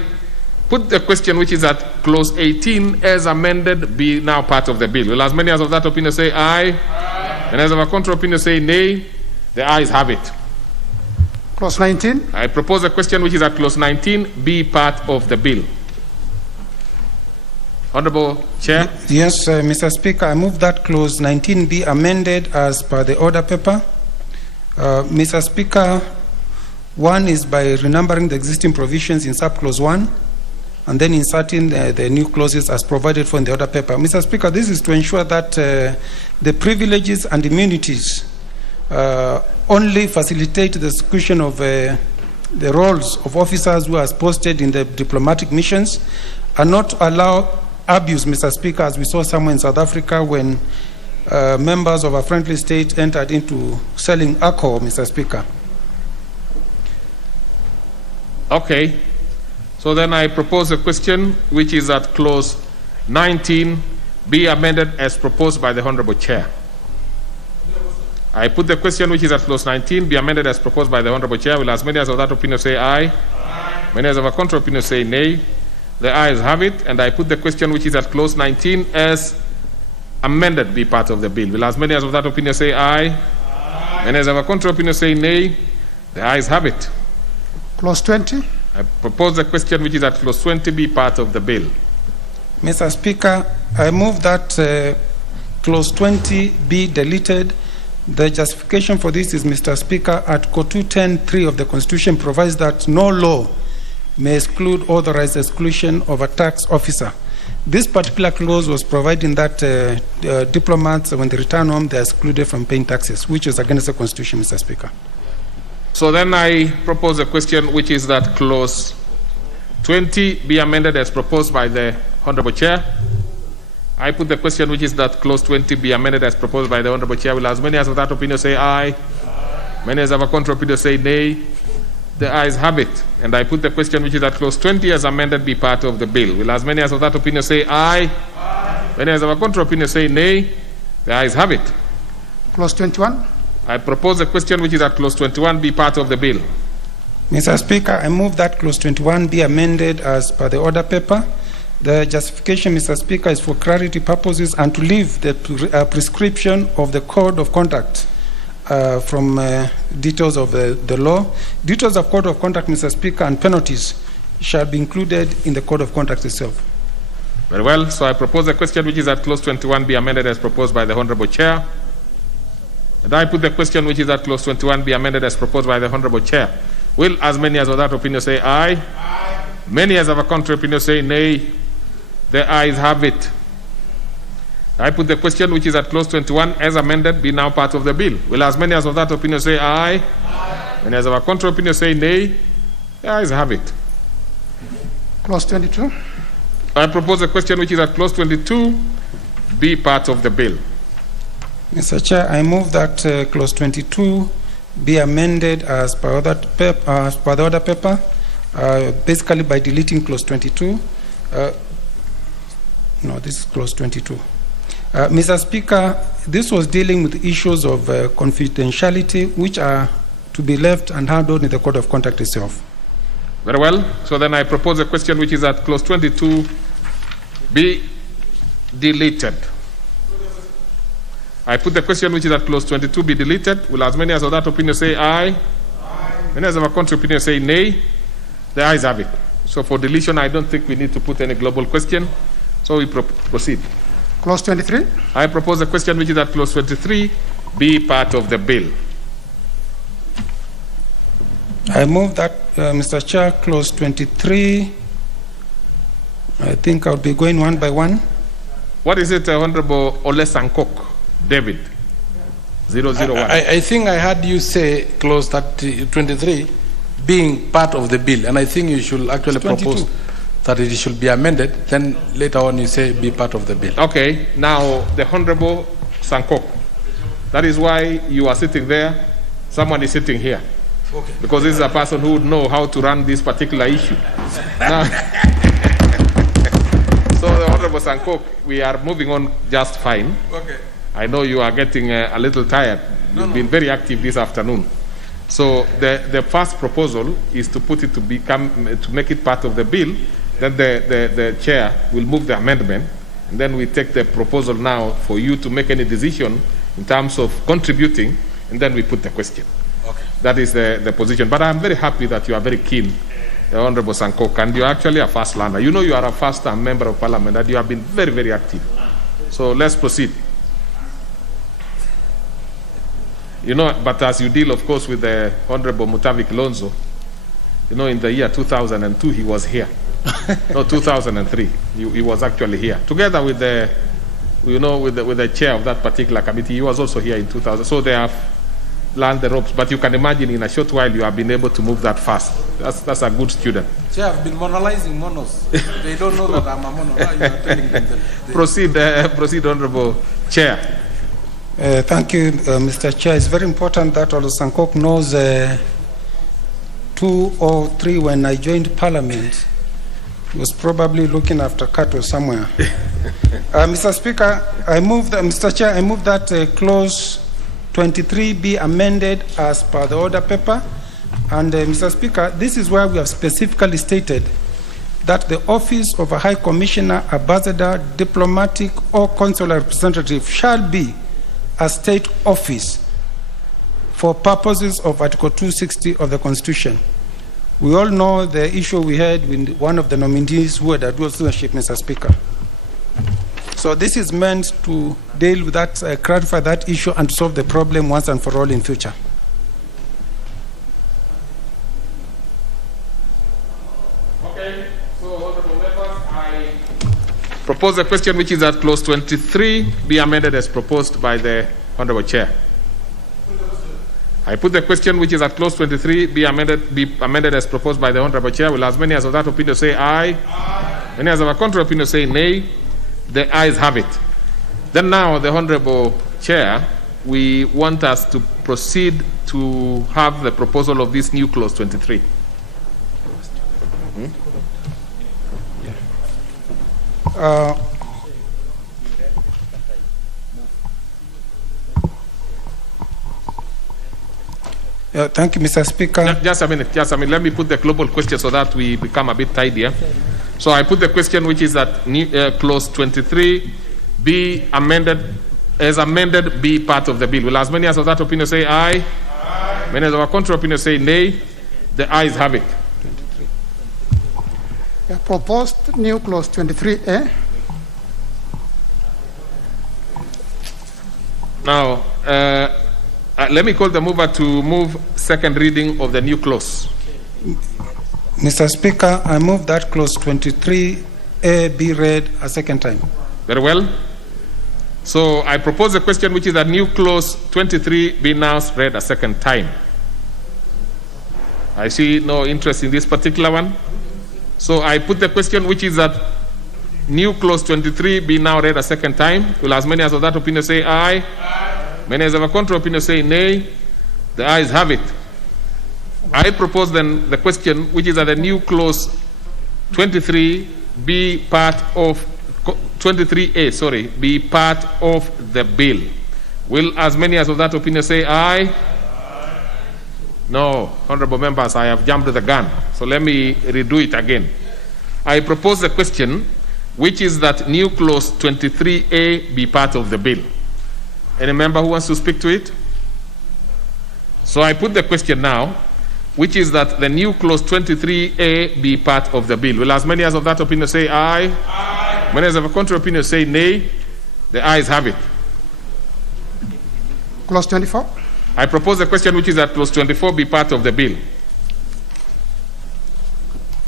put the question which is that clause 18 as amended be now part of the bill. Will as many as of that opinion say aye? Aye. And as of a contrary opinion say nay? The ayes have it. Clause 19. I propose a question which is that clause 19 be part of the bill. Honorable Chair. Yes, Mr. Speaker, I move that clause 19 be amended as per the order paper. Mr. Speaker, one is by renumbering the existing provisions in subclause 1 and then inserting the new clauses as provided for in the order paper. Mr. Speaker, this is to ensure that the privileges and immunities only facilitate the execution of the roles of officers who are posted in the diplomatic missions and not allow abuse, Mr. Speaker, as we saw somewhere in South Africa when members of a friendly state entered into selling alcohol, Mr. Speaker. Okay. So then I propose a question which is that clause 19 be amended as proposed by the Honorable Chair. I put the question which is that clause 19 be amended as proposed by the Honorable Chair. Will as many as of that opinion say aye? Aye. Many as of a contrary opinion say nay? The ayes have it. And I put the question which is that clause 19 as amended be part of the bill. Will as many as of that opinion say aye? Aye. Many as of a contrary opinion say nay? The ayes have it. Clause 20. I propose the question which is that clause 20 be part of the bill. Mr. Speaker, I move that Clause 20 be deleted. The justification for this is, Mr. Speaker, Article 210(3) of the Constitution provides that no law may exclude authorized exclusion of a tax officer. This particular clause was providing that diplomats, when they return home, they are excluded from paying taxes, which is against the Constitution, Mr. Speaker. So then I propose a question, which is that clause 20 be amended as proposed by the Honorable Chair. I put the question, which is that clause 20 be amended as proposed by the Honorable Chair. Will as many as of that opinion say aye? Many as of a contrary opinion say nay? The ayes have it. And I put the question, which is that clause 20 as amended be part of the bill. Will as many as of that opinion say aye? Many as of a contrary opinion say nay? The ayes have it. Clause 21. I propose a question, which is that clause 21 be part of the bill. Mr. Speaker, I move that clause 21 be amended as per the order paper. The justification, Mr. Speaker, is for clarity purposes and to leave the prescription of the code of conduct from details of the law. Details of code of conduct, Mr. Speaker, and penalties shall be included in the code of conduct itself. Very well. So I propose a question, which is that clause 21 be amended as proposed by the Honorable Chair. And I put the question, which is that clause 21 be amended as proposed by the Honorable Chair. Will as many as of that opinion say aye? Aye. Many as of a contrary opinion say nay? The ayes have it. I put the question, which is at clause 21 as amended be now part of the bill. Will as many as of that opinion say aye? Aye. Many as of a contrary opinion say nay? The ayes have it. Clause 22. I propose a question, which is at clause 22 be part of the bill. Mr. Chair, I move that clause 22 be amended as per the order paper, basically by deleting clause 22. No, this is clause 22. Mr. Speaker, this was dealing with issues of confidentiality, which are to be left and handled in the code of conduct itself. Very well. So then I propose a question, which is that clause 22 be deleted. I put the question, which is that clause 22 be deleted. Will as many as of that opinion say aye? Aye. Many as of a contrary opinion say nay? The ayes have it. So for deletion, I don't think we need to put any global question. So we proceed. Clause 23. I propose a question, which is that clause 23 be part of the bill. I move that, Mr. Chair, clause 23. I think I'll be going one by one. What is it, Honorable Ole Sankok? David, 001. I think I heard you say clause 23 being part of the bill, and I think you should actually propose that it should be amended. Then later on you say be part of the bill. Okay, now the Honorable Sankok, that is why you are sitting there, someone is sitting here. Okay. Because this is a person who would know how to run this particular issue. Now, so the Honorable Sankok, we are moving on just fine. Okay. I know you are getting a little tired. You've been very active this afternoon. So the first proposal is to put it to make it part of the bill. Then the chair will move the amendment, and then we take the proposal now for you to make any decision in terms of contributing, and then we put the question. Okay. That is the position. But I'm very happy that you are very keen, Honorable Sankok, and you are actually a first learner. You know you are a first-time member of Parliament, and you have been very, very active. So let's proceed. You know, but as you deal, of course, with the Honorable Mutavi Kilonzo, you know, in the year 2002, he was here. No, 2003, he was actually here. Together with the, you know, with the chair of that particular committee, he was also here in 2000. So they have learned the ropes. But you can imagine in a short while, you have been able to move that fast. That's a good student. Chair, I've been monolizing monos. They don't know that I'm a mono. Now you are telling them that proceed, Honorable Chair. Thank you, Mr. Chair. It's very important that Olu Sankok knows 2003 when I joined Parliament. He was probably looking after cattle somewhere. Mr. Speaker, Mr. Chair, I move that clause 23 be amended as per the order paper. And Mr. Speaker, this is where we have specifically stated that the office of a High Commissioner, Ambassador, Diplomatic, or Consular Representative shall be a state office for purposes of Article 260 of the Constitution. We all know the issue we had with one of the nominees who had a dual citizenship, Mr. Speaker. So this is meant to deal with that, clarify that issue and solve the problem once and for all in future. Okay, so honorable members, I propose a question which is at clause 23 be amended as proposed by the honorable chair. I put the question which is at clause 23 be amended as proposed by the honorable chair. Will as many as of that opinion say aye? Aye. Many as of a contrary opinion say nay? The ayes have it. Then now the honorable chair, we want us to proceed to have the proposal of this new clause 23. Thank you, Mr. Speaker. Just a minute. Let me put the global question so that we become a bit tidier. So I put the question which is that clause 23 be amended, as amended, be part of the bill. Will as many as of that opinion say aye? Aye. Many as of our contrary opinion say nay? The ayes have it. Proposed new clause 23A. Now, let me call the mover to move second reading of the new clause. Mr. Speaker, I move that clause 23A be read a second time. Very well. So I propose a question which is that new clause 23 be now read a second time. I see no interest in this particular one. So I put the question which is that new clause 23 be now read a second time. Will as many as of that opinion say aye? Aye. Many as of a contrary opinion say nay? The ayes have it. I propose then the question which is that the new clause 23 be part of 23A, sorry, be part of the bill. Will as many as of that opinion say aye? Aye. No, honorable members, I have jumped the gun. So let me redo it again. I propose the question which is that new clause 23A be part of the bill. Any member who wants to speak to it? So I put the question now, which is that the new clause 23A be part of the bill. Will as many as of that opinion say aye? Aye. Many as of a contrary opinion say nay? The ayes have it. Clause 24. I propose the question which is that clause 24 be part of the bill.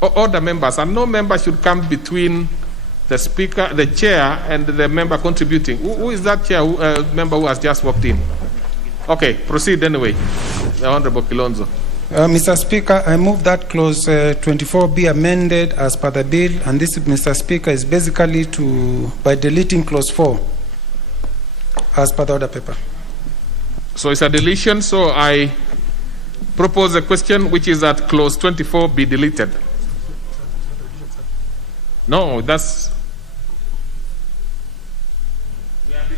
All the members, and no member should come between the speaker, the chair, and the member contributing. Who is that chair member who has just walked in? Okay, proceed anyway. The Honorable Kilonzo. Mr. Speaker, I move that clause 24 be amended as per the bill, and this, Mr. Speaker, is basically by deleting clause 4 as per the order paper. So it's a deletion, so I propose a question which is that clause 24 be deleted. No, that's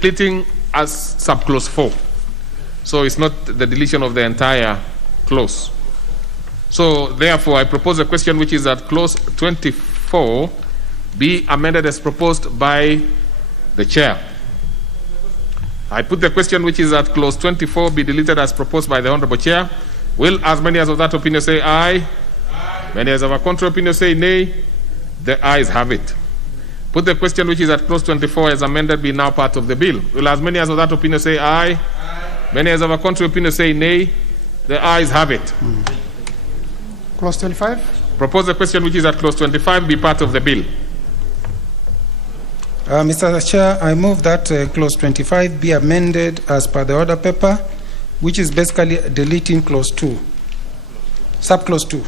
deleting as subclause 4. So it's not the deletion of the entire clause. So therefore, I propose a question which is that clause 24 be amended as proposed by the chair. I put the question which is that clause 24 be deleted as proposed by the honorable chair. Will as many as of that opinion say aye? Aye. Many as of a contrary opinion say nay? The ayes have it. Put the question which is that clause 24 as amended be now part of the bill. Will as many as of that opinion say aye? Aye. Many as of a contrary opinion say nay? The ayes have it. Clause 25. Propose the question which is that clause 25 be part of the bill. Mr. Chair, I move that clause 25 be amended as per the order paper, which is basically deleting clause 2, subclause 2.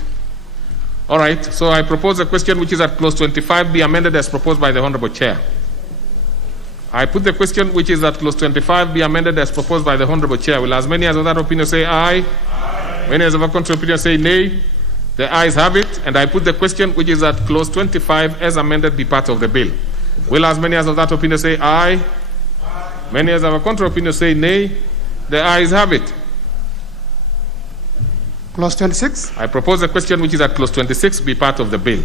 All right, so I propose a question which is that clause 25 be amended as proposed by the honorable chair. I put the question which is that clause 25 be amended as proposed by the honorable chair. Will as many as of that opinion say aye? Aye. Many as of a contrary opinion say nay? The ayes have it. And I put the question which is that clause 25 as amended be part of the bill. Will as many as of that opinion say aye? Aye. Many as of a contrary opinion say nay? The ayes have it. Clause 26. I propose a question which is at clause 26 be part of the bill.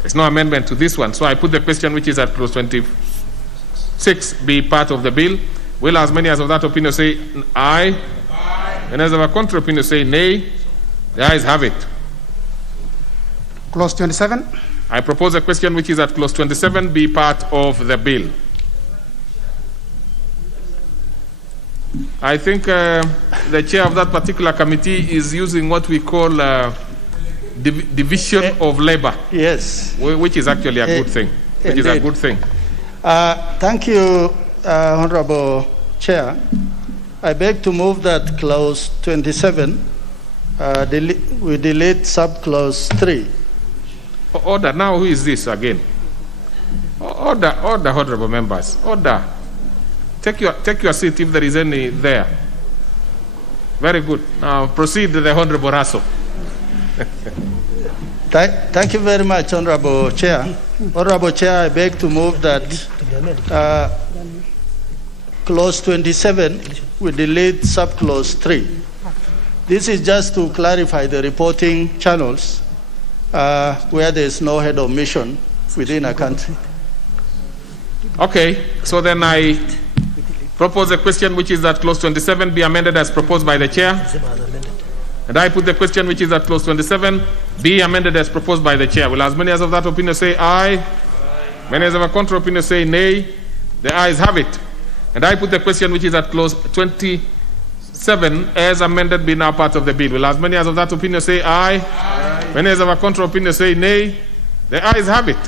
There's no amendment to this one, so I put the question which is at clause 26 be part of the bill. Will as many as of that opinion say aye? Aye. And as of a contrary opinion say nay? The ayes have it. Clause 27. I propose a question which is at clause 27 be part of the bill. I think the chair of that particular committee is using what we call division of labor. Yes. Which is actually a good thing. Which is a good thing. Thank you, Honorable Chair. I beg to move that clause 27, we delete subclause 3. Order. Now, who is this again? Order, honorable members. Order. Take your seat if there is any there. Very good. Now proceed to the Honorable Russell. Thank you very much, Honorable Chair. Honorable Chair, I beg to move that clause 27, we delete subclause 3. This is just to clarify the reporting channels where there is no head of mission within a country. Okay, so then I propose a question which is that clause 27 be amended as proposed by the chair. And I put the question which is that clause 27 be amended as proposed by the chair. Will as many as of that opinion say aye? Many as of a contrary opinion say nay? The ayes have it. And I put the question which is that clause 27 as amended be now part of the bill. Will as many as of that opinion say aye? Many as of a contrary opinion say nay? The ayes have it.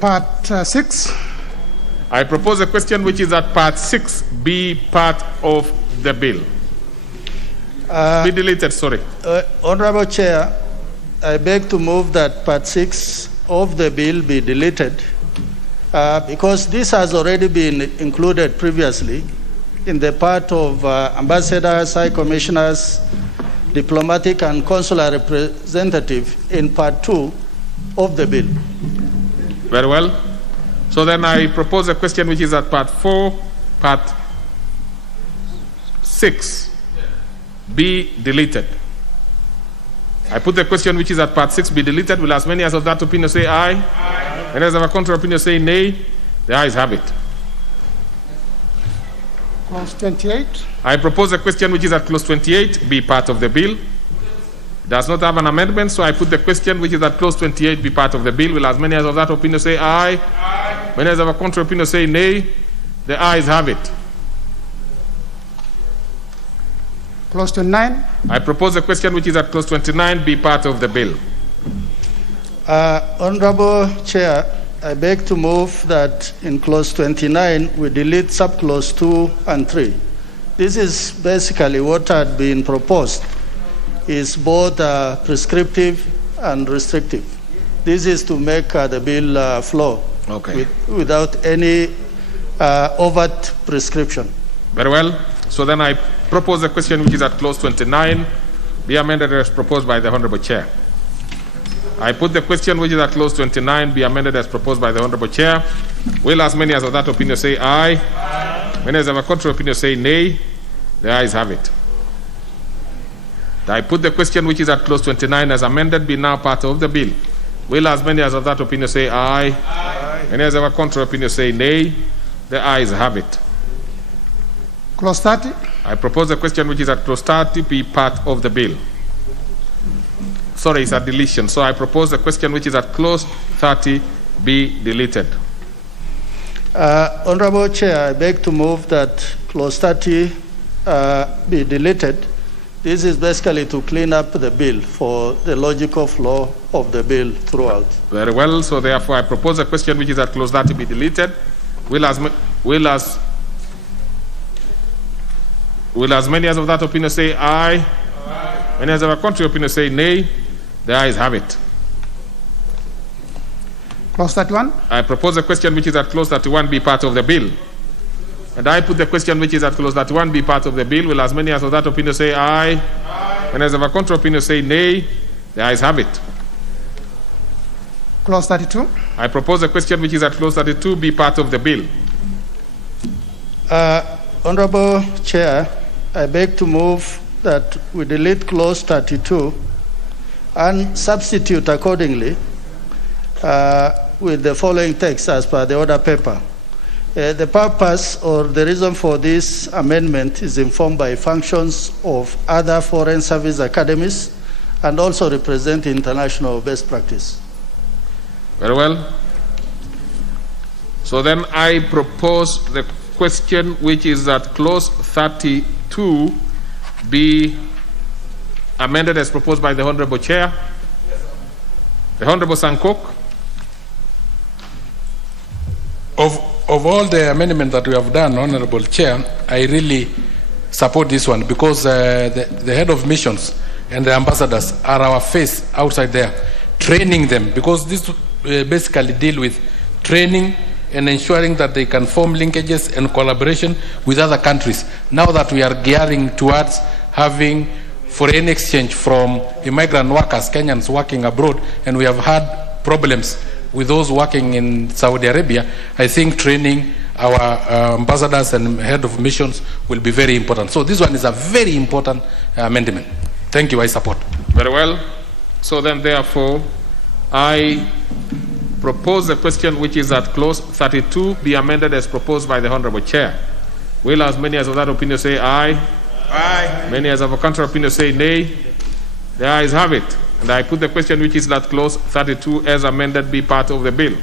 Part 6. I propose a question which is that part 6 be part of the bill. Be deleted, sorry. Honorable Chair, I beg to move that part 6 of the bill be deleted because this has already been included previously in the part of ambassadors, high commissioners, diplomatic and consular representative in part 2 of the bill. Very well. So then I propose a question which is at part 4, part 6 be deleted. I put the question which is at part 6 be deleted. Will as many as of that opinion say aye? Aye. And as of a contrary opinion say nay? The ayes have it. Clause 28. I propose a question which is at clause 28 be part of the bill. Does not have an amendment, so I put the question which is that clause 28 be part of the bill. Will as many as of that opinion say aye? Aye. Many as of a contrary opinion say nay? The ayes have it. Clause 29. I propose a question which is at clause 29 be part of the bill. Honorable Chair, I beg to move that in clause 29 we delete subclause 2 and 3. This is basically what had been proposed. Is both prescriptive and restrictive. This is to make the bill flow without any overt prescription. Very well. So then I propose a question which is at clause 29 be amended as proposed by the Honorable Chair. I put the question which is at clause 29 be amended as proposed by the Honorable Chair. Will as many as of that opinion say aye? Aye. Many as of a contrary opinion say nay? The ayes have it. I put the question which is at clause 29 as amended be now part of the bill. Will as many as of that opinion say aye? Aye. Many as of a contrary opinion say nay? The ayes have it. Clause 30. I propose the question which is at clause 30 be part of the bill. Sorry, it's a deletion. So I propose the question which is at clause 30 be deleted. Honorable Chair, I beg to move that clause 30 be deleted. This is basically to clean up the bill for the logical flow of the bill throughout. Very well. So therefore, I propose a question which is at clause 30 be deleted. Will as many as of that opinion say aye? Aye. Many as of a contrary opinion say nay? The ayes have it. Clause 31. I propose a question which is at clause 31 be part of the bill. And I put the question which is at clause 31 be part of the bill. Will as many as of that opinion say aye? Aye. And as of a contrary opinion say nay? The ayes have it. Clause 32. I propose a question which is at clause 32 be part of the bill. Honorable Chair, I beg to move that we delete clause 32 and substitute accordingly with the following text as per the order paper. The purpose or the reason for this amendment is informed by functions of other foreign service academies and also represent international best practice. Very well. So then I propose the question which is that clause 32 be amended as proposed by the Honorable Chair. The Honorable Sankok. Of all the amendments that we have done, Honorable Chair, I really support this one because the head of missions and the ambassadors are our face outside there, training them, because this basically deal with training and ensuring that they can form linkages and collaboration with other countries. Now that we are gearing towards having foreign exchange from immigrant workers, Kenyans working abroad, and we have had problems with those working in Saudi Arabia, I think training our ambassadors and head of missions will be very important. So this one is a very important amendment. Thank you, I support. Very well. So then therefore, I propose a question which is that clause 32 be amended as proposed by the Honorable Chair. Will as many as of that opinion say aye? Aye. Many as of a contrary opinion say nay? The ayes have it. And I put the question which is that clause 32 as amended be part of the bill.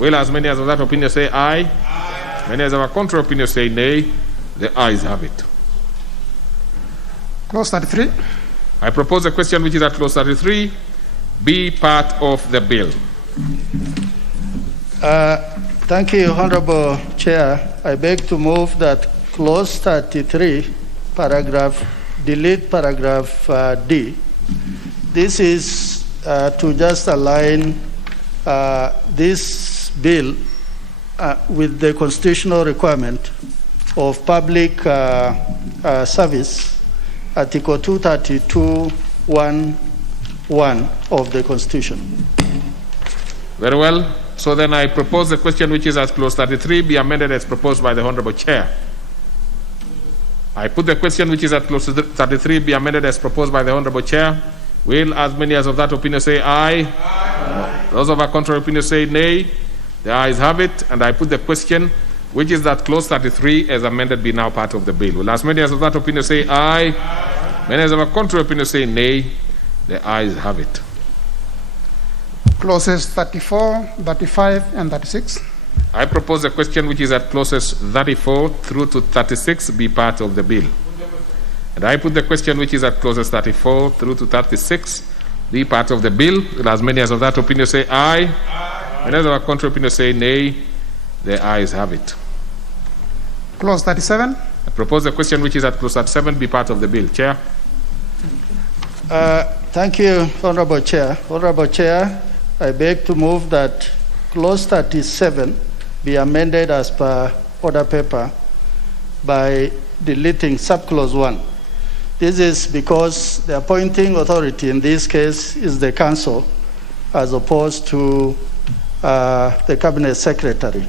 Will as many as of that opinion say aye? Aye. Many as of a contrary opinion say nay? The ayes have it. Clause 33. I propose a question which is that clause 33 be part of the bill. Thank you, Honorable Chair. I beg to move that clause 33, delete paragraph D. This is to just align this bill with the constitutional requirement of public service, Article 232(1) of the Constitution. Very well. So then I propose the question which is as clause 33 be amended as proposed by the Honorable Chair. I put the question which is at clause 33 be amended as proposed by the Honorable Chair. Will as many as of that opinion say aye? Aye. Those of a contrary opinion say nay? The ayes have it. And I put the question which is that clause 33 as amended be now part of the bill. Will as many as of that opinion say aye? Aye. Many as of a contrary opinion say nay? The ayes have it. Clauses 34, 35, and 36. I propose a question which is at clauses 34 through to 36 be part of the bill. And I put the question which is at clauses 34 through to 36 be part of the bill. Will as many as of that opinion say aye? Aye. And as of a contrary opinion say nay? The ayes have it. Clause 37. I propose the question which is at clause 37 be part of the bill. Chair. Thank you, Honorable Chair. Honorable Chair, I beg to move that clause 37 be amended as per order paper by deleting subclause 1. This is because the appointing authority in this case is the council as opposed to the cabinet secretary.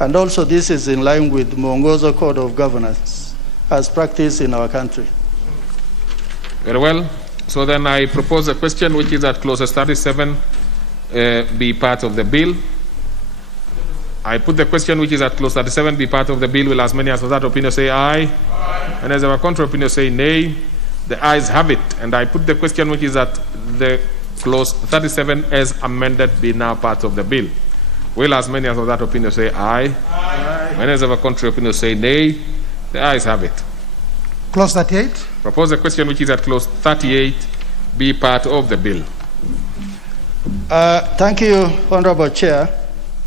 And also this is in line with Mwongozo Code of Governance as practiced in our country. Very well. So then I propose a question which is at clauses 37 be part of the bill. I put the question which is at clause 37 be part of the bill. Will as many as of that opinion say aye? Aye. And as of a contrary opinion say nay? The ayes have it. And I put the question which is at the clause 37 as amended be now part of the bill. Will as many as of that opinion say aye? Aye. Many as of a contrary opinion say nay? The ayes have it. Clause 38. Propose the question which is at clause 38 be part of the bill. Thank you, Honorable Chair.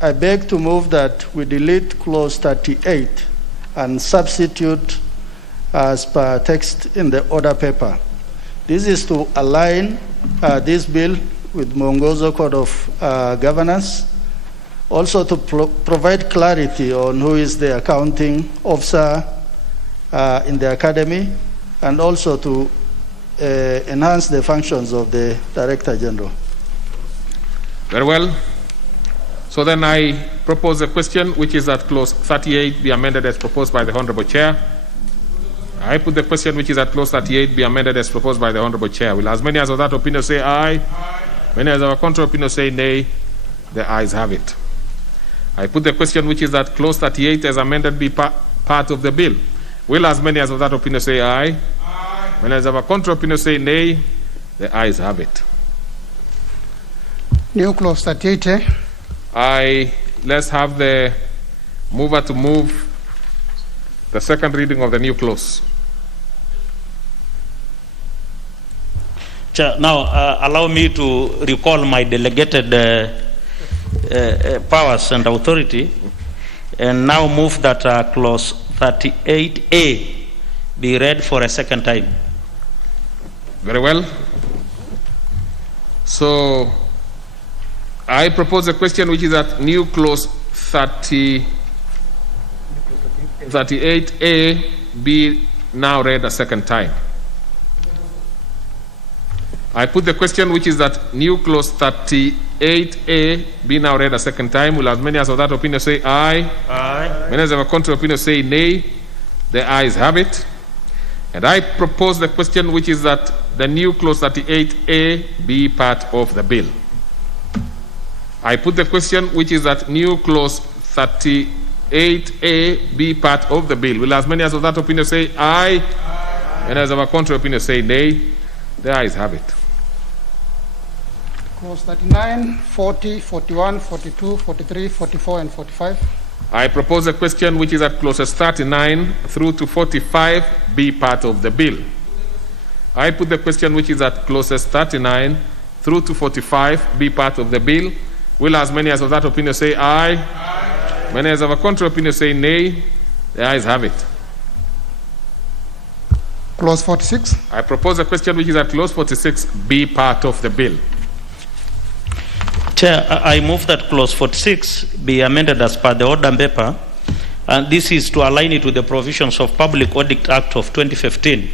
I beg to move that we delete clause 38 and substitute as per text in the order paper. This is to align this bill with Mwongozo Code of Governance, also to provide clarity on who is the accounting officer in the academy, and also to enhance the functions of the Director General. Very well. So then I propose a question which is that clause 38 be amended as proposed by the Honorable Chair. I put the question which is at clause 38 be amended as proposed by the Honorable Chair. Will as many as of that opinion say aye? Aye. Many as of a contrary opinion say nay? The ayes have it. I put the question which is that clause 38 as amended be part of the bill. Will as many as of that opinion say aye? Aye. Many as of a contrary opinion say nay? The ayes have it. New clause 38. Let's have the Mover to move the second reading of the new clause. Chair, now allow me to recall my delegated powers and authority, and now move that clause 38A be read for a second time. Very well. So I propose a question which is that new clause 38A be now read a second time. I put the question which is that new clause 38A be now read a second time. Will as many as of that opinion say aye? Aye. Many as of a contrary opinion say nay? The ayes have it. And I propose the question which is that the new clause 38A be part of the bill. I put the question which is that new clause 38A be part of the bill. Will as many as of that opinion say aye? Aye. And as of a contrary opinion say nay? The ayes have it. Clause 39, 40, 41, 42, 43, 44, and 45. I propose a question which is that clauses 39 through to 45 be part of the bill. I put the question which is that clauses 39 through to 45 be part of the bill. Will as many as of that opinion say aye? Aye. Many as of a contrary opinion say nay? The ayes have it. Clause 46. I propose a question which is that clause 46 be part of the bill. Chair, I move that clause 46 be amended as per the order paper, and this is to align it with the provisions of Public Audit Act of 2015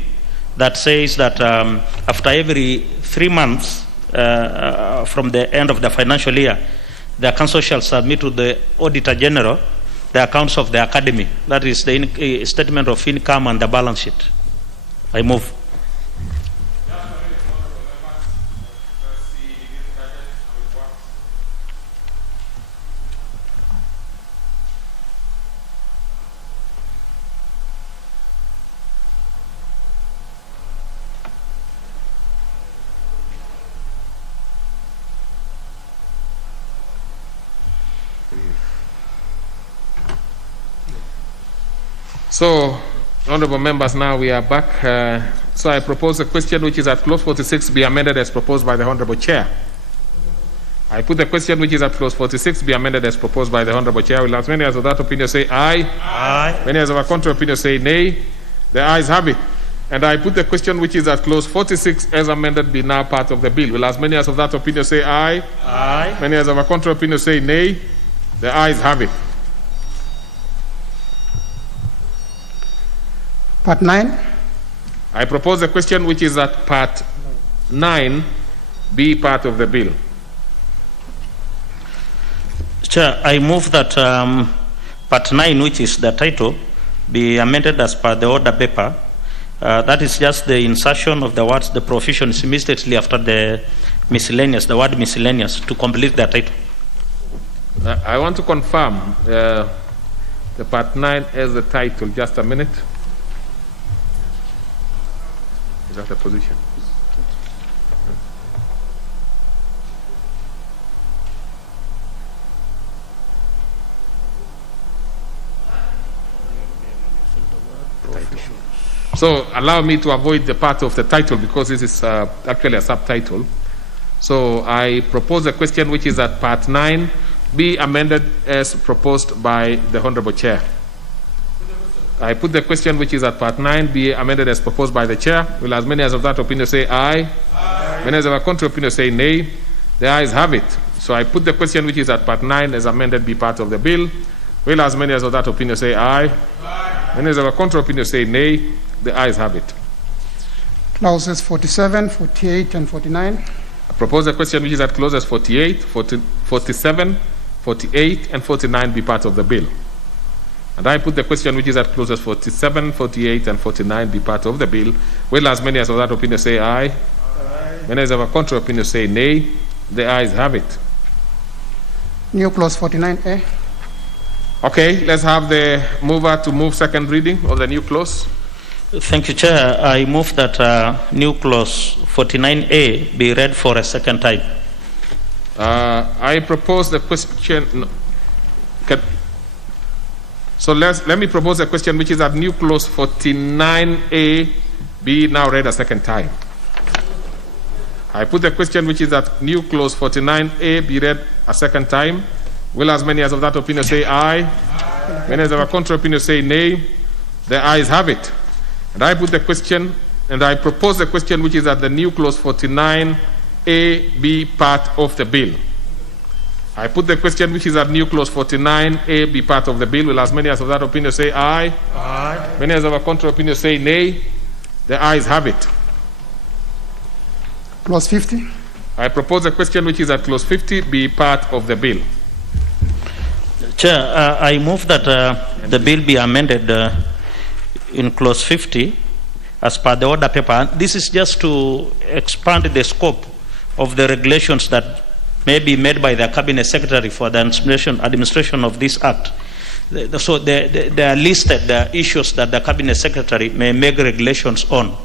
that says that after every 3 months from the end of the financial year, the council shall submit to the Auditor General the accounts of the academy, that is the statement of income and the balance sheet. I move. So, honorable members, now we are back. So I propose a question which is that clause 46 be amended as proposed by the honorable chair. I put the question which is that clause 46 be amended as proposed by the honorable chair. Will as many as of that opinion say aye? Aye. Many as of a contrary opinion say nay? The ayes have it. And I put the question which is that clause 46 as amended be now part of the bill. Will as many as of that opinion say aye? Aye. Many as of a contrary opinion say nay? The ayes have it. Part 9. I propose a question which is that part 9 be part of the bill. Chair, I move that part 9, which is the title, be amended as per the order paper. That is just the insertion of the words, the provisions immediately after the miscellaneous, the word miscellaneous, to complete the title. I want to confirm the part 9 as the title. Just a minute. Is that the position? So allow me to avoid the part of the title because this is actually a subtitle. So I propose a question which is that part 9 be amended as proposed by the honorable chair. I put the question which is that part 9 be amended as proposed by the chair. Will as many as of that opinion say aye? Aye. Many as of a contrary opinion say nay? The ayes have it. So I put the question which is that part 9 as amended be part of the bill. Will as many as of that opinion say aye? Aye. Many as of a contrary opinion say nay? The ayes have it. Clauses 47, 48, and 49. I propose a question which is that clauses 48, 47, 48, and 49 be part of the bill. And I put the question which is that clauses 47, 48, and 49 be part of the bill. Will as many as of that opinion say aye? Aye. Many as of a contrary opinion say nay? The ayes have it. New clause 49A. Okay, let's have the mover to move second reading of the new clause. Thank you, Chair. I move that new clause 49A be read for a second time. I propose the question. So let me propose a question which is that new clause 49A be now read a second time. I put the question which is that new clause 49A be read a second time. Will as many as of that opinion say aye? Many as of a contrary opinion say nay? The ayes have it. And I put the question, and I propose the question which is that the new clause 49A be part of the bill. I put the question which is that new clause 49A be part of the bill. Will as many as of that opinion say aye? Aye. Many as of a contrary opinion say nay? The ayes have it. Clause 50. I propose a question which is that clause 50 be part of the bill. Chair, I move that the bill be amended in clause 50 as per the order paper. This is just to expand the scope of the regulations that may be made by the Cabinet Secretary for the administration of this Act. So there are listed the issues that the Cabinet Secretary may make regulations on.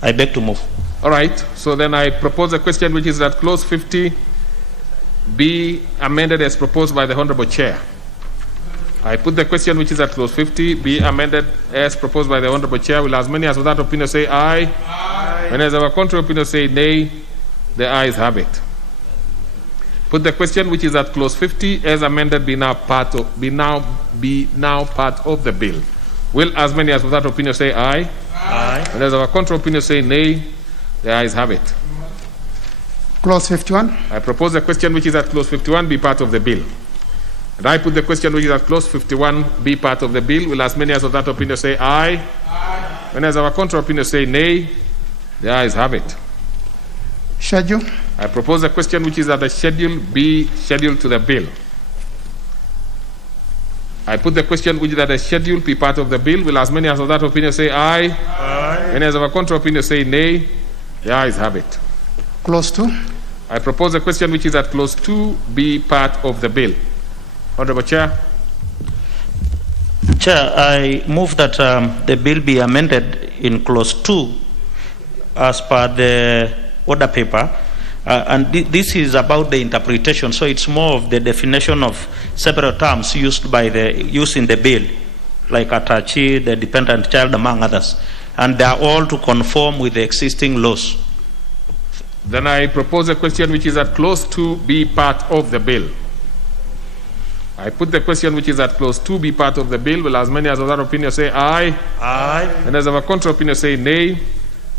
I beg to move. All right. So then I propose a question which is that clause 50 be amended as proposed by the Honorable Chair. I put the question which is that clause 50 be amended as proposed by the Honorable Chair. Will as many as of that opinion say aye? Aye. Many as of a contrary opinion say nay? The ayes have it. Put the question which is that clause 50 as amended be now part of the bill. Will as many as of that opinion say aye? Aye. And as of a contrary opinion say nay? The ayes have it. Clause 51. I propose the question which is that clause 51 be part of the bill. And I put the question which is that clause 51 be part of the bill. Will as many as of that opinion say aye? Aye. And as of a contrary opinion say nay? The ayes have it. Schedule. I propose a question which is that the schedule be scheduled to the bill. I put the question which is that the schedule be part of the bill. Will as many as of that opinion say aye? Aye. And as of a contrary opinion say nay? The ayes have it. Clause 2. I propose a question which is that clause 2 be part of the bill. Honorable Chair. Chair, I move that the bill be amended in clause 2 as per the order paper. And this is about the interpretation, so it's more of the definition of several terms used in the bill, like attaché, the dependent child, among others. And they are all to conform with the existing laws. Then I propose a question which is that clause 2 be part of the bill. I put the question which is that clause 2 be part of the bill. Will as many as of that opinion say aye? Aye. And as of a contrary opinion say nay?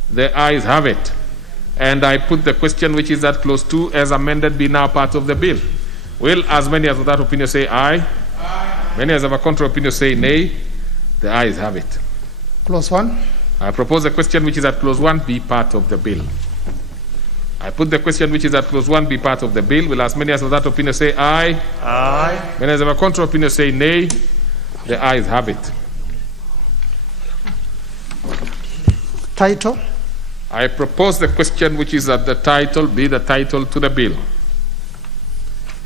The ayes have it. And I put the question which is that clause 2 as amended be now part of the bill. Will as many as of that opinion say aye? Aye. Many as of a contrary opinion say nay? The ayes have it. Clause 1. I propose a question which is that clause 1 be part of the bill. I put the question which is that clause 1 be part of the bill. Will as many as of that opinion say aye? Aye. Many as of a contrary opinion say nay? The ayes have it. Title. I propose the question which is that the title be the title to the bill.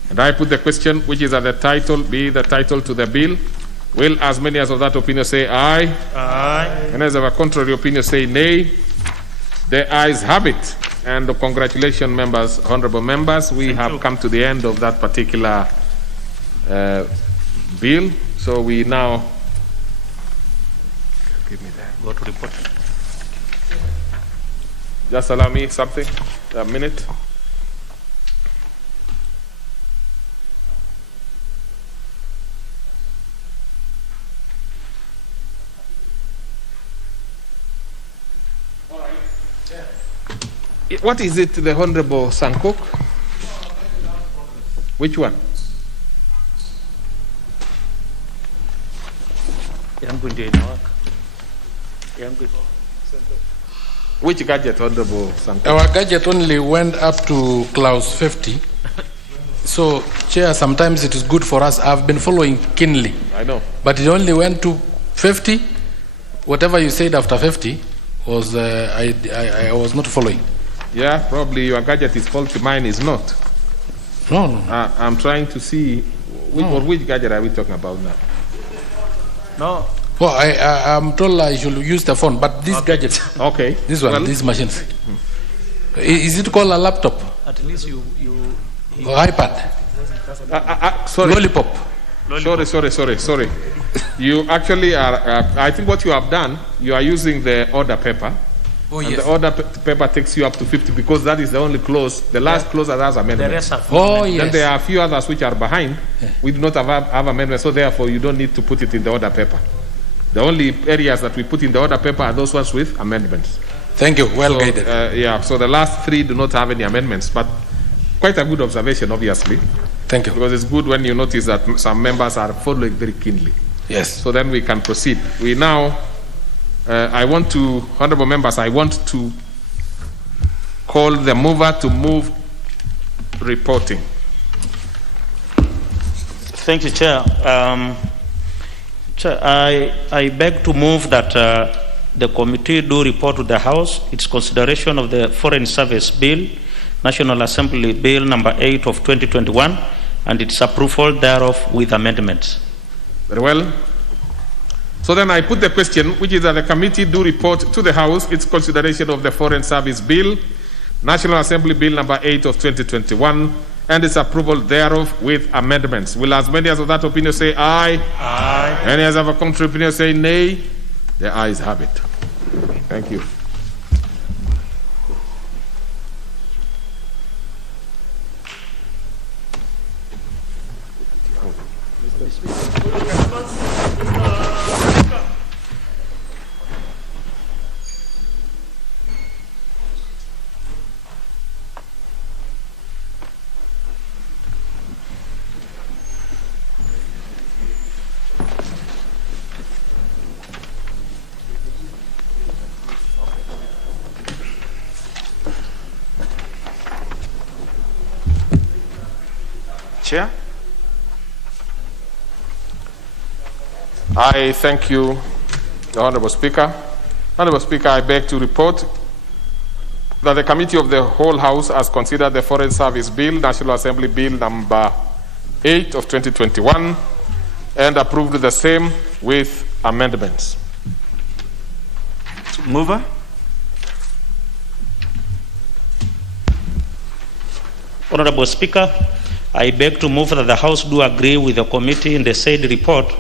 And I put the question which is that the title be the title to the bill. Will as many as of that opinion say aye? Aye. And as of a contrary opinion say nay? The ayes have it. And congratulations, members, honorable members. We have come to the end of that particular bill. So we now give me that. Go to report. Just allow me something, a minute. All right. Yeah. What is it, the Honorable Sankok? Which one? Which gadget, Honorable Sankok? Our gadget only went up to clause 50. So, Chair, sometimes it is good for us. I've been following keenly. I know. But it only went to 50. Whatever you said after 50 was, I was not following. Yeah, probably your gadget is faulty. Mine is not. No, no. I'm trying to see which gadget are we talking about now? No. Well, I'm told I should use the phone, but this gadget. Okay. This one, these machines. Is it called a laptop? At least you or iPad? Sorry. Lollipop. Sorry. You actually are, I think what you have done, you are using the order paper. Oh, and yes. the order paper takes you up to 50 because that is the only clause, the last clause that has amendment. The rest are Then there are a few others which are behind. We do not have amendments, so therefore you don't need to put it in the order paper. The only areas that we put in the order paper are those ones with amendments. Thank you. Well guided. So the last three do not have any amendments, but quite a good observation, obviously. Thank you. Because it's good when you notice that some members are following very keenly. Yes. So then we can proceed. We now, honorable members, I want to call the mover to move reporting. Thank you, Chair. Chair, I beg to move that the committee do report to the House its consideration of the Foreign Service Bill, National Assembly Bill number 8 of 2021, and its approval thereof with amendments. Very well. So then I put the question, which is that the committee do report to the House its consideration of the Foreign Service Bill, National Assembly Bill number 8 of 2021, and its approval thereof with amendments. Will as many as of that opinion say aye? Aye. Any as of a contrary opinion say nay? The ayes have it. Thank you. Chair. I thank you, Honorable Speaker. Honorable Speaker, I beg to report that the Committee of the Whole House has considered the Foreign Service Bill, National Assembly Bill number 8 of 2021, and approved the same with amendments. Mover. Honorable Speaker, I beg to move that the House do agree with the committee in the said report,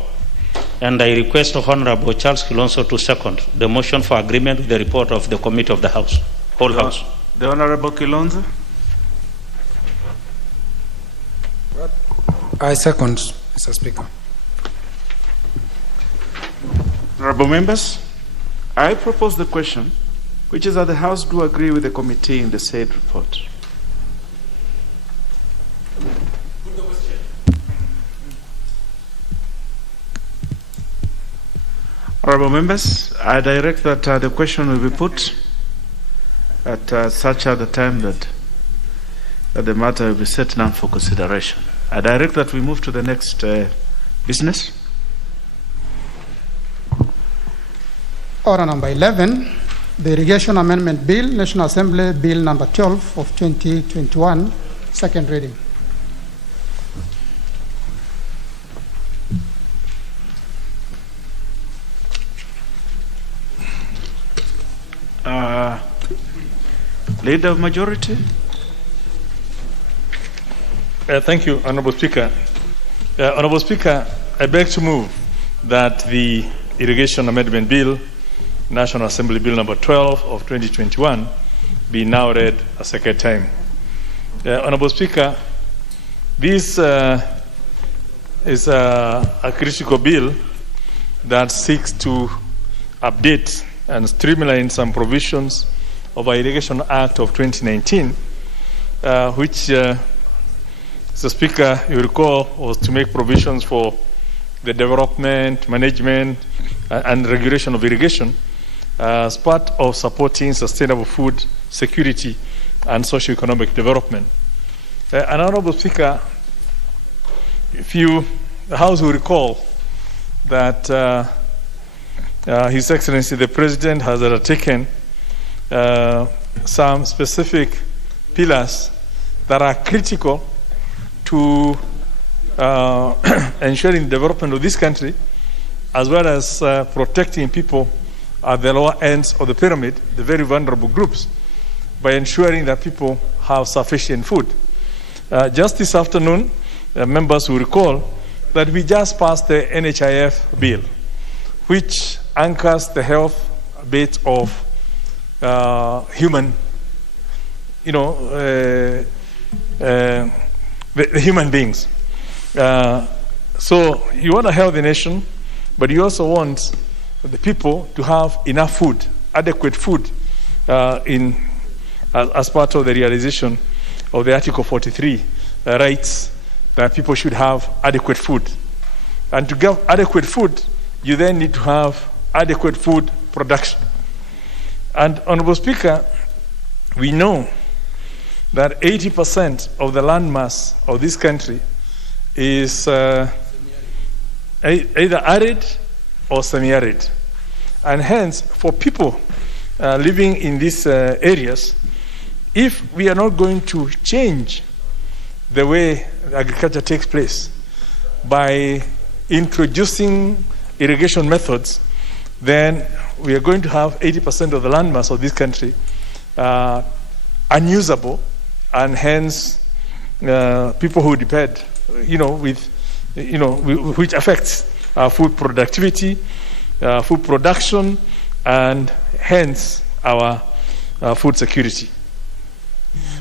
and I request Honorable Charles Kilonso to second the motion for agreement with the report of the Committee of the House, Whole House. The Honorable Kilonso. I second, Mr. Speaker. Honorable members, I propose the question, which is that the House do agree with the committee in the said report. Honorable members, I direct that the question will be put at such other time that the matter will be set down for consideration. I direct that we move to the next business. Order number 11, the Irrigation Amendment Bill, National Assembly Bill number 12 of 2021, second reading. Leader of Majority. Thank you, Honorable Speaker. Honorable Speaker, I beg to move that the Irrigation Amendment Bill, National Assembly Bill number 12 of 2021, be now read a second time. Honorable Speaker, this is a critical bill that seeks to update and streamline some provisions of our Irrigation Act of 2019, which, the Speaker, you recall, was to make provisions for the development, management, and regulation of irrigation as part of supporting sustainable food security and socio-economic development. And Honorable Speaker, the House will recall that His Excellency the President has undertaken some specific pillars that are critical to ensuring development of this country, as well as protecting people at the lower ends of the pyramid, the very vulnerable groups, by ensuring that people have sufficient food. Just this afternoon, members will recall that we just passed the NHIF bill, which anchors the health bit of human, the human beings. So you want a healthy nation, but you also want the people to have enough food, adequate food, as part of the realization of the Article 43 rights that people should have adequate food. And to get adequate food, you then need to have adequate food production. And, Honorable Speaker, we know that 80% of the land mass of this country is either arid or semi-arid. And hence, for people living in these areas, if we are not going to change the way agriculture takes place by introducing irrigation methods, then we are going to have 80% of the land mass of this country unusable, and hence people who depend, which affects food productivity, food production, and hence our food security.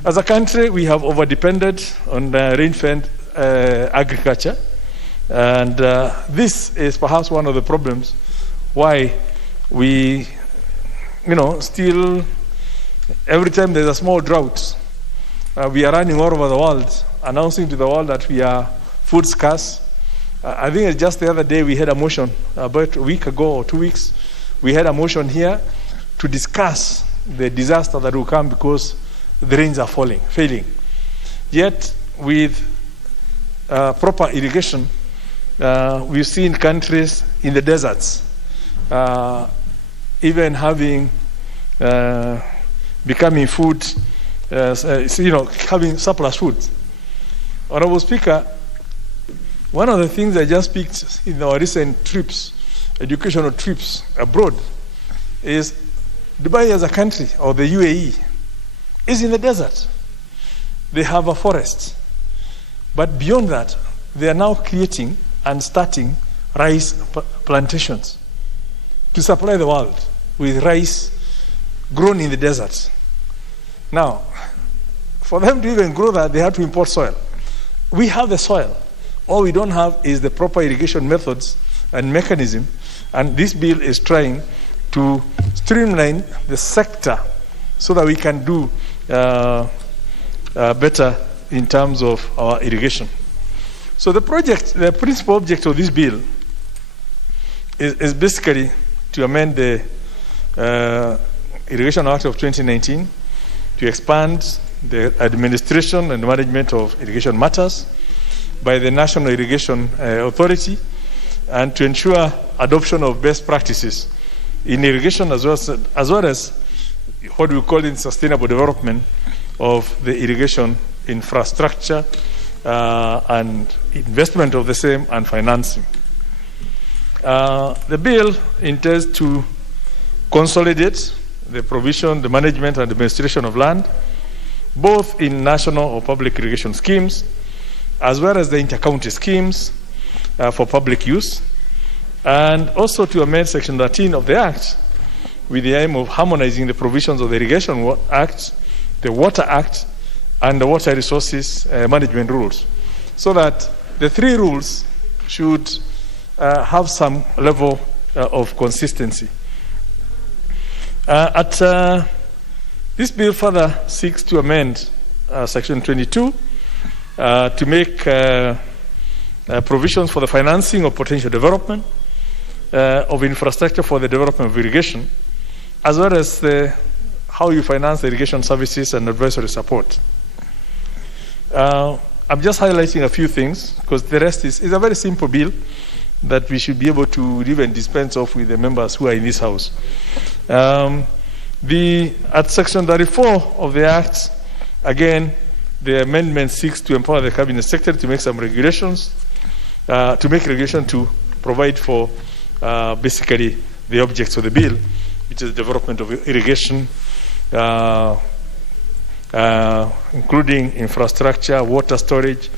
As a country, we have over-depended on rain-fed agriculture, and this is perhaps one of the problems why we, still, every time there's a small drought, we are running all over the world, announcing to the world that we are food scarce. I think it's just the other day we had a motion, about a week ago or 2 weeks, we had a motion here to discuss the disaster that will come because the rains are failing. Yet, with proper irrigation, we've seen countries in the deserts even having, becoming food, having surplus food. Honorable Speaker, one of the things I just picked in our recent trips, educational trips abroad, is Dubai as a country, or the UAE, is in the desert. They have a forest. But beyond that, they are now creating and starting rice plantations to supply the world with rice grown in the desert. Now, for them to even grow that, they have to import soil. We have the soil. All we don't have is the proper irrigation methods and mechanism, and this bill is trying to streamline the sector so that we can do better in terms of our irrigation. So the principal object of this bill is basically to amend the Irrigation Act of 2019 to expand the administration and management of irrigation matters by the National Irrigation Authority, and to ensure adoption of best practices in irrigation as well as what we call in sustainable development of the irrigation infrastructure and investment of the same and financing. The bill intends to consolidate the provision, the management and administration of land, both in national or public irrigation schemes, as well as the inter-county schemes for public use, and also to amend Section 13 of the Act with the aim of harmonizing the provisions of the Irrigation Act, the Water Act, and the Water Resources Management Rules, so that the three rules should have some level of consistency. This bill further seeks to amend Section 22 to make provisions for the financing of potential development of infrastructure for the development of irrigation, as well as how you finance the irrigation services and advisory support. I'm just highlighting a few things because the rest is a very simple bill that we should be able to even dispense off with the members who are in this House. At Section 34 of the Act, again, the amendment seeks to empower the Cabinet Secretary to make some regulations, to make regulation to provide for basically the objects of the bill, which is development of irrigation, including infrastructure, water storage,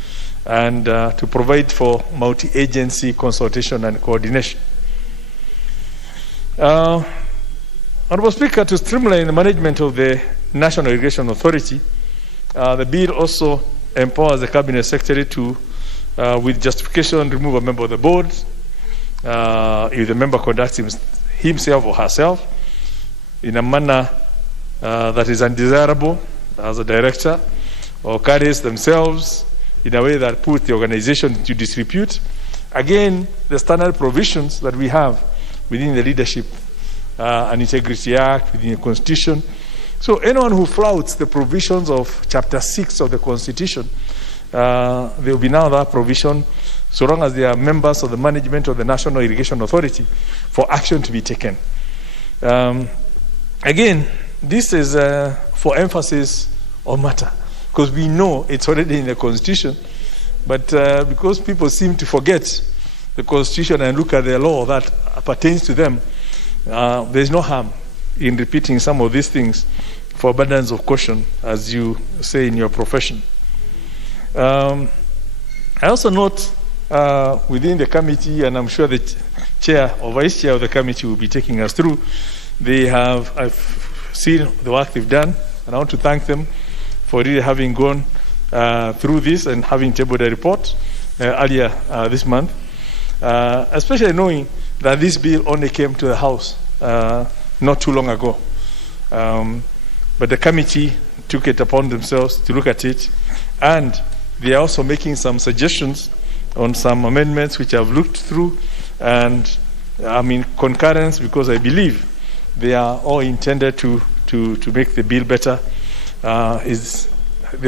and to provide for multi-agency consultation and coordination. Honorable Speaker, to streamline the management of the National Irrigation Authority, the bill also empowers the Cabinet Secretary to, with justification, remove a member of the board if the member conducts himself or herself in a manner that is undesirable as a director, or carries themselves in a way that puts the organization into disrepute. Again, the standard provisions that we have within the Leadership and Integrity Act, within the Constitution. So anyone who flouts the provisions of Chapter 6 of the Constitution, there will be now that provision, so long as they are members of the management of the National Irrigation Authority, for action to be taken. Again, this is for emphasis on matter, because we know it's already in the Constitution, but because people seem to forget the Constitution and look at the law that pertains to them, there's no harm in repeating some of these things for abundance of caution, as you say in your profession. I also note within the committee, and I'm sure the chair or vice chair of the committee will be taking us through, I've seen the work they've done, and I want to thank them for really having gone through this and having tabled a report earlier this month, especially knowing that this bill only came to the House not too long ago. But the committee took it upon themselves to look at it, and they are also making some suggestions on some amendments which I've looked through, and I'm in concurrence because I believe they are all intended to make the bill better. They are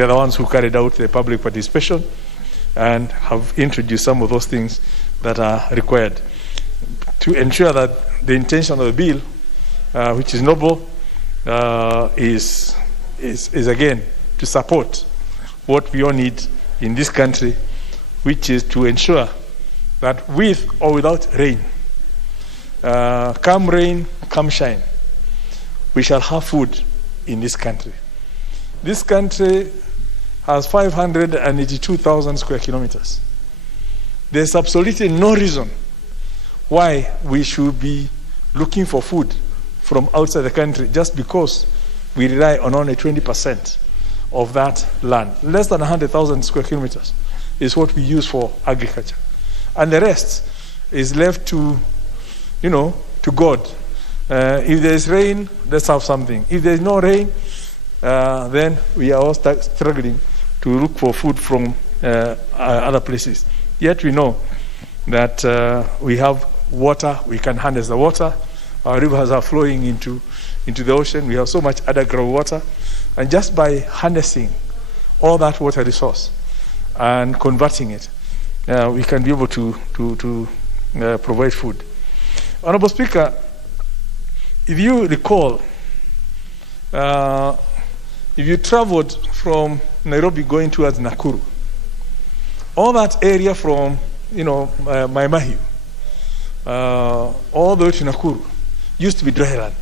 the ones who carried out the public participation and have introduced some of those things that are required to ensure that the intention of the bill, which is noble, is again to support what we all need in this country, which is to ensure that with or without rain, come rain, come shine, we shall have food in this country. This country has 582,000 square kilometers. There's absolutely no reason why we should be looking for food from outside the country just because we rely on only 20% of that land. Less than 100,000 square kilometers is what we use for agriculture. And the rest is left to, to God. If there's rain, let's have something. If there's no rain, then we are all struggling to look for food from other places. Yet we know that we have water, we can harness the water. Our rivers are flowing into the ocean. We have so much underground water. And just by harnessing all that water resource and converting it, we can be able to provide food. Honorable Speaker, if you recall, if you traveled from Nairobi going towards Nakuru, all that area from, Maimahiu, all the way to Nakuru, used to be dry land.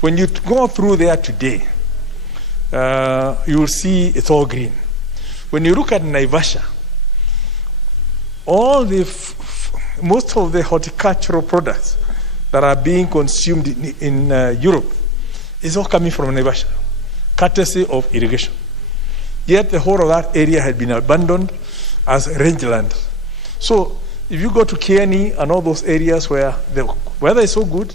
When you go through there today, you will see it's all green. When you look at Naivasha, most of the horticultural products that are being consumed in Europe is all coming from Naivasha, courtesy of irrigation. Yet the whole of that area had been abandoned as rangeland. So if you go to Kieni and all those areas where the weather is so good,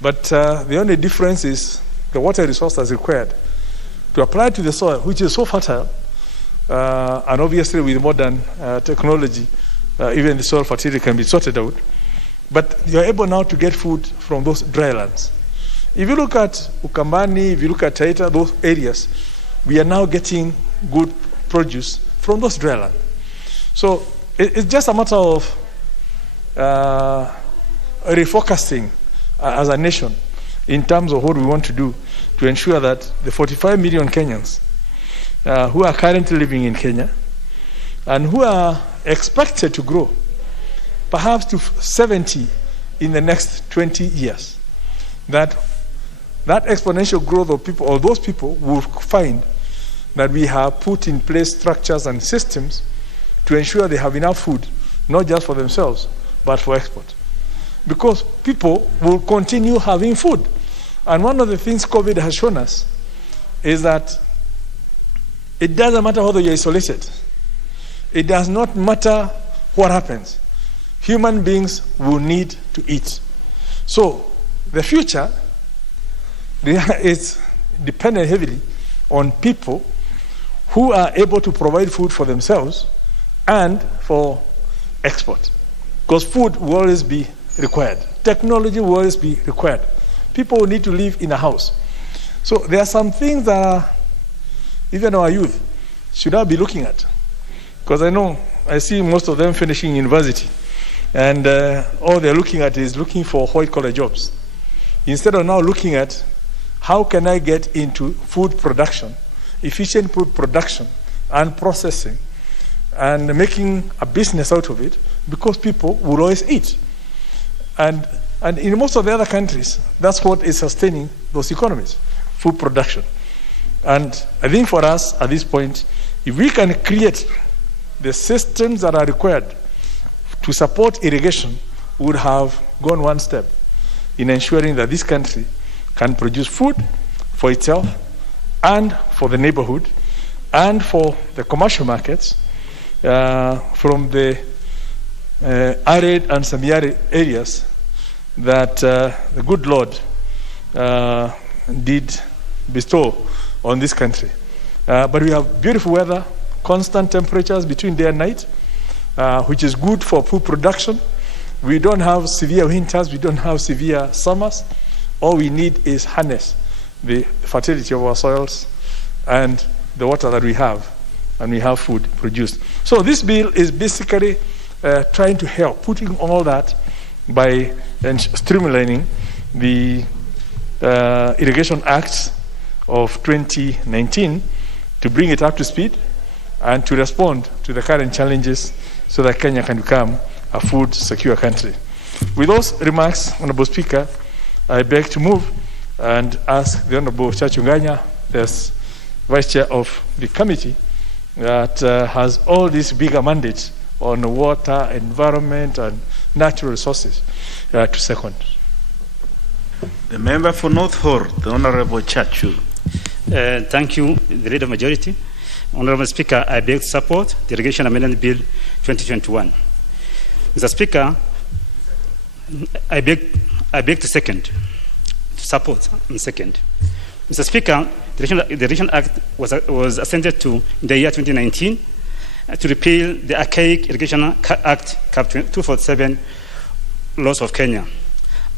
but the only difference is the water resource that's required to apply to the soil, which is so fertile, and obviously with modern technology, even the soil fertility can be sorted out. But you're able now to get food from those dry lands. If you look at Ukambani, if you look at Taita, those areas, we are now getting good produce from those dry land. So it's just a matter of refocusing as a nation in terms of what we want to do to ensure that the 45 million Kenyans who are currently living in Kenya and who are expected to grow perhaps to 70 in the next 20 years, that exponential growth of people, or those people, will find that we have put in place structures and systems to ensure they have enough food, not just for themselves, but for export. Because people will continue having food. And one of the things COVID has shown us is that it doesn't matter whether you're isolated. It does not matter what happens. Human beings will need to eat. So the future is dependent heavily on people who are able to provide food for themselves and for export. Because food will always be required. Technology will always be required. People will need to live in a house. So there are some things that even our youth should not be looking at. Because I see most of them finishing university. And all they're looking at is looking for white-collar jobs. Instead of now looking at how can I get into food production, efficient food production and processing, and making a business out of it, because people will always eat. And in most of the other countries, that's what is sustaining those economies, food production. And I think for us at this point, if we can create the systems that are required to support irrigation, we would have gone one step in ensuring that this country can produce food for itself and for the neighborhood and for the commercial markets from the arid and semi-arid areas that the good Lord did bestow on this country. But we have beautiful weather, constant temperatures between day and night, which is good for food production. We don't have severe winters, we don't have severe summers. All we need is harness the fertility of our soils and the water that we have, and we have food produced. So this bill is basically trying to help, putting all that by streamlining the Irrigation Act of 2019 to bring it up to speed and to respond to the current challenges so that Kenya can become a food secure country. With those remarks, Honorable Speaker, I beg to move and ask the Honorable Chachunganya, as Vice Chair of the committee that has all these bigger mandates on water, environment, and natural resources, to second. The member for North Horr, the Honorable Chachu. Thank you, the Leader Majority. Honorable Speaker, I beg to support the Irrigation Amendment Bill 2021. Mr. Speaker, I beg to support and second. Mr. Speaker, the Irrigation Act was assented to in the year 2019 to repeal the archaic Irrigation Act Cap 247 laws of Kenya.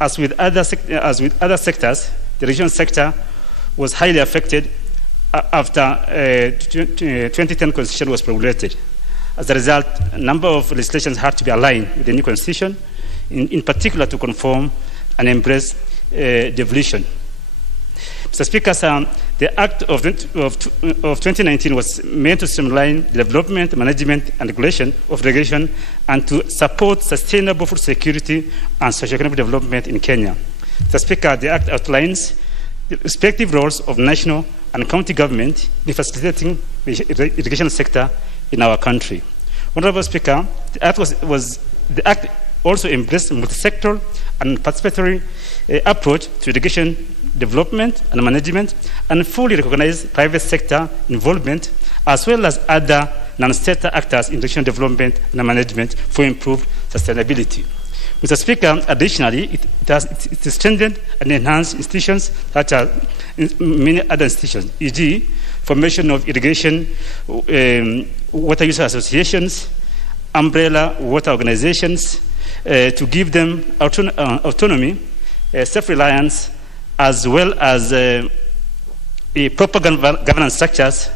As with other sectors, the irrigation sector was highly affected after 2010 Constitution was promulgated. As a result, a number of legislations had to be aligned with the new Constitution, in particular to conform and embrace devolution. Mr. Speaker, the Act of 2019 was meant to streamline the development, management, and regulation of irrigation and to support sustainable food security and socio-economic development in Kenya. Mr. Speaker, the Act outlines the respective roles of national and county government in facilitating the irrigation sector in our country. Honorable Speaker, the Act also embraced a multi-sectoral and participatory approach to irrigation development and management, and fully recognized private sector involvement as well as other non-state actors in irrigation development and management for improved sustainability. Mr. Speaker, additionally, it strengthened and enhanced institutions such as many other institutions, e.g., formation of irrigation water user associations, umbrella water organizations, to give them autonomy, self-reliance, as well as proper governance structures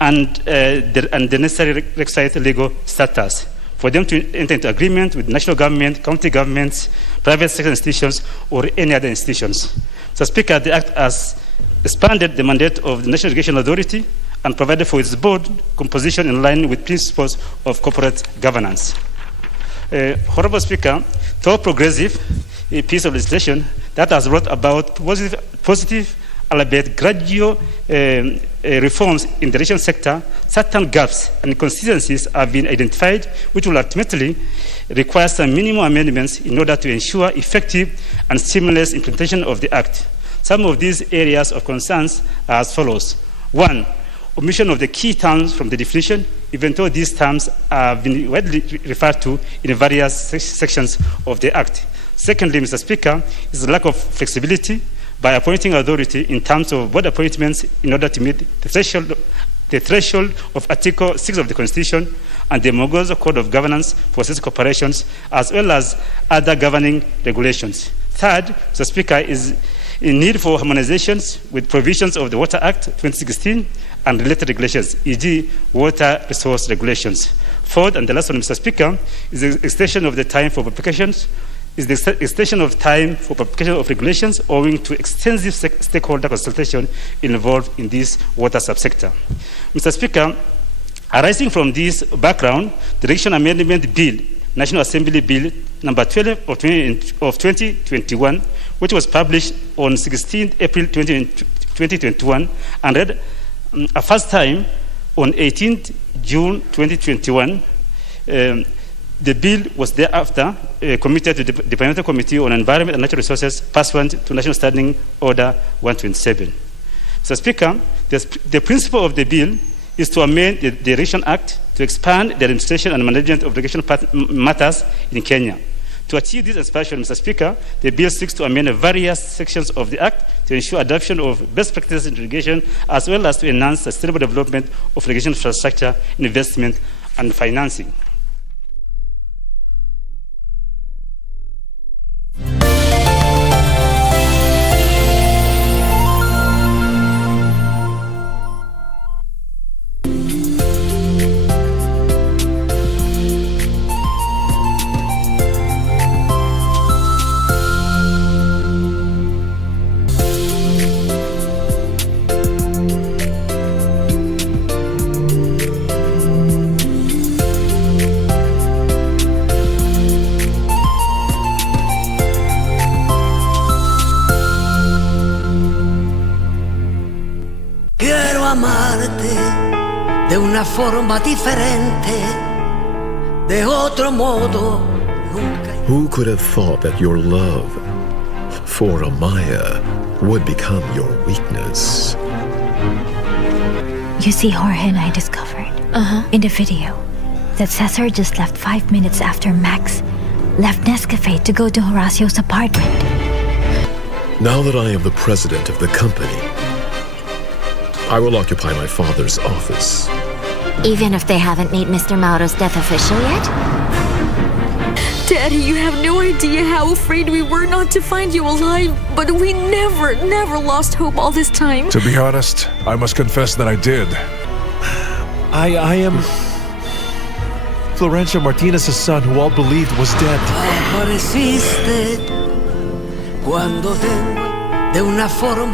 and the necessary requisite legal status for them to enter into agreement with national government, county governments, private sector institutions, or any other institutions. So, Speaker, the Act has expanded the mandate of the National Irrigation Authority and provided for its board composition in line with principles of corporate governance. Honorable Speaker, though progressive, a piece of legislation that has brought about positive albeit gradual reforms in the irrigation sector, certain gaps and inconsistencies have been identified, which will ultimately require some minimum amendments in order to ensure effective and seamless implementation of the Act. Some of these areas of concerns are as follows. 1, omission of the key terms from the definition, even though these terms have been widely referred to in various sections of the Act. Secondly, Mr. Speaker, is the lack of flexibility by appointing authority in terms of board appointments in order to meet the threshold of Article 6 of the Constitution and the Mongozo Code of Governance for State Corporations, as well as other governing regulations. Third, Mr. Speaker, is in need for harmonizations with provisions of the Water Act 2016 and related regulations, e.g. water resource regulations. Fourth, and the last one, Mr. Speaker, is the extension of the time for publications of regulations owing to extensive stakeholder consultation involved in this water subsector. Mr. Speaker, arising from this background, the Irrigation Amendment Bill, National Assembly Bill number 12 of 2021, which was published on 16 April 2021 and read a first time on 18th June 2021. The bill was thereafter committed to the Departmental Committee on Environment and Natural Resources pursuant to National Standing Order 127. Mr. Speaker, the principle of the bill is to amend the Irrigation Act to expand the administration and management of irrigation matters in Kenya. To achieve this expansion, Mr. Speaker, the bill seeks to amend various sections of the Act to ensure adoption of best practices in irrigation, as well as to enhance sustainable development of irrigation infrastructure, investment, and financing. De una forma diferente, de otro modo, nunca. Who could have thought that your love for Amaya would become your weakness? You see, Jorge and I discovered in the video that Cesar just left 5 minutes after Max left Nescafe to go to Horacio's apartment. Now that I am the president of the company, I will occupy my father's office. Even if they haven't made Mr. Mauro's death official yet? Daddy, you have no idea how afraid we were not to find you alive, but we never lost hope all this time. To be honest, I must confess that I did. I am Florencio Martinez's son, who all believed was dead. Apareciste cuando de una forma